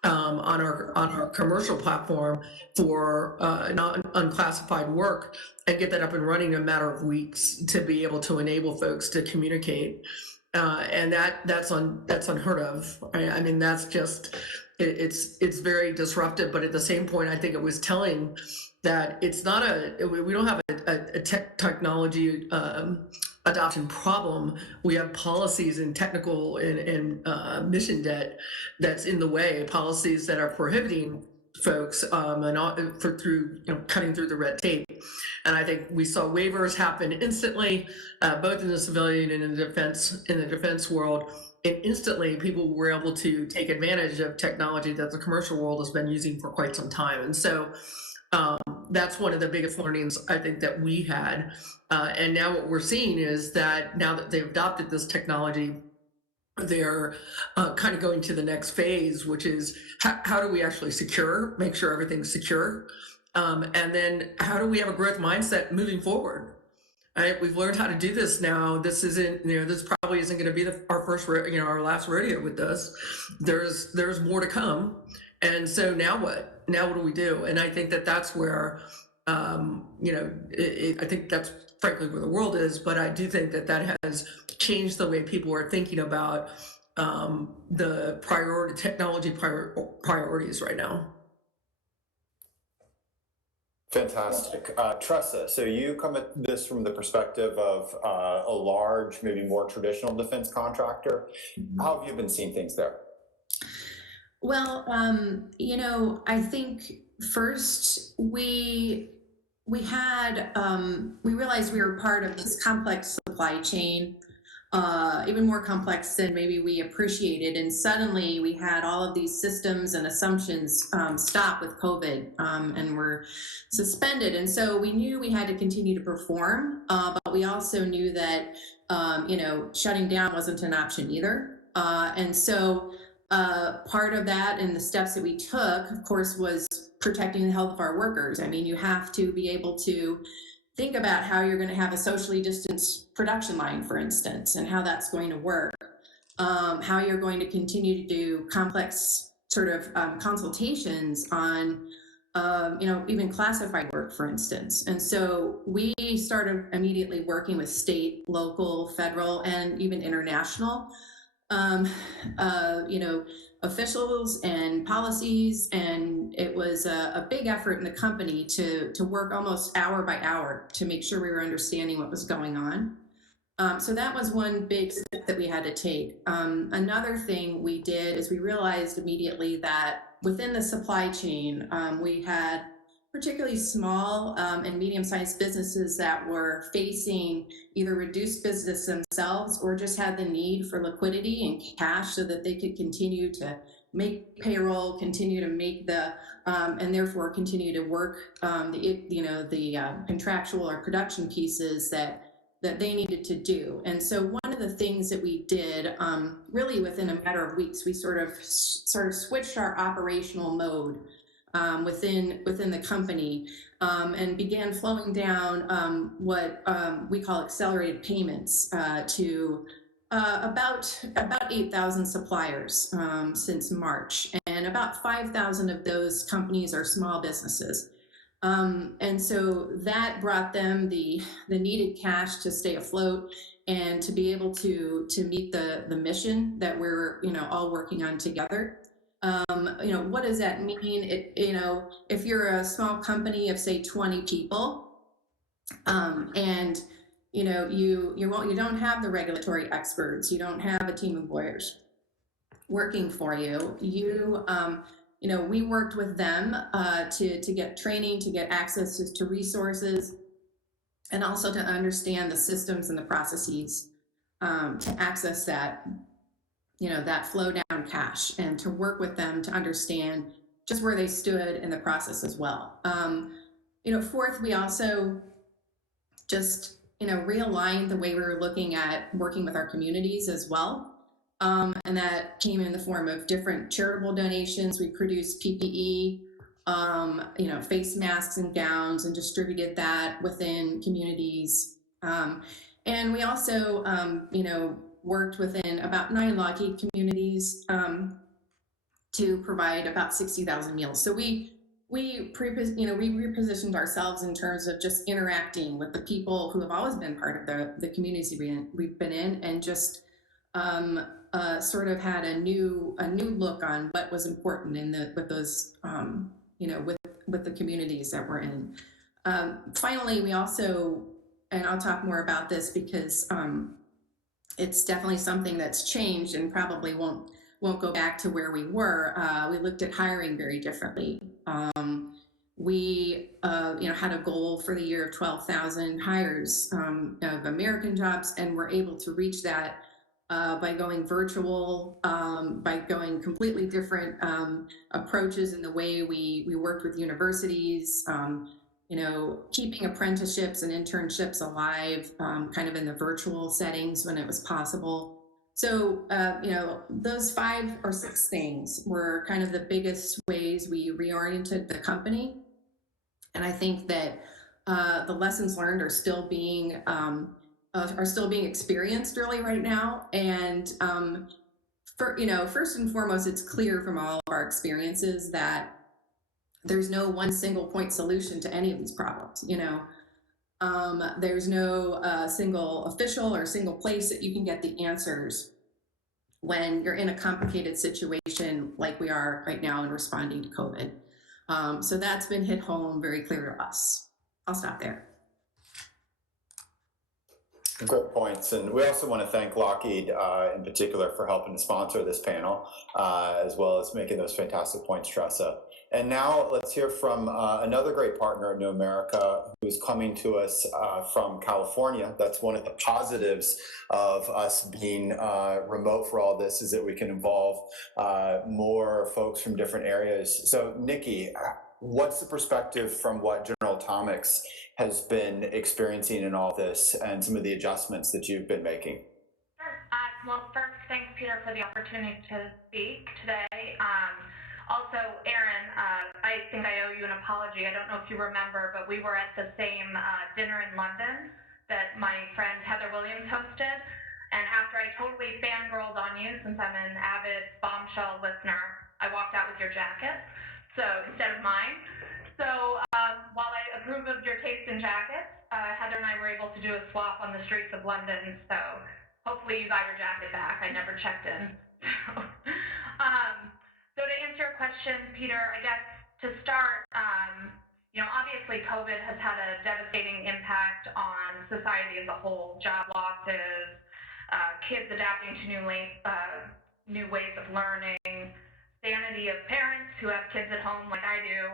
on our commercial platform for unclassified work, and get that up and running in a matter of weeks to be able to enable folks to communicate. And that's unheard of. I mean, that's just, it's very disruptive, but at the same point, I think it was telling that it's not we don't have a technology adoption problem. We have policies and technical and mission debt that's in the way, policies that are prohibiting folks and through cutting through the red tape. And I think we saw waivers happen instantly, both in the civilian and in the defense world. And instantly, people were able to take advantage of technology that the commercial world has been using for quite some time. And so that's one of the biggest learnings I think that we had. And now what we're seeing is that now that they've adopted this technology, they're kind of going to the next phase, which is how do we actually make sure everything's secure? And then how do we have a growth mindset moving forward? Right? We've learned how to do this now. This isn't, this probably isn't going to be our last rodeo with this. There's more to come. And so now what? Now what do we do? And I think that that's where, I think that's frankly where the world is, but I do think that that has changed the way people are thinking about the technology priorities right now. Fantastic. Tressa, so you come at this from the perspective of a large, maybe more traditional defense contractor. How have you been seeing things there? Well, I think first we realized we were part of this complex supply chain, even more complex than maybe we appreciated. And suddenly we had all of these systems and assumptions stop with COVID and were suspended. And so we knew we had to continue to perform, but we also knew that, shutting down wasn't an option either. And so part of that and the steps that we took, of course, was protecting the health of our workers. I mean, you have to be able to think about how you're going to have a socially distanced production line, for instance, and how that's going to work, how you're going to continue to do complex sort of consultations on, even classified work, for instance. And so we started immediately working with state, local, federal, and even international officials and policies, and it was a big effort in the company to work almost hour by hour to make sure we were understanding what was going on. So that was one big step that we had to take. Another thing we did is we realized immediately that within the supply chain, we had particularly small and medium-sized businesses that were facing either reduced business themselves or just had the need for liquidity and cash so that they could continue to make payroll, continue to make and therefore continue to work the contractual or production pieces that they needed to do. And so one of the things that we did really within a matter of weeks, we sort of switched our operational mode within the company and began flowing down what we call accelerated payments to about 8,000 suppliers since March, and about 5,000 of those companies are small businesses. And so that brought them the needed cash to stay afloat and to be able to meet the mission that we're all working on together. What does that mean? If you're a small company of say 20 people, and you don't have the regulatory experts, you don't have a team of lawyers working for you, we worked with them to get training, to get access to resources, and also to understand the systems and the processes to access that flow down cash, and to work with them to understand just where they stood in the process as well. Fourth, we also just, realigned the way we were looking at working with our communities as well. And that came in the form of different charitable donations. We produced PPE, face masks and gowns, and distributed that within communities. And we also, worked within about 9 Lockheed communities to provide about 60,000 meals. So we repositioned ourselves in terms of just interacting with the people who have always been part of the communities we've been in, and just sort of had a new look on what was important with those with the communities that we're in. Finally, we also, and I'll talk more about this because it's definitely something that's changed and probably won't go back to where we were. We looked at hiring very differently. We had a goal for the year of 12,000 hires of American jobs, and we're able to reach that by going virtual, by going completely different approaches in the way we worked with universities, keeping apprenticeships and internships alive, kind of in the virtual settings when it was possible. So, those 5 or 6 things were kind of the biggest ways we reoriented the company. And I think that the lessons learned are still being experienced really right now. And first and foremost, it's clear from all of our experiences that there's no one single point solution to any of these problems. There's no single official or single place that you can get the answers when you're in a complicated situation like we are right now in responding to COVID. So that's been hit home very clear to us. I'll stop there. Great points. And we also want to thank Lockheed in particular for helping to sponsor this panel, as well as making those fantastic points, Tressa. And now let's hear from another great partner in New America who's coming to us from California. That's one of the positives of us being remote for all this, is that we can involve more folks from different areas. So Nikki, what's the perspective from what General Atomics has been experiencing in all this and some of the adjustments that you've been making? Sure. Well, first, thanks, Peter, for the opportunity to speak today. Also, Aaron, I think I owe you an apology. I don't know if you remember, but we were at the same dinner in London that my friend Heather Williams hosted. And after I totally fangirled on you, since I'm an avid Bombshell listener, I walked out with your jacket, so instead of mine. So while I approve of your taste in jackets, Heather and I were able to do a swap on the streets of London. So hopefully you got your jacket back. I never checked in. So to answer your question, Peter, I guess to start, obviously COVID has had a devastating impact on society as a whole. Job losses, kids adapting to new ways of learning, sanity of parents who have kids at home like I do.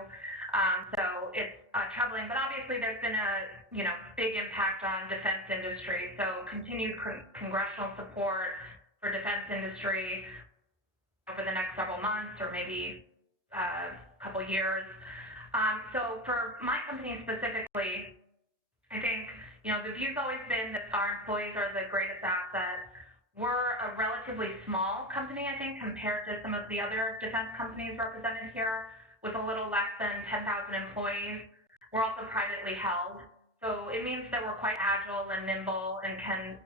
So it's troubling, but obviously there's been a big impact on defense industry. So continued congressional support for defense industry over the next several months or maybe a couple years. So for my company specifically, I think the view's always been that our employees are the greatest asset. We're a relatively small company, I think, compared to some of the other defense companies represented here, with a little less than 10,000 employees. We're also privately held. So it means that we're quite agile and nimble and can,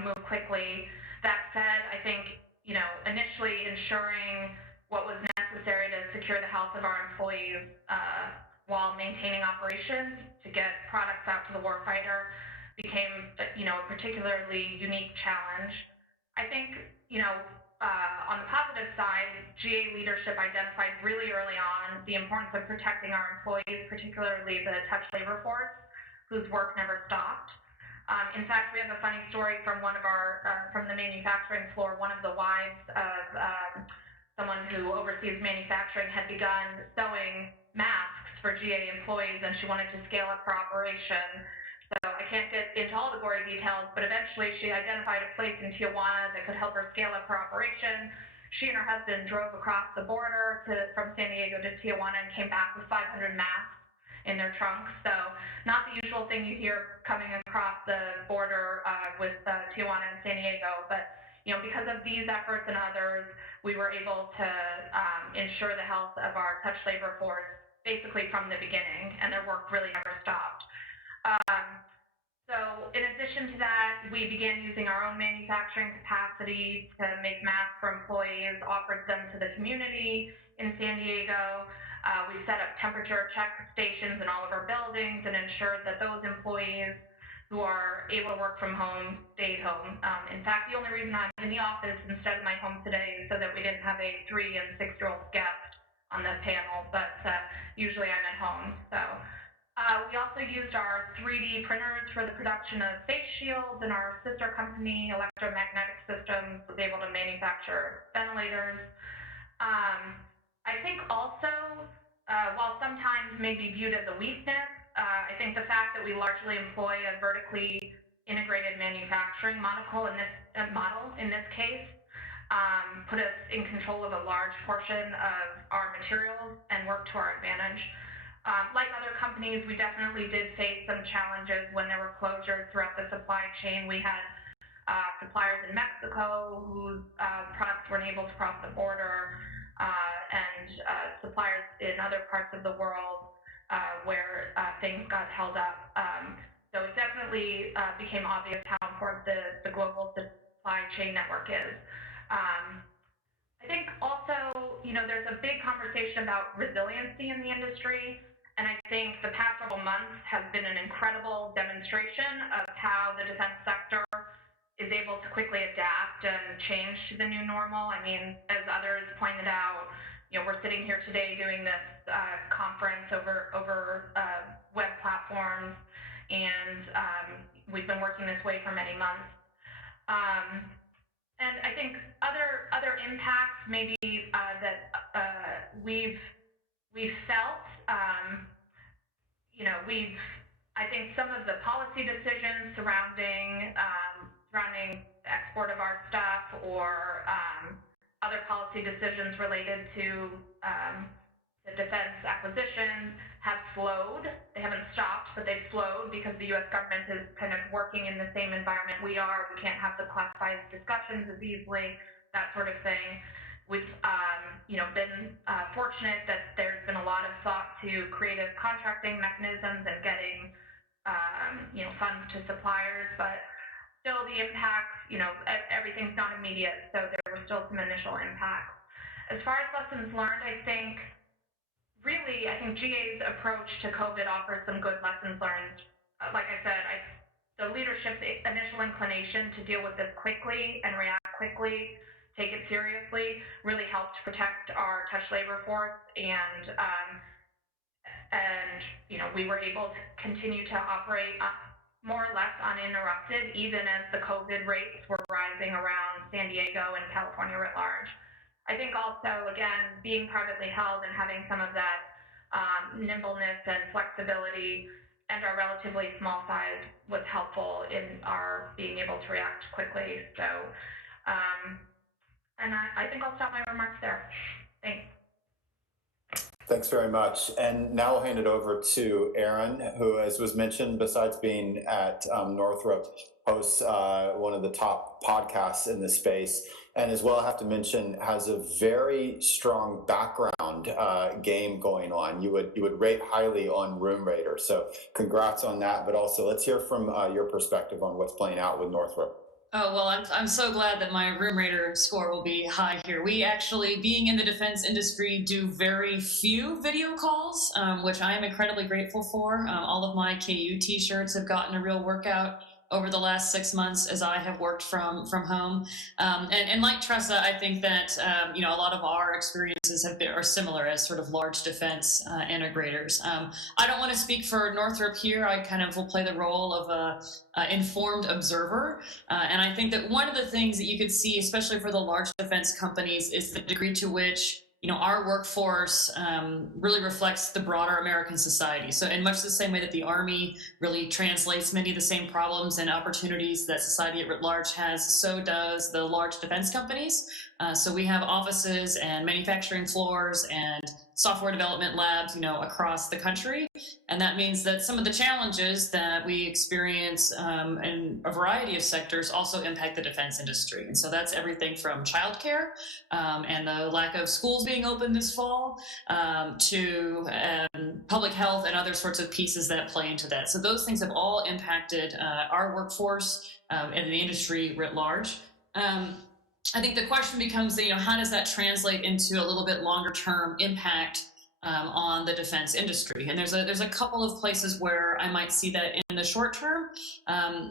move quickly. That said, I think, initially ensuring what was necessary to secure the health of our employees while maintaining operations to get products out to the warfighter became, a particularly unique challenge. I think, on the positive side, GA leadership identified really early on the importance of protecting our employees, particularly the touch labor force, whose work never stopped. In fact, we have a funny story from one of our, from the manufacturing floor. One of the wives of someone who oversees manufacturing had begun sewing masks for GA employees, and she wanted to scale up her operation. So I can't get into all the gory details, but eventually she identified a place in Tijuana that could help her scale up her operation. She and her husband drove across the border from San Diego to Tijuana and came back with 500 masks in their trunks. So not the usual thing you hear coming across the border with Tijuana and San Diego, but because of these efforts and others, we were able to ensure the health of our touch labor force basically from the beginning, and their work really never stopped. So in addition to that, we began using our own manufacturing capacity to make masks for employees, offered them to the community in San Diego. We set up temperature check stations in all of our buildings and ensured that those employees who are able to work from home stayed home. In fact, the only reason I'm in the office instead of my home today is so that we didn't have a 3- and 6-year-old guest on the panel, but usually I'm at home. So we also used our 3D printers for the production of face shields, and our sister company, Electromagnetic Systems, was able to manufacture ventilators. I think also while sometimes may be viewed as a weakness, I think the fact that we largely employ a vertically integrated manufacturing model in this case put us in control of a large portion of our materials and work to our advantage. Like other companies, we definitely did face some challenges when there were closures throughout the supply chain. We had suppliers in Mexico whose products weren't able to cross the border, and suppliers in other parts of the world where things got held up. So it definitely became obvious how important the global supply chain network is. I think also, there's a big conversation about resiliency in the industry, and I think the past several months have been an incredible demonstration of how the defense sector is able to quickly adapt and change to the new normal. I mean, as others pointed out, we're sitting here today doing this conference over web platforms, and we've been working this way for many months. And I think other impacts maybe that we've felt, I think some of the policy decisions surrounding export of our stuff, or other policy decisions related to the defense acquisitions have slowed. They haven't stopped, but they've slowed because the U.S. government is kind of working in the same environment we are. We can't have the classified discussions as easily, that sort of thing. We've been fortunate that there's been a lot of thought to creative contracting mechanisms and getting funds to suppliers, but still the impacts, everything's not immediate, so there were still some initial impacts. As far as lessons learned, I think GA's approach to COVID offers some good lessons learned. Like I said, the leadership's initial inclination to deal with this quickly and react quickly, take it seriously, really helped protect our touch labor force, and we were able to continue to operate more or less uninterrupted, even as the COVID rates were rising around San Diego and California writ large. I think also, again, being privately held and having some of that nimbleness and flexibility and our relatively small size was helpful in our being able to react quickly. So, and I think I'll stop my remarks there. Thanks. Thanks very much. And now I'll hand it over to Aaron, who, as was mentioned, besides being at Northrop, hosts one of the top podcasts in this space, and as well, I have to mention, has a very strong background game going on. You would rate highly on Room Rater, so congrats on that. But also, let's hear from your perspective on what's playing out with Northrop. Oh, well, I'm so glad that my Room Rater score will be high here. We actually, being in the defense industry, do very few video calls, which I am incredibly grateful for. All of my KU t-shirts have gotten a real workout over the last 6 months as I have worked from home. And like Tressa, I think that, a lot of our experiences are similar as sort of large defense integrators. I don't want to speak for Northrop here. I kind of will play the role of a informed observer. And I think that one of the things that you could see, especially for the large defense companies, is the degree to which our workforce really reflects the broader American society. So in much the same way that the Army really translates many of the same problems and opportunities that society at large has, so does the large defense companies. So we have offices and manufacturing floors and software development labs, across the country. And that means that some of the challenges that we experience in a variety of sectors also impact the defense industry. And so that's everything from childcare and the lack of schools being open this fall to public health and other sorts of pieces that play into that. So those things have all impacted our workforce and the industry writ large. I think the question becomes, how does that translate into a little bit longer term impact on the defense industry? And there's a couple of places where I might see that in the short term.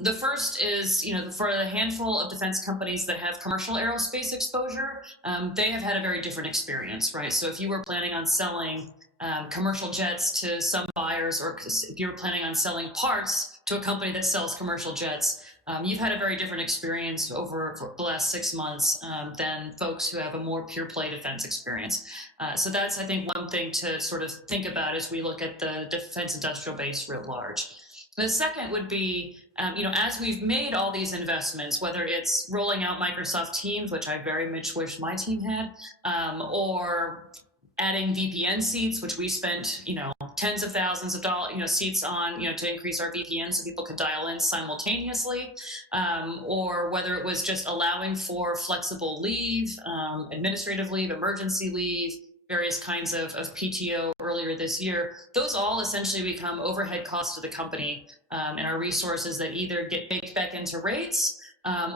The first is, for the handful of defense companies that have commercial aerospace exposure, they have had a very different experience, right? So if you were planning on selling commercial jets to some buyers, or if you were planning on selling parts to a company that sells commercial jets, you've had a very different experience over for the last 6 months than folks who have a more pure play defense experience. So that's, I think, one thing to sort of think about as we look at the defense industrial base writ large. The second would be, as we've made all these investments, whether it's rolling out Microsoft Teams, which I very much wish my team had, or adding VPN seats, which we spent, tens of thousands of dollars, seats on, to increase our VPN so people could dial in simultaneously, or whether it was just allowing for flexible leave, administrative leave, emergency leave, various kinds of PTO earlier this year, those all essentially become overhead costs to the company and are resources that either get baked back into rates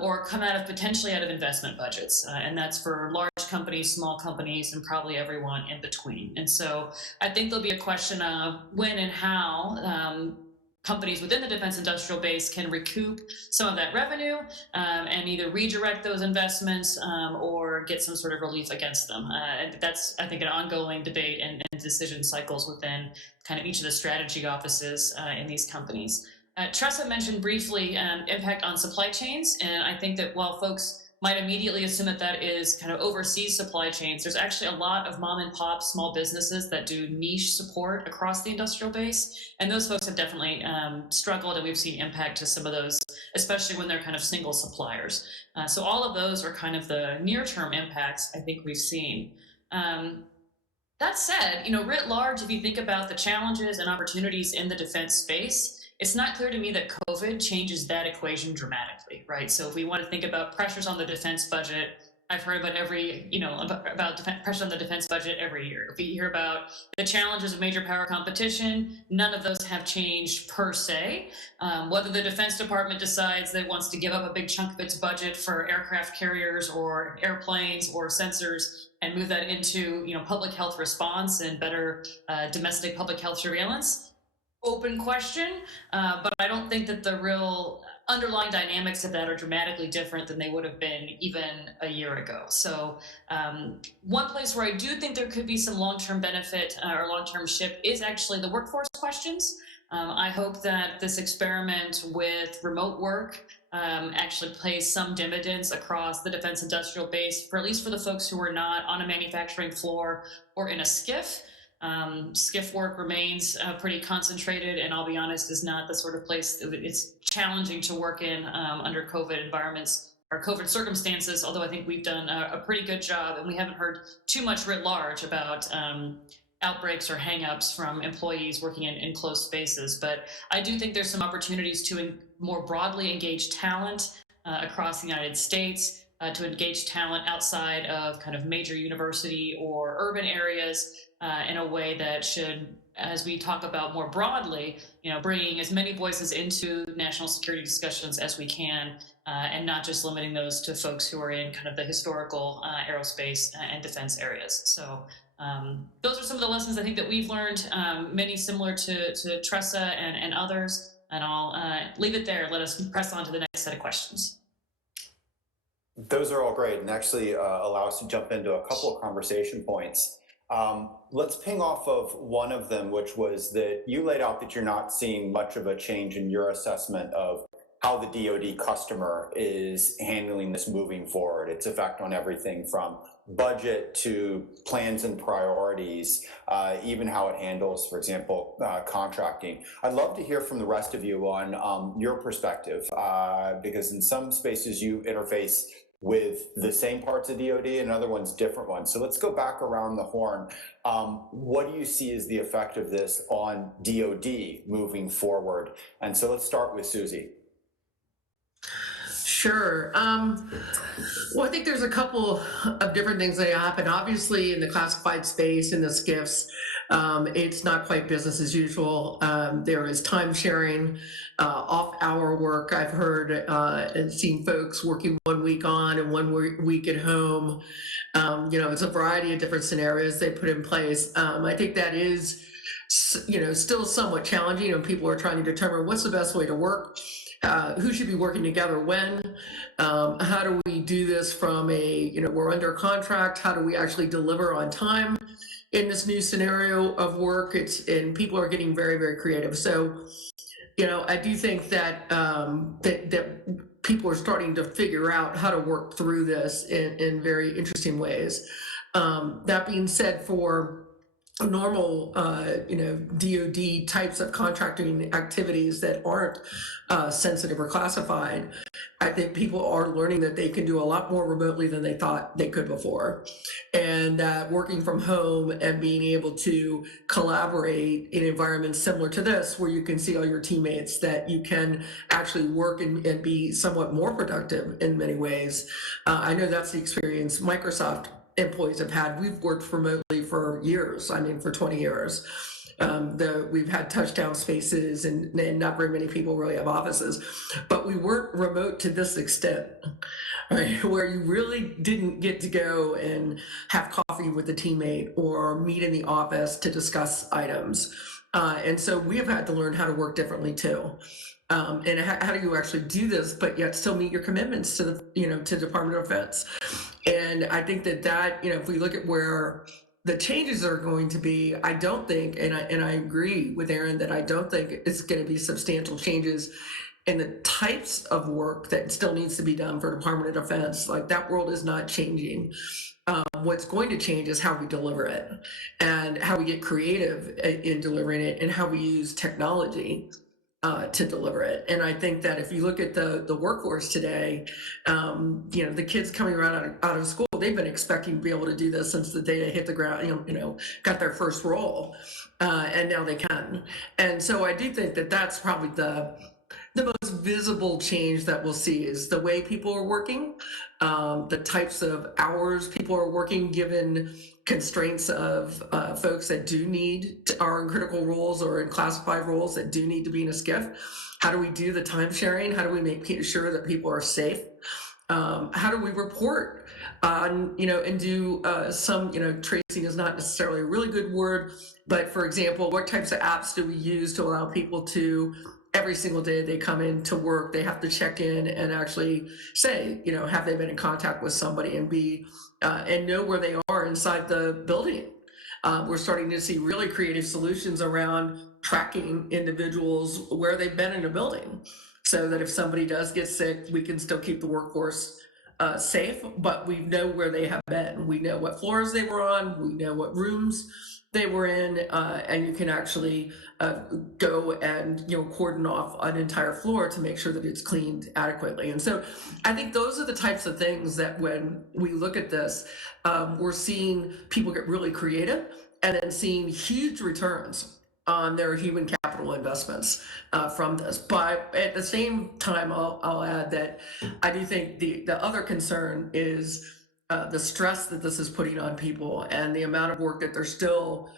or come potentially out of investment budgets. And that's for large companies, small companies, and probably everyone in between. And so I think there'll be a question of when and how companies within the defense industrial base can recoup some of that revenue and either redirect those investments or get some sort of relief against them. And that's, I think, an ongoing debate and decision cycles within kind of each of the strategy offices in these companies. Tressa mentioned briefly impact on supply chains, and I think that while folks might immediately assume that that is kind of overseas supply chains, there's actually a lot of mom and pop small businesses that do niche support across the industrial base, and those folks have definitely struggled, and we've seen impact to some of those, especially when they're kind of single suppliers. So all of those are kind of the near-term impacts I think we've seen. That said, writ large, if you think about the challenges and opportunities in the defense space, it's not clear to me that COVID changes that equation dramatically, right? So if we want to think about pressures on the defense budget, I've heard about pressure on the defense budget every year. If we hear about the challenges of major power competition, none of those have changed per se. Whether the Defense Department decides that it wants to give up a big chunk of its budget for aircraft carriers or airplanes or sensors and move that into public health response and better domestic public health surveillance, open question, but I don't think that the real underlying dynamics of that are dramatically different than they would have been even a year ago. So one place where I do think there could be some long-term benefit or long-term shift is actually the workforce questions. I hope that this experiment with remote work actually plays some dividends across the defense industrial base, for at least for the folks who are not on a manufacturing floor or in a SCIF. SCIF work remains pretty concentrated, and I'll be honest, is not the sort of place it's challenging to work in under COVID environments or COVID circumstances, although I think we've done a pretty good job, and we haven't heard too much writ large about outbreaks or hangups from employees working in closed spaces. But I do think there's some opportunities to more broadly engage talent across the United States, to engage talent outside of kind of major university or urban areas in a way that should, as we talk about more broadly, bringing as many voices into national security discussions as we can, and not just limiting those to folks who are in kind of the historical aerospace and defense areas. So those are some of the lessons I think that we've learned, many similar to Tressa and others, and I'll leave it there. Let us press on to the next set of questions. Those are all great, and actually allow us to jump into a couple of conversation points. Let's ping off of one of them, which was that you laid out that you're not seeing much of a change in your assessment of how the DoD customer is handling this moving forward, its effect on everything from budget to plans and priorities, even how it handles, for example, contracting. I'd love to hear from the rest of you on your perspective, because in some spaces you interface with the same parts of DoD and other ones different ones. So let's go back around the horn. What do you see as the effect of this on DoD moving forward? And so let's start with Susie. Sure. Well, I think there's a couple of different things that happen. Obviously, in the classified space, in the SCIFs, it's not quite business as usual. There is time sharing, off-hour work. I've heard and seen folks working 1 week on and 1 week at home. It's a variety of different scenarios they put in place. I think that is, still somewhat challenging, and people are trying to determine what's the best way to work. Who should be working together when? How do we do this from we're under contract, how do we actually deliver on time in this new scenario of work? And people are getting very, very creative. So, I do think that that people are starting to figure out how to work through this in very interesting ways. That being said, for normal, DoD types of contracting activities that aren't sensitive or classified, I think people are learning that they can do a lot more remotely than they thought they could before. And working from home and being able to collaborate in environments similar to this, where you can see all your teammates, that you can actually work and be somewhat more productive in many ways. I know that's the experience Microsoft employees have had. We've worked remotely for years, for 20 years. We've had touchdown spaces and not very many people really have offices, but we weren't remote to this extent, right? Where you really didn't get to go and have coffee with a teammate or meet in the office to discuss items. And so we have had to learn how to work differently too. And how do you actually do this, but yet still meet your commitments to the, to Department of Defense? And I think that, if we look at where the changes are going to be, I don't think, and I agree with Aaron that I don't think it's going to be substantial changes in the types of work that still needs to be done for Department of Defense. Like, that world is not changing. What's going to change is how we deliver it and how we get creative in delivering it and how we use technology to deliver it. And I think that if you look at the workforce today, the kids coming right out of school, they've been expecting to be able to do this since the day they hit the ground, got their first role, and now they can. And so I do think that that's probably the most visible change that we'll see is the way people are working, the types of hours people are working, given constraints of folks that are in critical roles or in classified roles that do need to be in a SCIF. How do we do the time sharing? How do we make sure that people are safe? How do we report on, and do some, tracing is not necessarily a really good word, but for example, what types of apps do we use to allow people to every single day they come in to work, they have to check in and actually say, have they been in contact with somebody and know where they are inside the building. We're starting to see really creative solutions around tracking individuals where they've been in a building, so that if somebody does get sick, we can still keep the workforce safe, but we know where they have been. We know what floors they were on, we know what rooms they were in, and you can actually go and cordon off an entire floor to make sure that it's cleaned adequately. And so I think those are the types of things that when we look at this, we're seeing people get really creative and then seeing huge returns on their human capital investments from this. But at the same time, I'll add that I do think the other concern is the stress that this is putting on people and the amount of work that they're still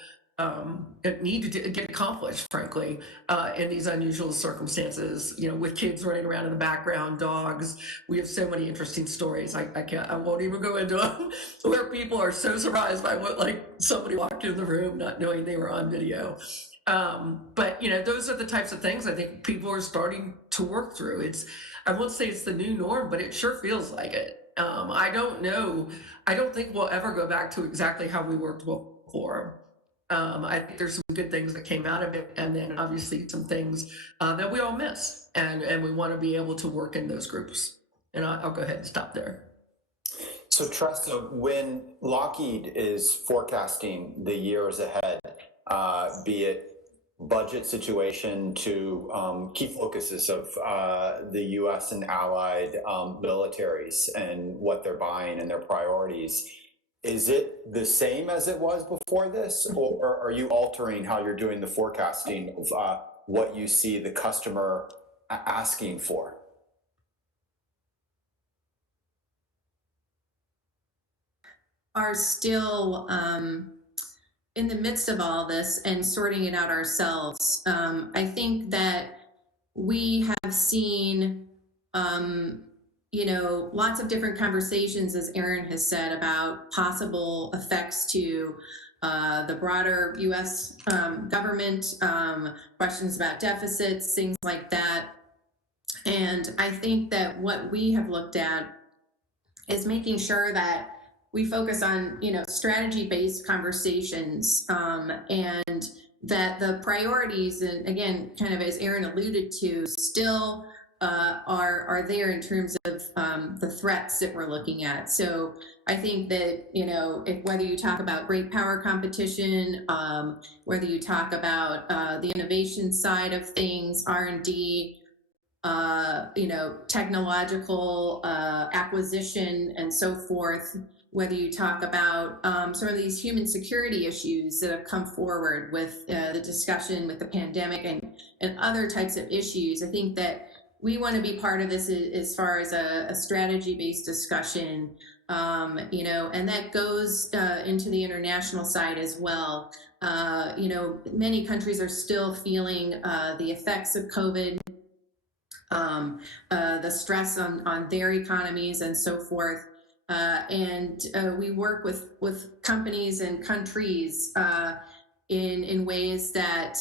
need to get accomplished, frankly, in these unusual circumstances, with kids running around in the background, dogs. We have so many interesting stories. I won't even go into them, where people are so surprised by somebody walked in the room not knowing they were on video. But those are the types of things I think people are starting to work through. I won't say it's the new norm, but it sure feels like it. I don't know. I don't think we'll ever go back to exactly how we worked before. I think there's some good things that came out of it, and then obviously some things that we all miss, and we want to be able to work in those groups. And I'll go ahead and stop there. So Tressa, when Lockheed is forecasting the years ahead, be it budget situation to key focuses of the U.S. and allied militaries and what they're buying and their priorities, is it the same as it was before this, or are you altering how you're doing the forecasting of what you see the customer asking for? Are still in the midst of all this and sorting it out ourselves. I think that we have seen, lots of different conversations, as Aaron has said, about possible effects to the broader U.S. government, questions about deficits, things like that. And I think that what we have looked at is making sure that we focus on, strategy-based conversations and that the priorities, and again, kind of as Aaron alluded to, still are there in terms of the threats that we're looking at. So I think that, whether you talk about great power competition, whether you talk about the innovation side of things, R&D, technological acquisition and so forth, whether you talk about some of these human security issues that have come forward with the discussion with the pandemic and other types of issues. I think that we want to be part of this as far as a strategy-based discussion, and that goes into the international side as well. Many countries are still feeling the effects of COVID, the stress on their economies and so forth. And we work with companies and countries in ways that,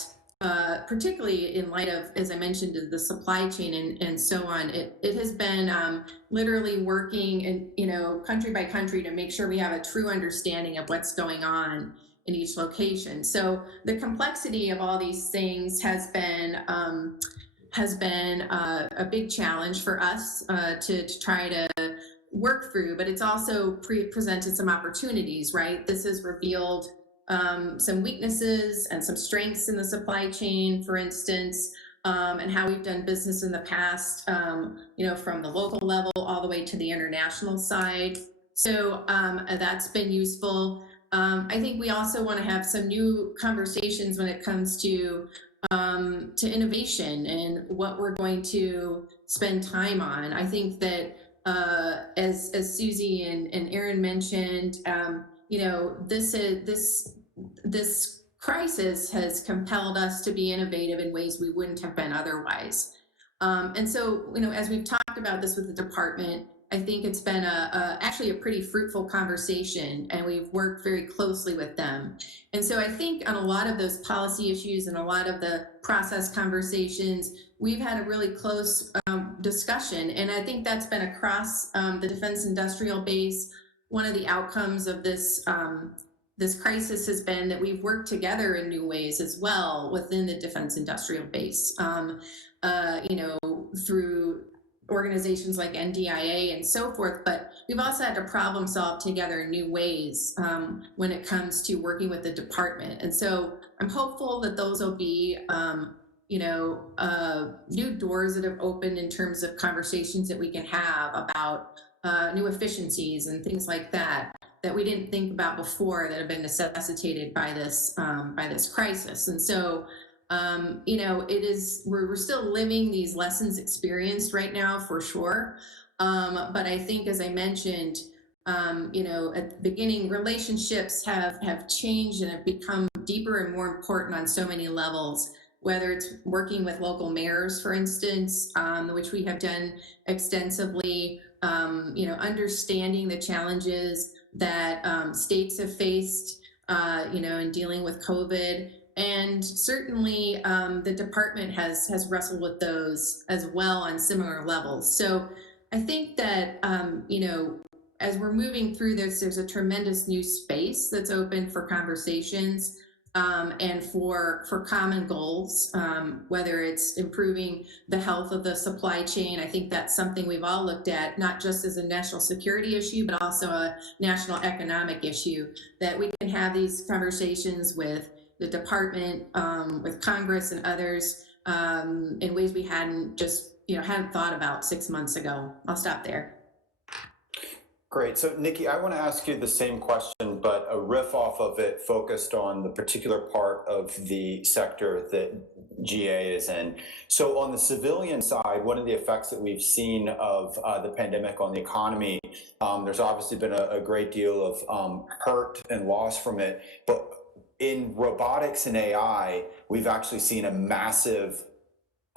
particularly in light of, as I mentioned, the supply chain and so on, it has been literally working country by country to make sure we have a true understanding of what's going on in each location. So the complexity of all these things has been a big challenge for us to try to work through, but it's also presented some opportunities, right? This has revealed some weaknesses and some strengths in the supply chain, for instance, and how we've done business in the past, from the local level all the way to the international side. So that's been useful. I think we also want to have some new conversations when it comes to innovation and what we're going to spend time on. I think that as Susie and Aaron mentioned, this crisis has compelled us to be innovative in ways we wouldn't have been otherwise. And so, as we've talked about this with the department, I think it's been actually a pretty fruitful conversation, and we've worked very closely with them. And so I think on a lot of those policy issues and a lot of the process conversations, we've had a really close discussion. And I think that's been across the defense industrial base. One of the outcomes of this crisis has been that we've worked together in new ways as well within the defense industrial base, through organizations like NDIA and so forth, but we've also had to problem solve together in new ways when it comes to working with the department. And so I'm hopeful that those will be, new doors that have opened in terms of conversations that we can have about new efficiencies and things like that we didn't think about before that have been necessitated by this crisis. And so we're still living these lessons experienced right now for sure. But I think, as I mentioned, at the beginning, relationships have changed and have become deeper and more important on so many levels, whether it's working with local mayors, for instance, which we have done extensively, understanding the challenges that states have faced, in dealing with COVID. And certainly the department has wrestled with those as well on similar levels. So I think that, as we're moving through this, there's a tremendous new space that's open for conversations and for common goals, whether it's improving the health of the supply chain. I think that's something we've all looked at, not just as a national security issue, but also a national economic issue, that we can have these conversations with the department, with Congress and others in ways we hadn't thought about 6 months ago. I'll stop there. Great. So Nikki, I want to ask you the same question, but a riff off of it focused on the particular part of the sector that GA is in. So on the civilian side, one of the effects that we've seen of the pandemic on the economy, there's obviously been a great deal of hurt and loss from it. But in robotics and AI, we've actually seen a massive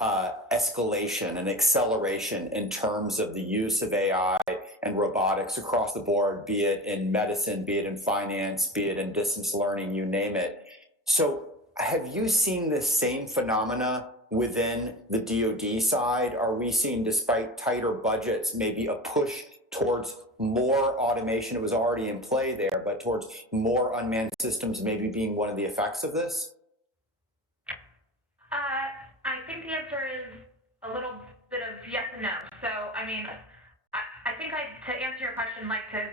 escalation and acceleration in terms of the use of AI and robotics across the board, be it in medicine, be it in finance, be it in distance learning, you name it. So have you seen this same phenomena within the DoD side? Are we seeing, despite tighter budgets, maybe a push towards more automation? It was already in play there, but towards more unmanned systems maybe being one of the effects of this? think the answer is a little bit of yes and no. So, I mean, I think to answer your question, like to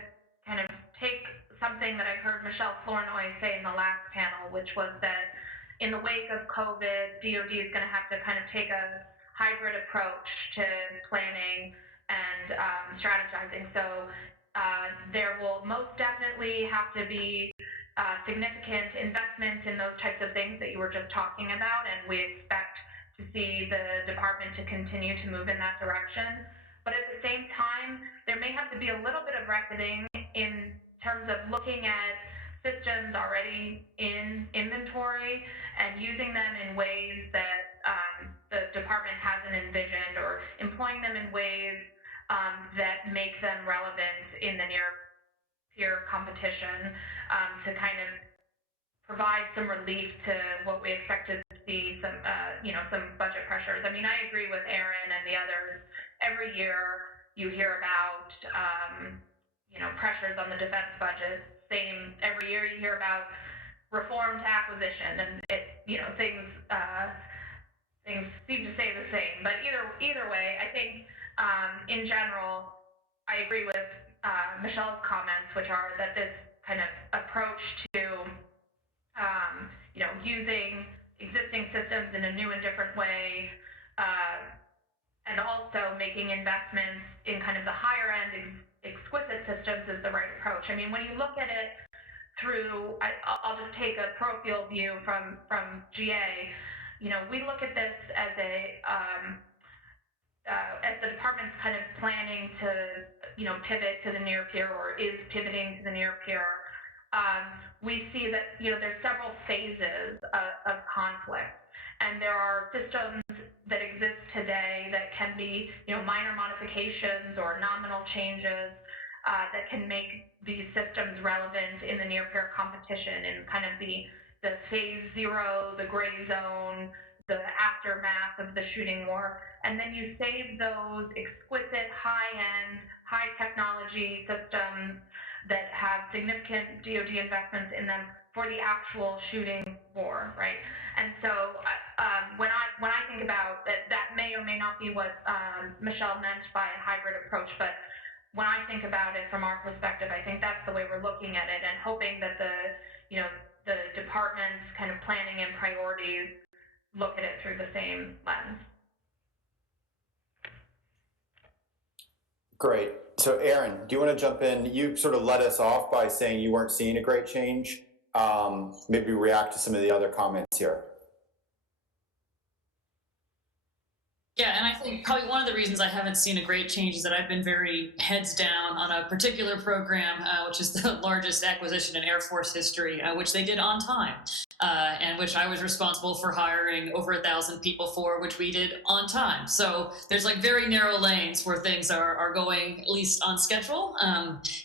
kind of take something that I heard Michelle Flournoy say in the last panel, which was that in the wake of COVID, DoD is going to have to kind of take a hybrid approach to planning and strategizing. So there will most definitely have to be significant investment in those types of things that you were just talking about, and we expect to see the department to continue to move in that direction. But at the same time, there may have to be a little bit of reckoning in terms of looking at systems already in inventory and using them in ways that the department hasn't envisioned, or employing them in ways that make them relevant in the near peer competition, to kind of provide some relief to what we expect to see some budget pressures. I mean, I agree with Aaron and the others. Every year you hear about pressures on the defense budget. Same every year you hear about reform to acquisition, and things seem to stay the same. But either way, I think in general, I agree with Michelle's comments, which are that this kind of approach to using existing systems in a new and different way, and also making investments in kind of the higher end exquisite systems is the right approach. I mean, when you look at it through, I'll just take a parochial view from GA. We look at this as as the department's kind of planning to pivot to the near peer, or is pivoting to the near peer. We see that there's several phases of conflict, and there are systems that exist today that can be minor modifications or nominal changes that can make these systems relevant in the near peer competition, and kind of the phase zero, the gray zone, the aftermath of the shooting war. And then you save those exquisite, high-end, high-technology systems that have significant DoD investments in them for the actual shooting war, right? And so when I think about that may or may not be what Michelle meant by a hybrid approach, but when I think about it from our perspective, I think that's the way we're looking at it, and hoping that the department's kind of planning and priorities look at it through the same lens. Great. So Aaron, do you want to jump in? You sort of led us off by saying you weren't seeing a great change. Maybe react to some of the other comments here. Yeah, and I think probably one of the reasons I haven't seen a great change is that I've been very heads down on a particular program, which is the largest acquisition in Air Force history, which they did on time, and which I was responsible for hiring over 1,000 people for, which we did on time. So there's like very narrow lanes where things are going at least on schedule,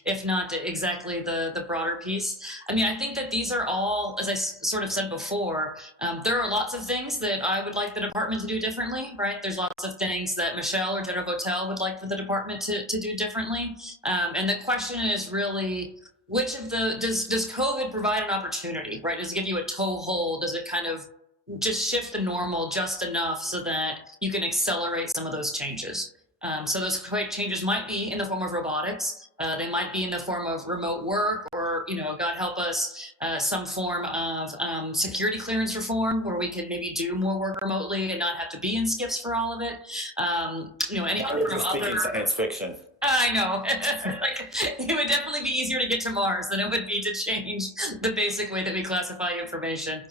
if not exactly the broader piece. I mean, I think that these are all, as I sort of said before, there are lots of things that I would like the department to do differently, right? There's lots of things that Michelle or General Votel would like for the department to do differently. And the question is really, which of does COVID provide an opportunity, right? Does it give you a toehold? Does it kind of just shift the normal just enough so that you can accelerate some of those changes? So those changes might be in the form of robotics. They might be in the form of remote work, or, God help us, some form of security clearance reform, where we could maybe do more work remotely and not have to be in SCIFs for all of it. Any number of other science fiction. I know. Like, it would definitely be easier to get to Mars than it would be to change the basic way that we classify information.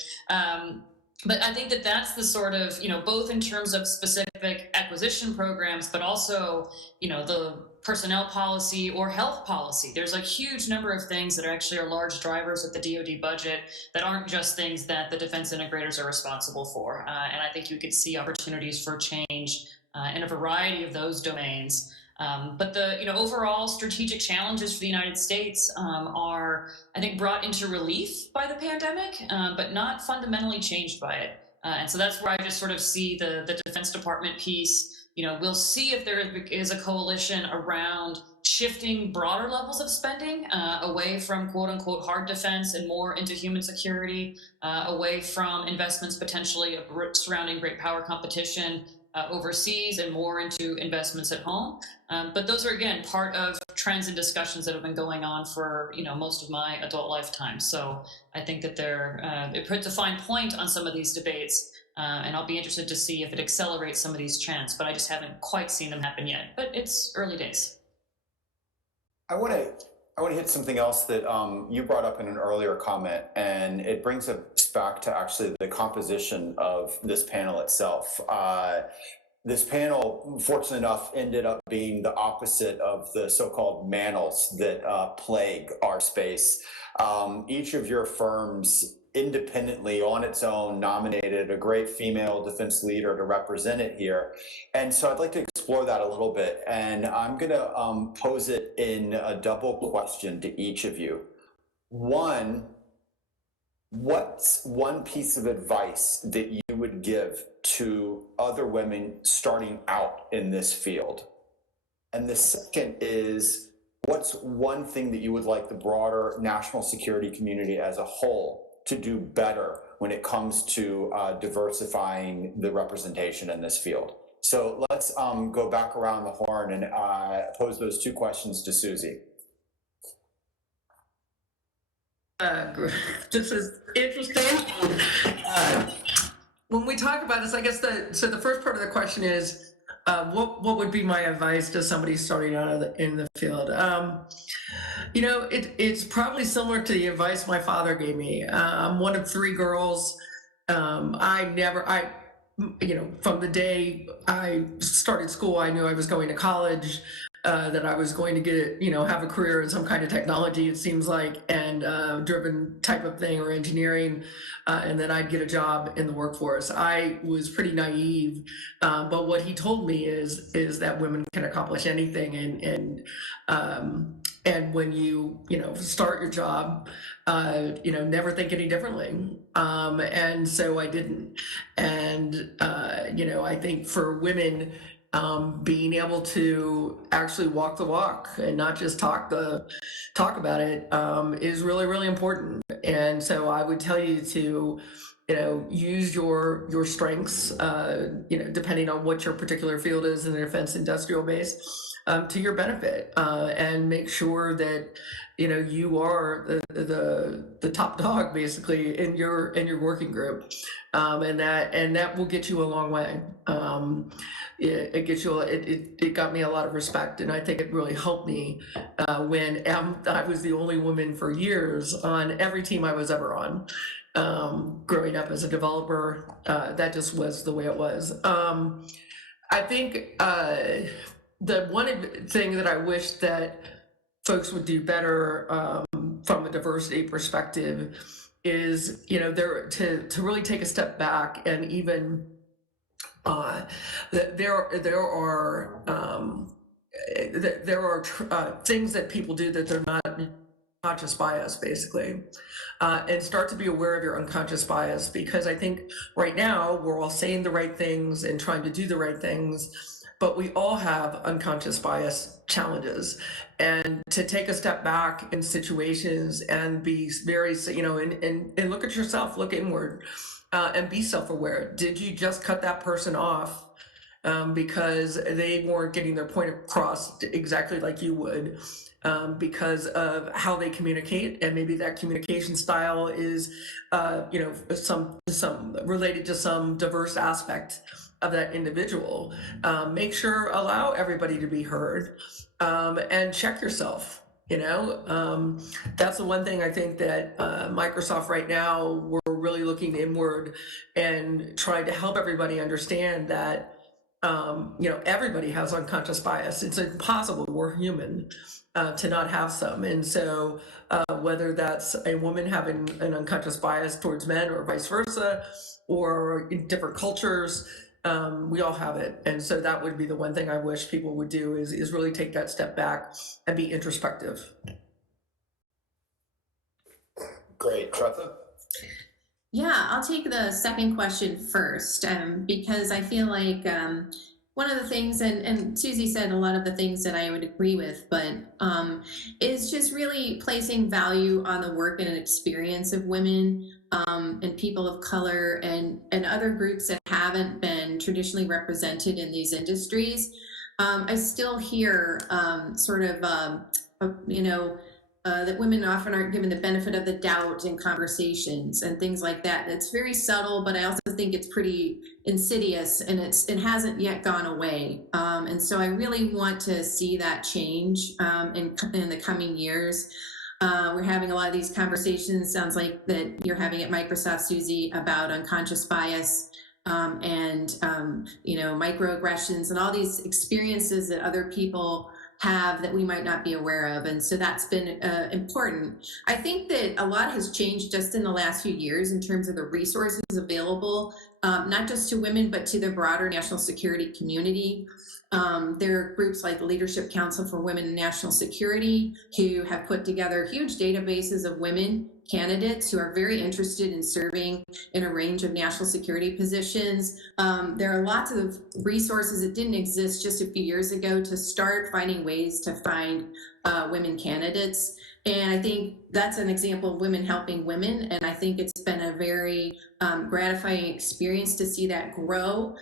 But I think that that's the sort of, both in terms of specific acquisition programs, but also, the personnel policy or health policy. There's a huge number of things that actually are large drivers of the DoD budget that aren't just things that the defense integrators are responsible for. And I think you could see opportunities for change in a variety of those domains. But the overall strategic challenges for the United States are, I think, brought into relief by the pandemic, but not fundamentally changed by it. And so that's where I just sort of see the Defense Department piece we'll see if there is a coalition around shifting broader levels of spending away from quote unquote hard defense and more into human security, away from investments potentially surrounding great power competition overseas and more into investments at home. But those are, again, part of trends and discussions that have been going on for, most of my adult lifetime. So I think that it puts a fine point on some of these debates, and I'll be interested to see if it accelerates some of these trends, but I just haven't quite seen them happen yet. But it's early days. I want to hit something else that you brought up in an earlier comment, and it brings us back to actually the composition of this panel itself. This panel, fortunately enough, ended up being the opposite of the so-called mantles that plague our space. Each of your firms independently on its own nominated a great female defense leader to represent it here. And so I'd like to explore that a little bit. And I'm going to pose it in a double question to each of you. One, what's one piece of advice that you would give to other women starting out in this field? And the second is, what's one thing that you would like the broader national security community as a whole to do better when it comes to diversifying the representation in this field? So let's go back around the horn and pose those two questions to Susie. This is interesting. When we talk about this, I guess the first part of the question is, what would be my advice to somebody starting out in the field? It's probably similar to the advice my father gave me. I'm one of three girls. From the day I started school, I knew I was going to college, that I was going to get, have a career in some kind of technology, it seems like, and driven type of thing, or engineering, and then I'd get a job in the workforce. I was pretty naive, but what he told me is that women can accomplish anything, and when you start your job, never think any differently. And so I didn't. And I think for women, being able to actually walk the walk and not just talk about it is really, really important. And so I would tell you to use your strengths, depending on what your particular field is in the defense industrial base, to your benefit, and make sure that you are the top dog basically in your working group, and that will get you a long way. It got me a lot of respect, and I think it really helped me when I was the only woman for years on every team I was ever on. Growing up as a developer, that just was the way it was. I think the one thing that I wish that folks would do better from a diversity perspective is, to really take a step back, and even there are things that people do that they're not unconscious bias, basically, and start to be aware of your unconscious bias, because I think right now we're all saying the right things and trying to do the right things, but we all have unconscious bias challenges. And to take a step back in situations and be very, and look at yourself, look inward, and be self-aware. Did you just cut that person off because they weren't getting their point across exactly like you would, because of how they communicate, and maybe that communication style is, some related to some diverse aspect of that individual? Allow everybody to be heard, and check yourself. That's the one thing I think that Microsoft right now, we're really looking inward and trying to help everybody understand that everybody has unconscious bias. It's impossible, we're human, to not have some. And so whether that's a woman having an unconscious bias towards men or vice versa, or in different cultures, we all have it. And so that would be the one thing I wish people would do, is really take that step back and be introspective. Great. Tressa? Yeah, I'll take the second question first, because I feel like one of the things, and Susie said a lot of the things that I would agree with, but is just really placing value on the work and experience of women and people of color and other groups that haven't been traditionally represented in these industries. I still hear that women often aren't given the benefit of the doubt in conversations and things like that. It's very subtle, but I also think it's pretty insidious, and it hasn't yet gone away. And so I really want to see that change in the coming years. We're having a lot of these conversations, sounds like that you're having at Microsoft, Susie, about unconscious bias and microaggressions and all these experiences that other people have that we might not be aware of. And so that's been important. I think that a lot has changed just in the last few years in terms of the resources available, not just to women, but to the broader national security community. There are groups like the Leadership Council for Women in National Security who have put together huge databases of women candidates who are very interested in serving in a range of national security positions. There are lots of resources that didn't exist just a few years ago to start finding ways to find women candidates. And I think that's an example of women helping women. And I think it's been a very gratifying experience to see that grow.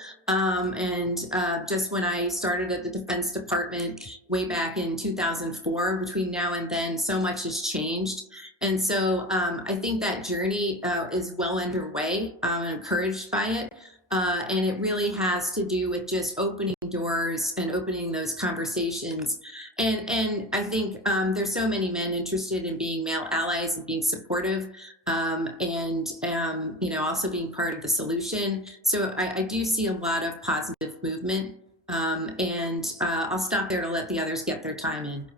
Just when I started at the Defense Department way back in 2004, between now and then, so much has changed. And so I think that journey is well underway. I'm encouraged by it. And it really has to do with just opening doors and opening those conversations. And I think there's so many men interested in being male allies and being supportive and also being part of the solution. So I do see a lot of positive movement. I'll stop there to let the others get their time in.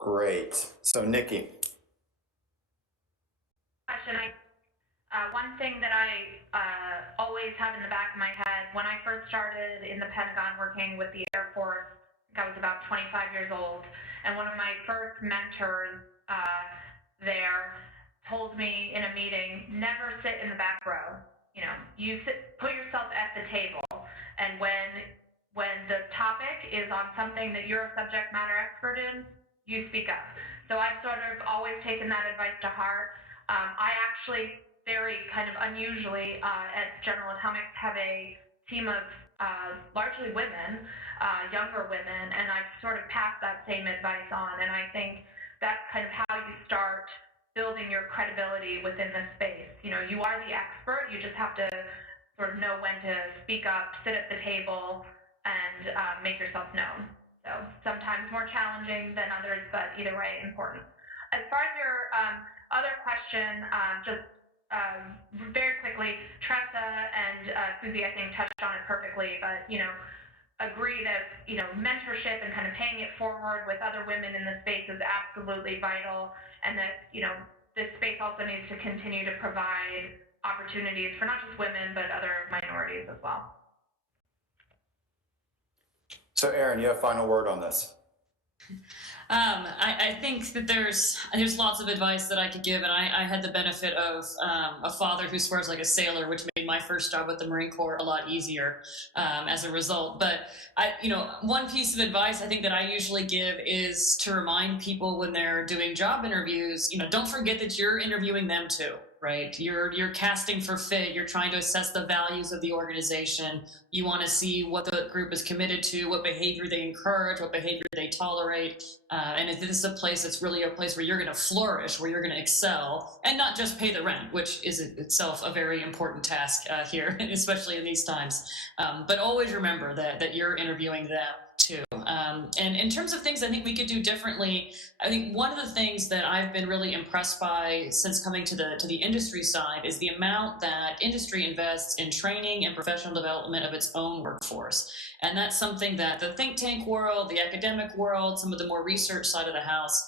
Great. So Nikki. Question. One thing that I always have in the back of my head, when I first started in the Pentagon working with the Air Force, I was about 25 years old, and one of my first mentors there told me in a meeting, never sit in the back row. Put yourself at the table, and when the topic is on something that you're a subject matter expert in, you speak up. So I've sort of always taken that advice to heart. I actually, very kind of unusually, at General Atomics have a team of largely women, younger women, and I've sort of passed that same advice on. And I think that's kind of how you start building your credibility within this space. You are the expert, you just have to sort of know when to speak up, sit at the table, and make yourself known. So sometimes more challenging than others, but either way, important. As far as your other question, very quickly, Tressa and Susie, I think, touched on it perfectly, but, agree that, mentorship and kind of paying it forward with other women in the space is absolutely vital, and that, this space also needs to continue to provide opportunities for not just women, but other minorities as well. So Aaron, you have final word on this. I think that there's lots of advice that I could give, and I had the benefit of a father who swears like a sailor, which made my first job with the Marine Corps a lot easier as a result. But one piece of advice I think that I usually give is to remind people when they're doing job interviews, don't forget that you're interviewing them too. Right? You're casting for fit. You're trying to assess the values of the organization. You want to see what the group is committed to, what behavior they encourage, what behavior they tolerate. And if this is a place that's really a place where you're going to flourish, where you're going to excel, and not just pay the rent, which is itself a very important task here, especially in these times. But always remember that you're interviewing them too. And in terms of things I think we could do differently, I think one of the things that I've been really impressed by since coming to the industry side is the amount that industry invests in training and professional development of its own workforce. And that's something that the think tank world, the academic world, some of the more research side of the house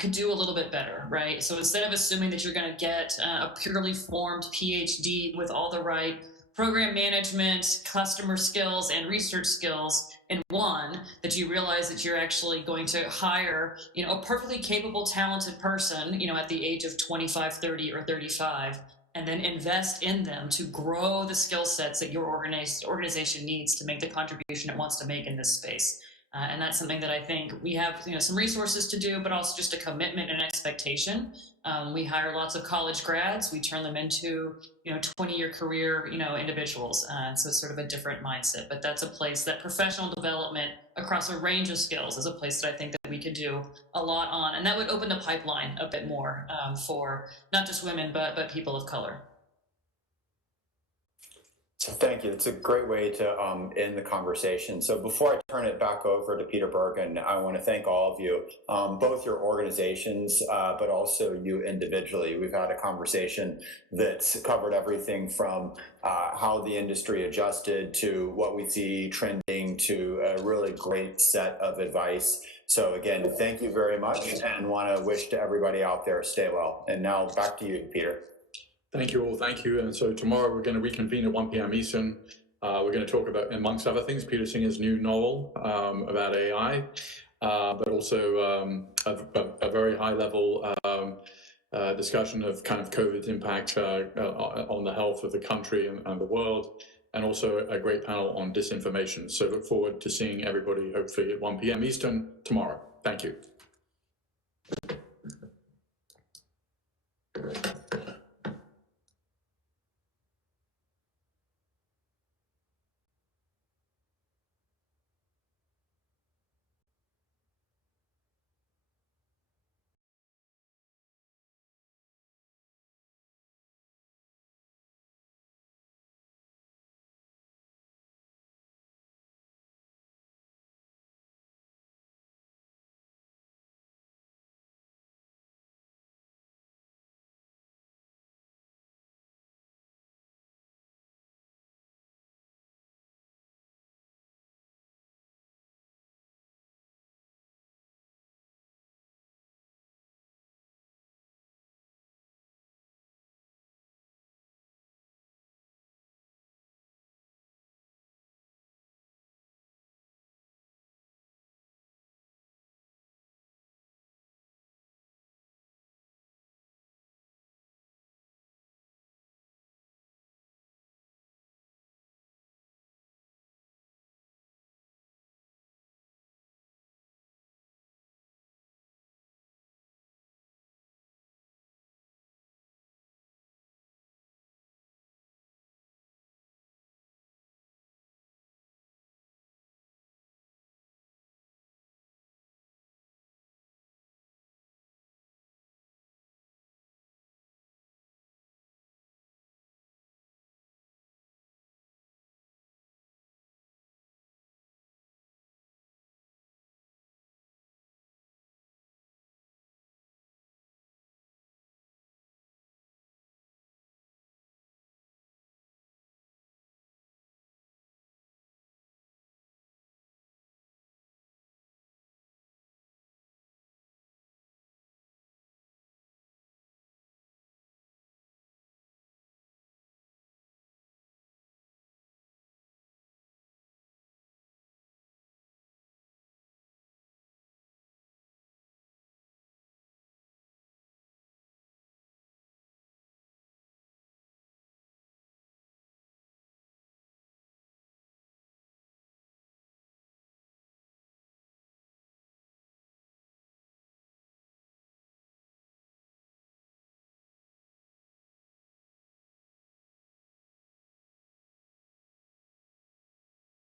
could do a little bit better, right? So instead of assuming that you're going to get a purely formed PhD with all the right program management, customer skills, and research skills in one, that you realize that you're actually going to hire, a perfectly capable, talented person, at the age of 25, 30, or 35, and then invest in them to grow the skill sets that your organization needs to make the contribution it wants to make in this space. And that's something that I think we have, some resources to do, but also just a commitment and expectation. We hire lots of college grads. We turn them into, 20-year career, individuals. So it's sort of a different mindset. But that's a place that professional development across a range of skills is a place that I think that we could do a lot on, and that would open the pipeline a bit more for not just women, but people of color. So thank you. It's a great way to end the conversation. So before I turn it back over to Peter Bergen, I want to thank all of you, both your organizations, but also you individually. We've had a conversation that's covered everything from how the industry adjusted to what we see trending to a really great set of advice. So again, thank you very much, and want to wish to everybody out there, stay well. And now back to you, Peter. Thank you all, thank you. And so tomorrow we're going to reconvene at 1 p.m. Eastern. We're going to talk about, amongst other things, Peter Singer's new novel about AI, but also a very high level discussion of kind of COVID's impact on the health of the country and the world, and also a great panel on disinformation. So look forward to seeing everybody hopefully at 1 p.m. Eastern tomorrow. Thank you.